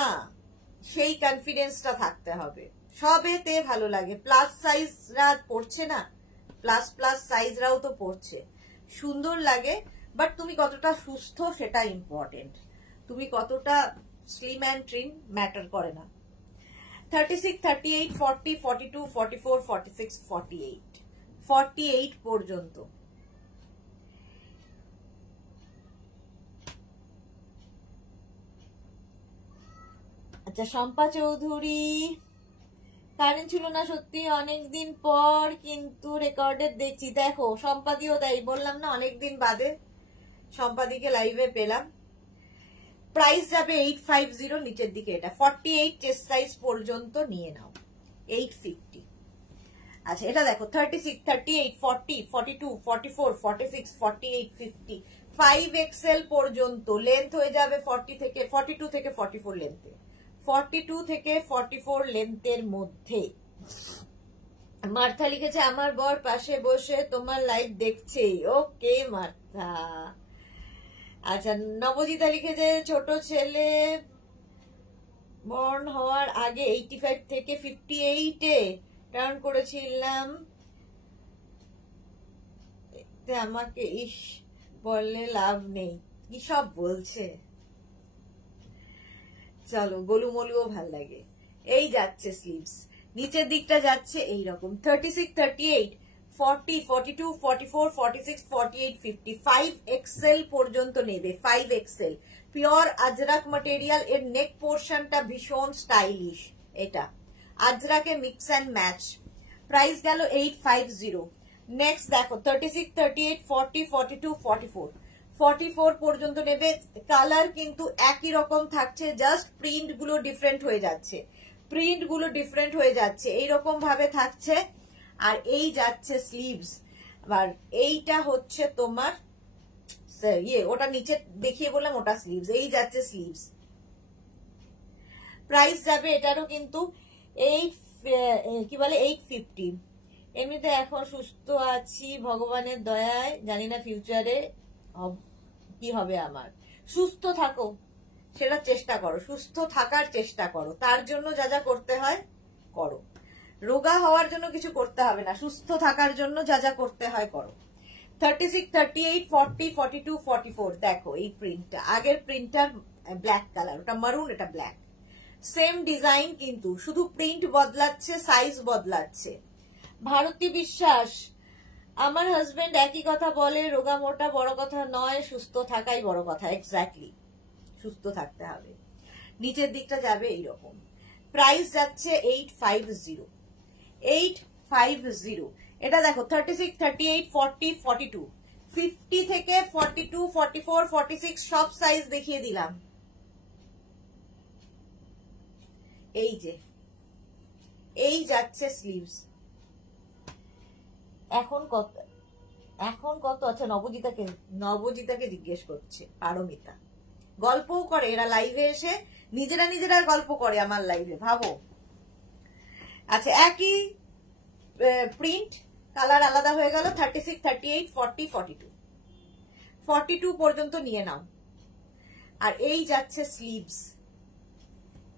সেই কনফিডেন্সটা থাকতে হবে, সবেতে ভালো লাগে। প্লাস সাইজরা পড়ছে না, প্লাস প্লাস সাইজরাও তো পড়ছে, সুন্দর লাগে। বাট তুমি কতটা সুস্থ সেটা ইম্পর্টেন্ট, তুমি কতটা স্লিম অ্যান্ড ট্রিম ম্যাটার করে না। 36, 38, 40, 42, 44, 46, 48, 48 পর্যন্ত। আচ্ছা, শম্পা চৌধুরী, কারেন্ট ছিল না সত্যি অনেকদিন পর, কিন্তু রেকর্ডে দেখছি। দেখো সম্পাদিও তাই, বললাম না অনেকদিন বাদে সম্পাদিকে লাইভে পেলাম। প্রাইস যাবে 850 নিচের দিকে, এটা 48 চেস্ট সাইজ পর্যন্ত নিয়ে নাও, 850। আচ্ছা এটা দেখো 36, 38, 40, 42, 44, 46, 48, 50, 5XL পর্যন্ত লেন্থ হয়ে যাবে 42 থেকে 44 লেন্থে, 42 থেকে 44 লেন্থের মধ্যে। মার্থা লিখেছে আমার বর পাশে বসে তোমার লাইভ দেখছে। ওকে মার্থা। আচ্ছা, নবজিতা লিখেছে ছোট ছেলে বর্ন হওয়ার আগে 85 থেকে 58-এ টার্ন করেছিলাম, আমাকে ইস বললে লাভ নেই, কি সব বলছে। চলো গোলুমলুও ভাল লাগে। এই যাচ্ছে স্লিভস, নিচের দিকটা যাচ্ছে এইরকম 36, 38, 40, 42, 44, 46, 48, 50, 5XL পর্যন্ত নেবে। 5XL পিওর আজরাক ম্যাটেরিয়াল, এর নেক পোর্শনটা ভীষণ স্টাইলিশ, এটা আজরাকে মিক্স অ্যান্ড ম্যাচ। প্রাইস গেল 850। নেক্সট দেখো 36, 38, 40, 42, 44, 44 পর্যন্ত নেবে। কালার কিন্তু একই রকম থাকছে, জাস্ট প্রিন্ট গুলো ডিফারেন্ট হয়ে যাচ্ছে, প্রিন্ট গুলো ডিফারেন্ট হয়ে যাচ্ছে, এইরকম ভাবে থাকছে। আর এই যাচ্ছে স্লিভস। আবার এইটা হচ্ছে তোমার ইয়ে, ওটা নিচে দেখিয়ে বললাম ওটা স্লিভস, এই যাচ্ছে স্লিভস। প্রাইস যাবে এটারও কিন্তু 850। এমনিতে এখন সুস্থ আছি ভগবানের দয়ায়, জানি না ফিউচারে কি হবে আমার। সুস্থ থাকো, সেটা চেষ্টা করো, সুস্থ থাকার চেষ্টা করো, তার জন্য যা যা করতে হয় করো। রোগা হওয়ার জন্য কিছু করতে হবে না, সুস্থ থাকার জন্য যা যা করতে হয় করো। 36, 38, 40, 42, 44 দেখো এই প্রিন্টটা, আগের প্রিন্টটার ব্ল্যাক কালার, ওটা মারুন, এটা ব্ল্যাক, সেম ডিজাইন কিন্তু শুধু প্রিন্ট বদলাচ্ছে, সাইজ বদলাচ্ছে। ভারতী বিশ্বাস, আমার হাজবেন্ড একই কথা বলে, রোগা মোটা বড় কথা নয়, সুস্থ থাকাই বড় কথা। এক্স্যাক্টলি, সুস্থ থাকতে হবে। নিচের দিকটা যাবে এইরকম। প্রাইস যাচ্ছে 850। 850। এটা দেখো 36, 38, 40, 42, 50 থেকে 42, 44, 46 সব সাইজ দেখিয়ে দিলাম। এই যে এই যাচ্ছে স্লিভস। এখন কত? আচ্ছা নবজিতাকে জিজ্ঞেস করছে, পারমিতা। গল্পও করে এরা লাইভে এসে, নিজেরা গল্প করে আমার লাইভে, ভাবো। আচ্ছা, একই প্রিন্ট, কালার আলাদা হয়ে গেল। 36, 38, 40, 42, 42 পর্যন্ত নিয়ে নাও। আর এই যাচ্ছে স্লিভস,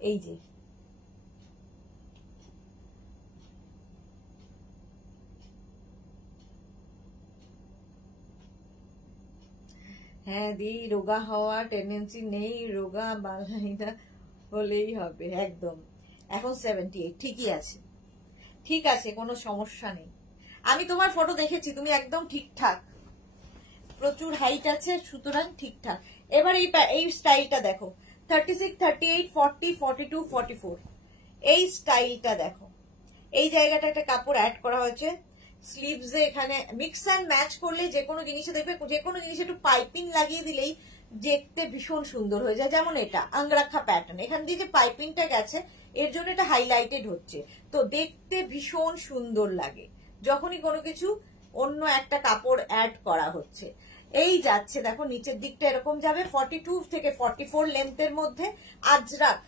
এই যে হ্যাঁ দি, রোগা হওয়া টেন্ডেন্সি নেই, রোগা বালাইনা হলেই হবে একদম। এখন 78, ঠিকই আছে, ঠিক আছে, কোনো সমস্যা নেই। আমি তোমার ফটো দেখেছি, তুমি একদম ঠিকঠাক, প্রচুর হাইট আছে, সুতরাং ঠিকঠাক। এবার এই স্টাইলটা দেখো, 36, 38, 40, 42, 44, এই স্টাইলটা দেখো। এই জায়গাটা একটা কাপড় অ্যাড করা হয়েছে স্লিভসে, এখানে মিক্স অ্যান্ড ম্যাচ করলে যে কোনো জিনিসে দেখবে, যে কোনো জিনিসে একটু পাইপিং লাগিয়ে দিলেই দেখতে ভীষণ সুন্দর হয়ে যায়। যেমন এটা আংরাখা প্যাটার্ন, এখান দিয়ে যে পাইপিংটা গেছে এর জন্য এটা হাইলাইটেড হচ্ছে, তো দেখতে ভীষণ সুন্দর লাগে যখনই কোনো কিছু অন্য একটা কাপড় অ্যাড করা হচ্ছে। এই যাচ্ছে দেখো, নিচের দিকটা এরকম যাবে, 42 থেকে 44 লেন্থের মধ্যে, Ajrak,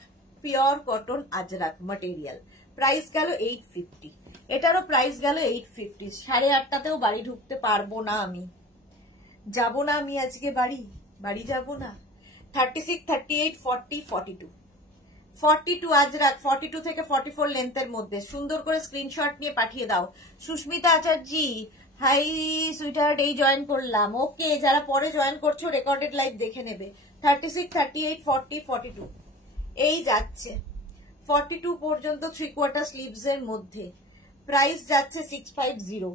pure cotton Ajrak material. Price গেল 850, এটারও প্রাইস গেল 850। 8:30টাতেও বাড়ি ঢুকতে পারবো না, আমি যাব না, আমি আজকে বাড়ি যাব না। 36, 38, 40, 42, 42 আজরাক, 42 থেকে 44 লেন্থের মধ্যে। সুন্দর করে স্ক্রিনশট নিয়ে পাঠিয়ে দাও। সুস্মিতা আচার্যি, হাই সুইটার্ট, এই জয়েন করলাম। ওকে, যারা পরে জয়েন করছো রেকর্ডেড লাইভ দেখে নেবে। 36, 38, 40, 42, এই যাচ্ছে 42 পর্যন্ত 3/4 স্লিভস এর মধ্যে। প্রাইস যাচ্ছে 650।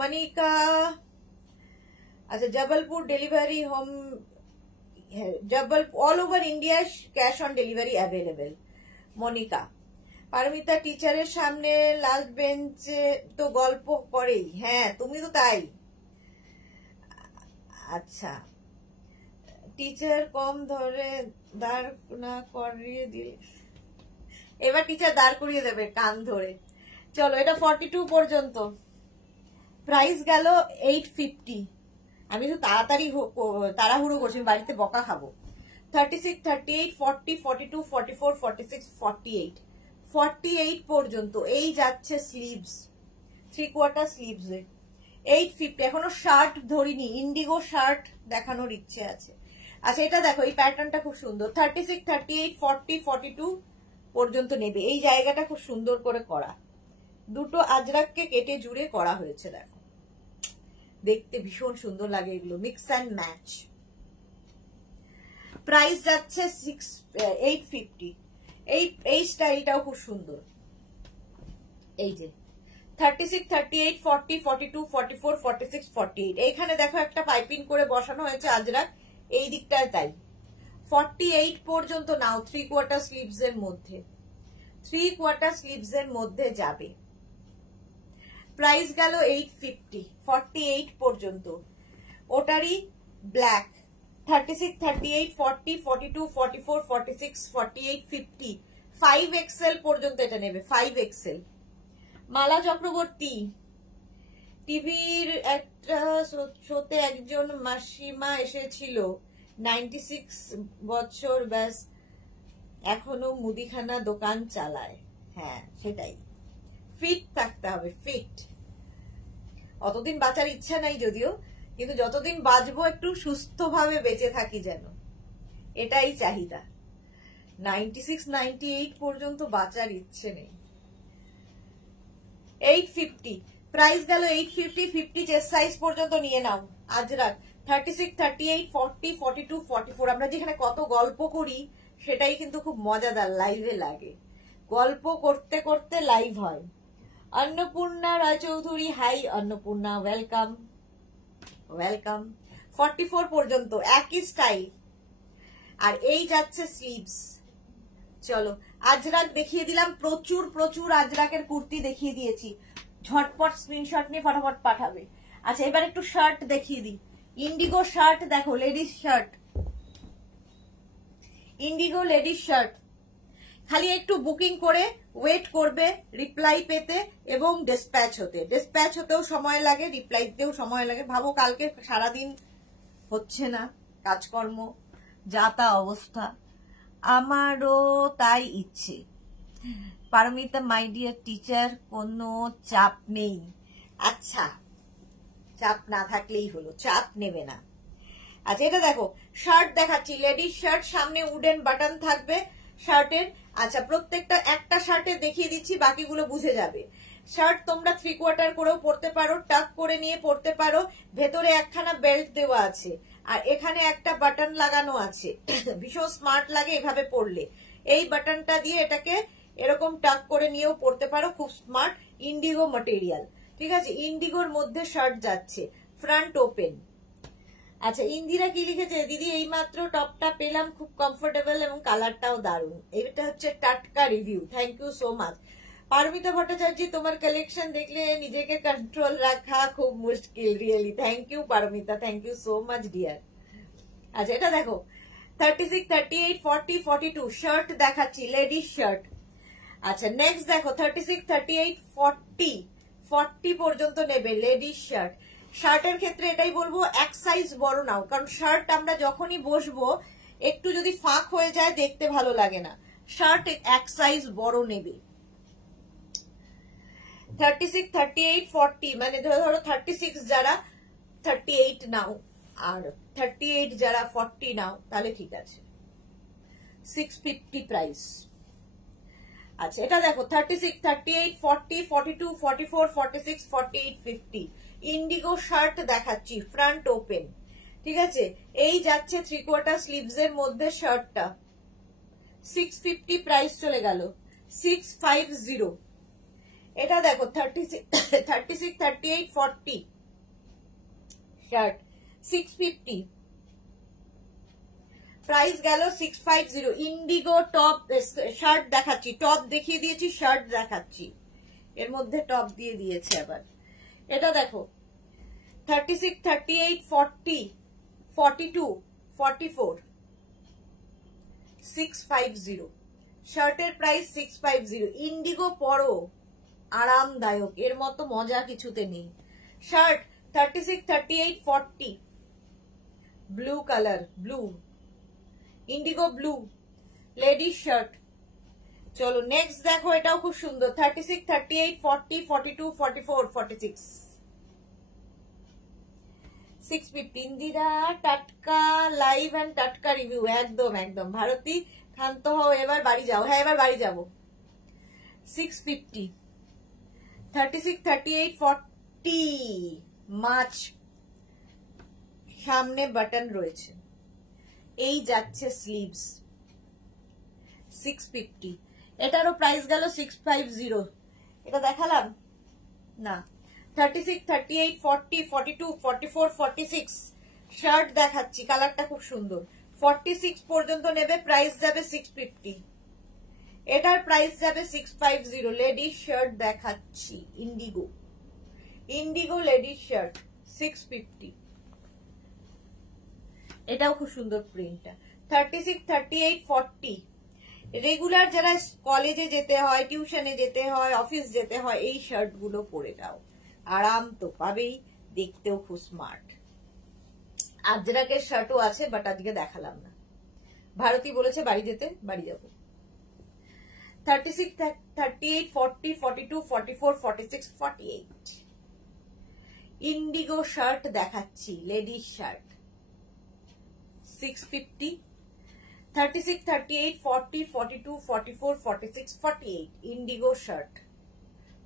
মনিকা, আচ্ছা, Jabalpur delivery home, all over India cash on delivery available. Monica, Paromita টিচারের সামনে লাস্ট বেঞ্চে তো গল্প করেই, হ্যাঁ তুমি তো তাই। আচ্ছা, টিচার কম ধরে দাঁড় না করিয়ে দিলে, এবার টিচার দাঁড় করিয়ে দেবে কান ধরে। চলো, এটা 42 পর্যন্ত, প্রাইস গেল 850। আমি তো তাড়াহুড়ো করছি, বাড়িতে বকা খাবো। 36, 38, 40, 42, 44, 46, 48, 48 পর্যন্ত এই যাচ্ছে স্লিভস, 3/4 স্লিভস এ 850। এখনো শার্ট ধরিনি, ইন্ডিগো শার্ট দেখানোর ইচ্ছে আছে। আচ্ছা, এটা দেখো, এই প্যাটার্নটা খুব সুন্দর। 36, 38, 40, 42 পর্যন্ত নেবে। এই জায়গাটা খুব সুন্দর করে করা, দুটো আজরাককে কেটে জুড়ে করা হয়েছে, দেখো দেখতে ভীষণ সুন্দর লাগে এগুলো, মিক্স অ্যান্ড ম্যাচ। প্রাইস যাচ্ছে 850। এই স্টাইলটাও খুব সুন্দর। এই যে 36, 38, 40, 42, 44, 46, 48, এইখানে দেখো একটা পাইপিং করে বসানো হয়েছে আজরাক, এই দিকটায় তাই। 48 পর্যন্ত নাও, 3/4 স্লিভস এর মধ্যে, 3/4 স্লিভস এর মধ্যে যাবে। প্রাইস গেল 850, 48 পর্যন্ত। ওটারই ব্ল্যাক, 36, 38, 40, 42, 44, 46, 48, 50, 5XL পর্যন্ত এটা নেবে, 5XL। মালা চক্রবর্তী, টিভির একটা শোতে একজন মাসিমা এসেছিল, 96 বছর, ব্যাস এখনো মুদিখানা দোকান চালায়। হ্যাঁ, সেটাই, ফিট থাকতে হবে, ফিট। অতদিন বাঁচার ইচ্ছা নাই যদিও, কিন্তু যতদিন বাঁচবো একটু সুস্থভাবে বেঁচে থাকি যেন, এটাই চাহিদা। 96, 98 পর্যন্ত বাঁচার ইচ্ছে নেই। 850, প্রাইস গেল 850, 50 চেস্ট সাইজ পর্যন্ত নিয়ে নাও আজরাক। 36, 38, 40, 42, 44, আমরা যেখানে কত গল্প করি সেটাই কিন্তু খুব মজাদার, লাইভে লাগে, গল্প করতে করতে লাইভ হয়। Annapurna Raychaudhuri, hi Annapurna, welcome welcome. 44 পর্যন্ত একই স্টাইল, আর এই যাচ্ছে স্লিভস। চলো, আজরাক দেখিয়ে দিলাম, প্রচুর প্রচুর আজরাকের কুর্তি দেখিয়ে দিয়েছি, ঝটপট স্ক্রিনশট নিয়ে ফটাফট পাঠাবে। আচ্ছা, এবার একটু শার্ট দেখিয়ে দিই। ইন্ডিগো শার্ট দেখো, ladies shirt, Indigo ladies shirt. খালি একটু বুকিং করে ওয়েট করবে রিপ্লাই পেতে এবং ডিসপ্যাচ হতেও সময় লাগে, রিপ্লাই দিতেও সময় লাগে। ভাবো কালকে সারাদিন হচ্ছে না কাজকর্ম, যা তা অবস্থা, আমারও তাই ইচ্ছে। পারমিতা মাই ডিয়ার টিচার, কোনো চাপ নেই। আচ্ছা, চাপ না থাকলেই হলো, চাপ নেবে না। আচ্ছা, এটা দেখো, শার্ট দেখাচ্ছি, লেডিস শার্ট, সামনে উডেন বাটন থাকবে শার্টের। আচ্ছা, প্রত্যেকটা একটা শার্টে দেখিয়ে দিচ্ছি, বাকিগুলো বুঝে যাবে। শার্ট তোমরা 3/4 করেও পরতে পারো, টাক করে নিয়ে পরতে পারো, ভেতরে একখানা বেল্ট দেওয়া আছে আর এখানে একটা বাটন লাগানো আছে। ভীষণ স্মার্ট লাগে এভাবে পরলে। এই বাটনটা দিয়ে এটাকে এরকম টাক করে নিয়েও পরতে পারো, খুব স্মার্ট। ইন্ডিগো ম্যাটেরিয়াল, ঠিক আছে, ইন্ডিগোর মধ্যে শার্ট যাচ্ছে, ফ্রন্ট ওপেন। আচ্ছা, ইন্দিরা কি লিখেছে, দিদি এই মাত্র টপটা পেলাম, খুব কমফোর্টেবল এবং কালারটাও দারুণ। এটা হচ্ছে টাটকা review, thank you so much. Paromita Bhattacharya, তোমার কালেকশন দেখলে নিজেকে কন্ট্রোল রাখা খুব মুশকিল, really. Thank you Paromita, thank you so much dear. আচ্ছা, এটা দেখো 36, 38, 40, 42 শার্ট দেখাচ্ছি, লেডিস শার্ট। আচ্ছা, নেক্সট দেখো 36, 38, 40 পর্যন্ত নেবে লেডিস শার্ট। শার্টের ক্ষেত্রে এটাই বলবো, এক সাইজ বড় নাও, কারণ শার্ট আমরা যখনই বসবো একটু যদি ফাঁক হয়ে যায় দেখতে ভালো লাগে না। শার্ট এক সাইজ বড় নেবে। 36, 38, 40 মানে ধরো 36 যারা 38 নাও আর 38 যারা 40 নাও, তাহলে ঠিক আছে। 650 প্রাইস। আচ্ছা, এটা দেখো 36, 38, 40, 42, 44, 46, 48, 50 ইন্ডিগো শার্ট দেখাচ্ছি, ফ্রন্ট ওপেন, ঠিক আছে। এই যাচ্ছে 3/4 স্লিভস এর মধ্যে শার্টটা, 650 প্রাইস চলে গেল, 650। এটা দেখো 36, 38, 40 শার্ট, 650 প্রাইস গেল, 650। ইন্ডিগো টপ শার্ট দেখাচ্ছি, টপ দেখিয়ে দিয়েছি, শার্ট দেখাচ্ছি, এর মধ্যে টপ দিয়ে দিয়েছে আবার। এটা দেখো 36, 38, 40, 42, 44 650 শার্টের প্রাইস 650। ইন্ডিগো পরো, আরামদায়ক, এর মতো মজা কিছুতে নেই। Shirt 36, 38, 40 blue colour, blue, Indigo blue ladies shirt. চলো নেক্সট দেখো, এটাও খুব সুন্দর, 36, 38, 40, 42, 44, 46 650। ইন্দিরা টাটকা লাইভ এন্ড টাটকা রিভিউ, একদম একদম। ভারতী শান্ত হও, এবার বাড়ি যাও। হ্যাঁ, এবার বাড়ি যাবো। 650, 36, 38, 40 মাছ, সামনে বাটন রয়েছে, এই যাচ্ছে স্লিভস, 650। এটারও প্রাইস গেল 650। এটা দেখালাম না। 36, 38, 40, 42, 44, 46 শার্ট দেখাচ্ছি, কালারটা খুব সুন্দর, 46 পর্যন্ত নেবে, প্রাইস যাবে 650। এটার প্রাইস যাবে 650। লেডিস শার্ট দেখাচ্ছি, ইন্ডিগো, ইন্ডিগো লেডিস শার্ট 650। এটাও খুব সুন্দর প্রিন্টটা। 36, 38, 40 রেগুলার যারা কলেজে যেতে হয়, টিউশনে যেতে হয়, অফিস যেতে হয়, এই শার্ট গুলো পরে যাও, আরাম তো পাবেই, দেখতেও খুব স্মার্ট। আজরাকের শার্টও আছে, বাট আজকে দেখালাম না। ভারতী বলেছে বাড়ি যেতে, বাড়ি যাবো। 36, 38, 40, 42, 44, 46, 48 ইন্ডিগো শার্ট দেখাচ্ছি, ladies shirt 650। 36, 38, 40, 42, 44, 46, 48 Indigo shirt,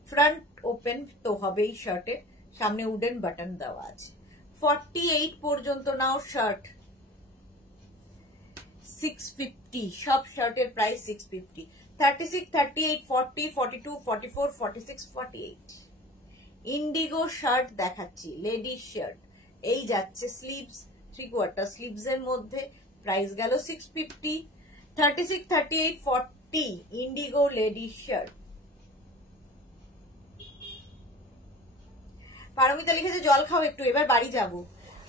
front open তো হবেই, শার্টের সামনে উডেন বাটন দেওয়া আছে। 48 পর্যন্ত নাও শার্ট, 650 সব শার্টের প্রাইস 650। 36, 38, 40, 42, 44, 46, 48 ইন্ডিগো শার্ট দেখাচ্ছি, লেডিস শার্ট, এই যাচ্ছে স্লিভস, 3/4 স্লিভস এর মধ্যে, প্রাইস গেল 650। 36, 38, 40 ইন্ডিগো লেডিস শার্ট। পারমিতা লিখেছে জল খাও একটু, এবার বাড়ি যাব।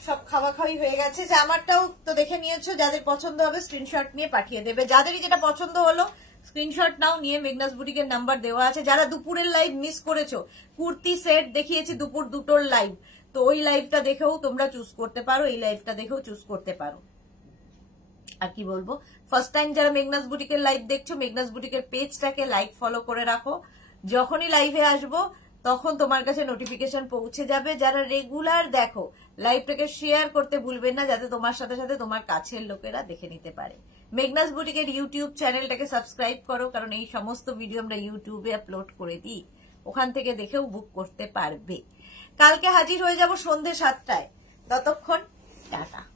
সব খাওয়া খাওয়াই হয়ে গেছে। যে আমারটাও তো দেখে নিয়েছো, যাদের পছন্দ হবে স্ক্রিনশট নিয়ে পাঠিয়ে দেবে। যাদেরই যেটা পছন্দ হলো স্ক্রিনশট নাও নিয়ে, মেঘনাস বুটিকের নাম্বার দেওয়া আছে। যারা দুপুরের লাইভ মিস করেছো, কুর্তি সেট দেখিয়েছি দুপুর 2টোর লাইভ, তো ওই লাইভটা দেখেও তোমরা চুজ করতে পারো, এই লাইভটা দেখেও চুজ করতে পারো। আর কি বলবো, ফার্স্ট টাইম যারা মেঘনাস বুটিকের লাইভ দেখছো, মেঘনাস বুটিকের পেজটাকে লাইক ফলো করে রাখো, যখনই লাইভে আসবো তখন তোমার কাছে নোটিফিকেশন পৌঁছে যাবে। যারা রেগুলার দেখো, লাইভটাকে শেয়ার করতে ভুলবেন না, যাতে তোমার সাথে সাথে তোমার কাছের লোকেরা দেখে নিতে পারে। মেঘনাস বুটিকের ইউটিউব চ্যানেলটাকে সাবস্ক্রাইব করো, কারণ এই সমস্ত ভিডিও আমরা ইউটিউবে আপলোড করে দিই। ওখান থেকে দেখেও বুক করতে পারবে। কালকে হাজির হয়ে যাব সন্ধ্যে 7টায়। ততক্ষণ টাটা।